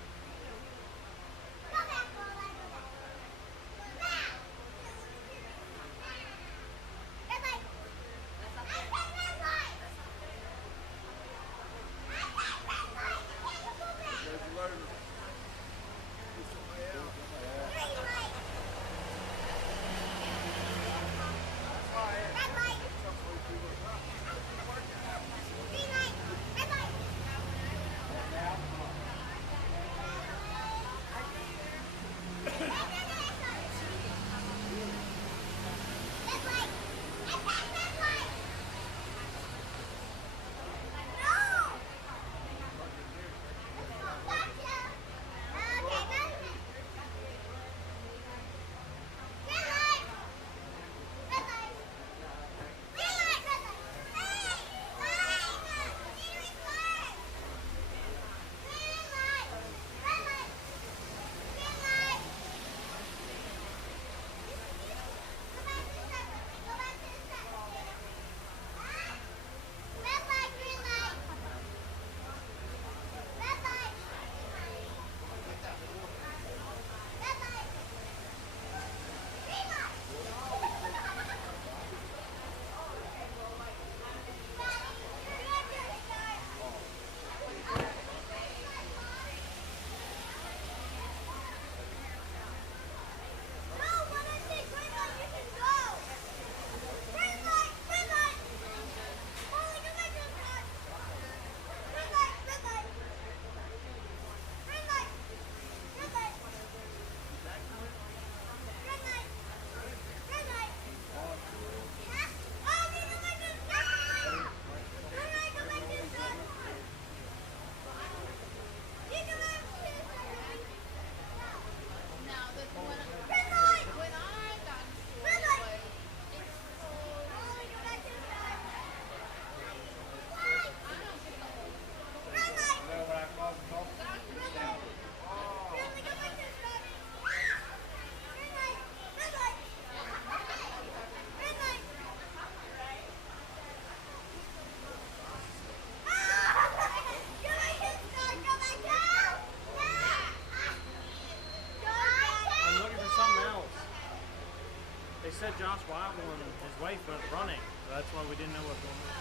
They said Josh Weibel and his wife went running, so that's why we didn't know what was going on.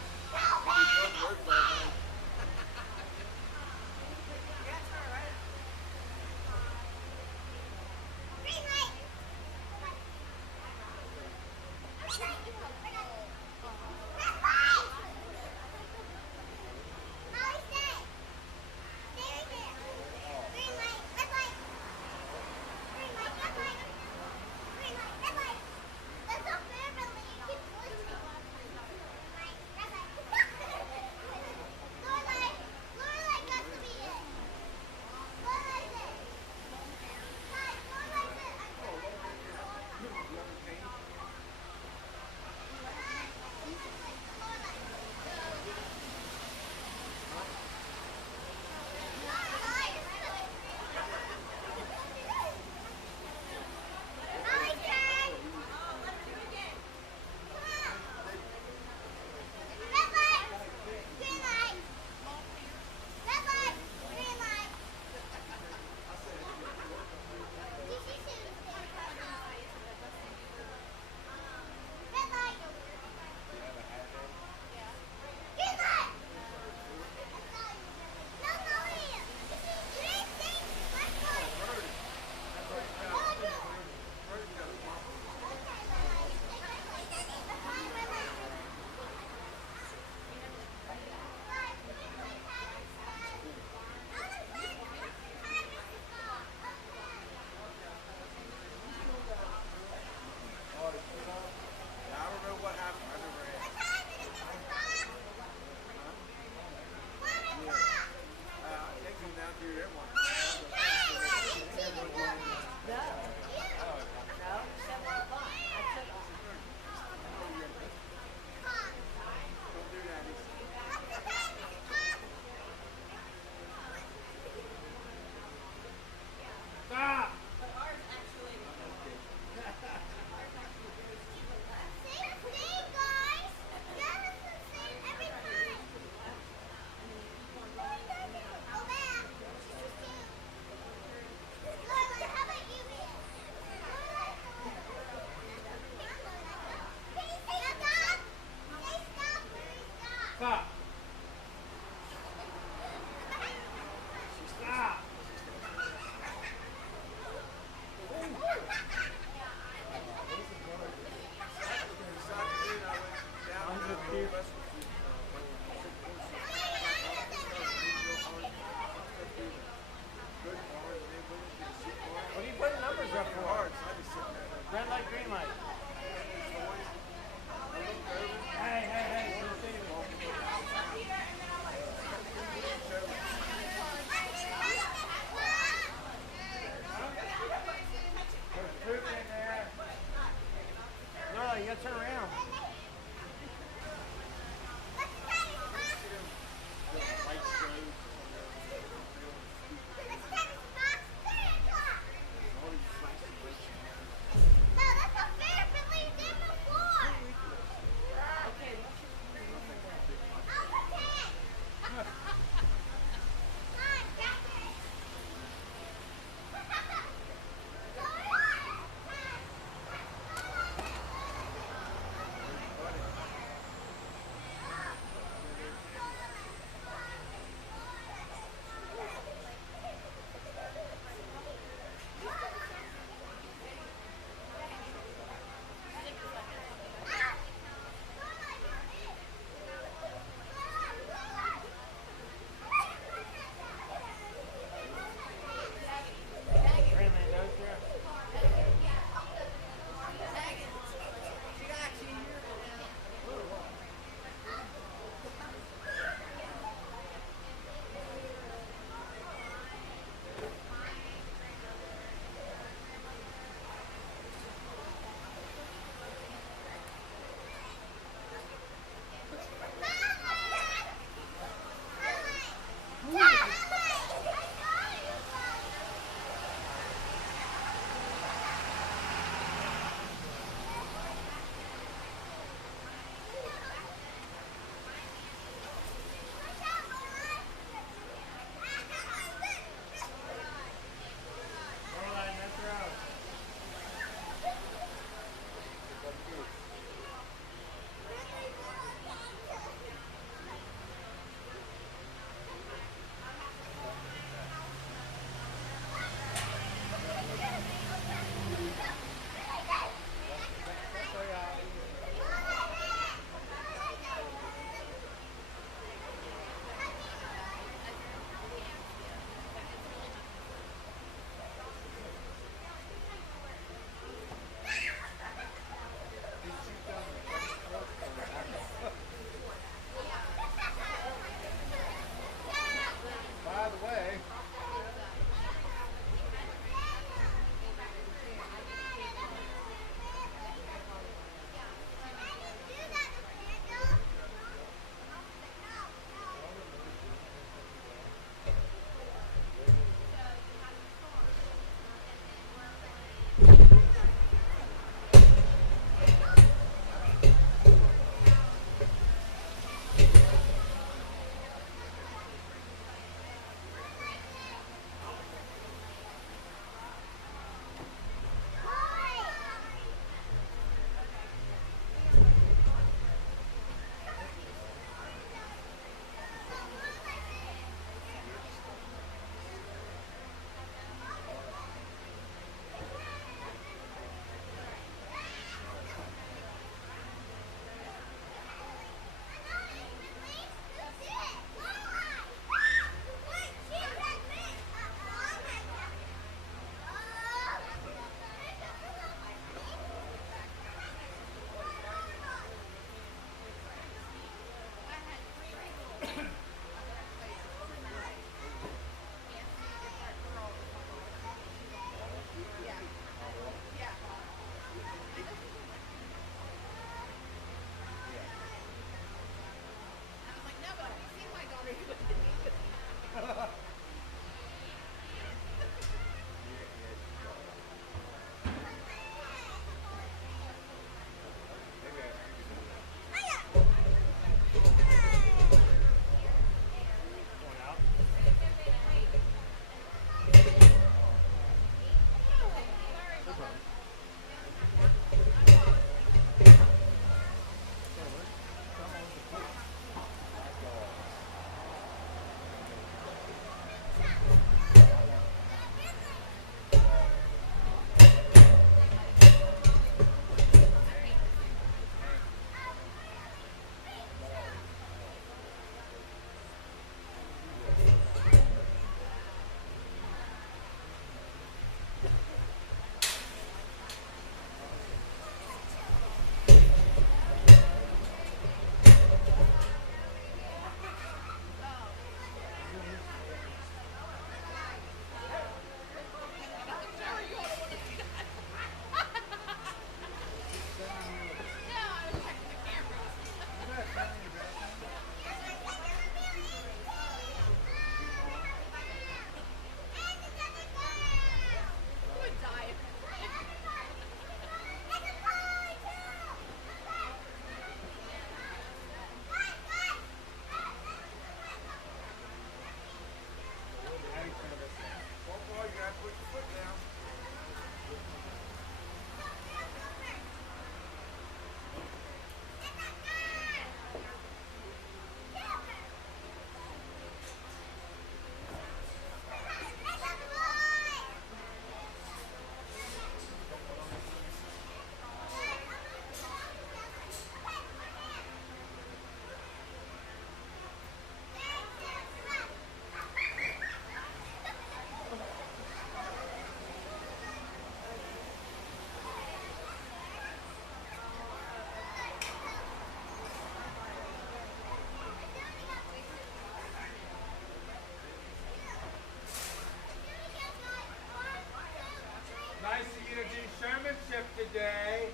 showmanship today.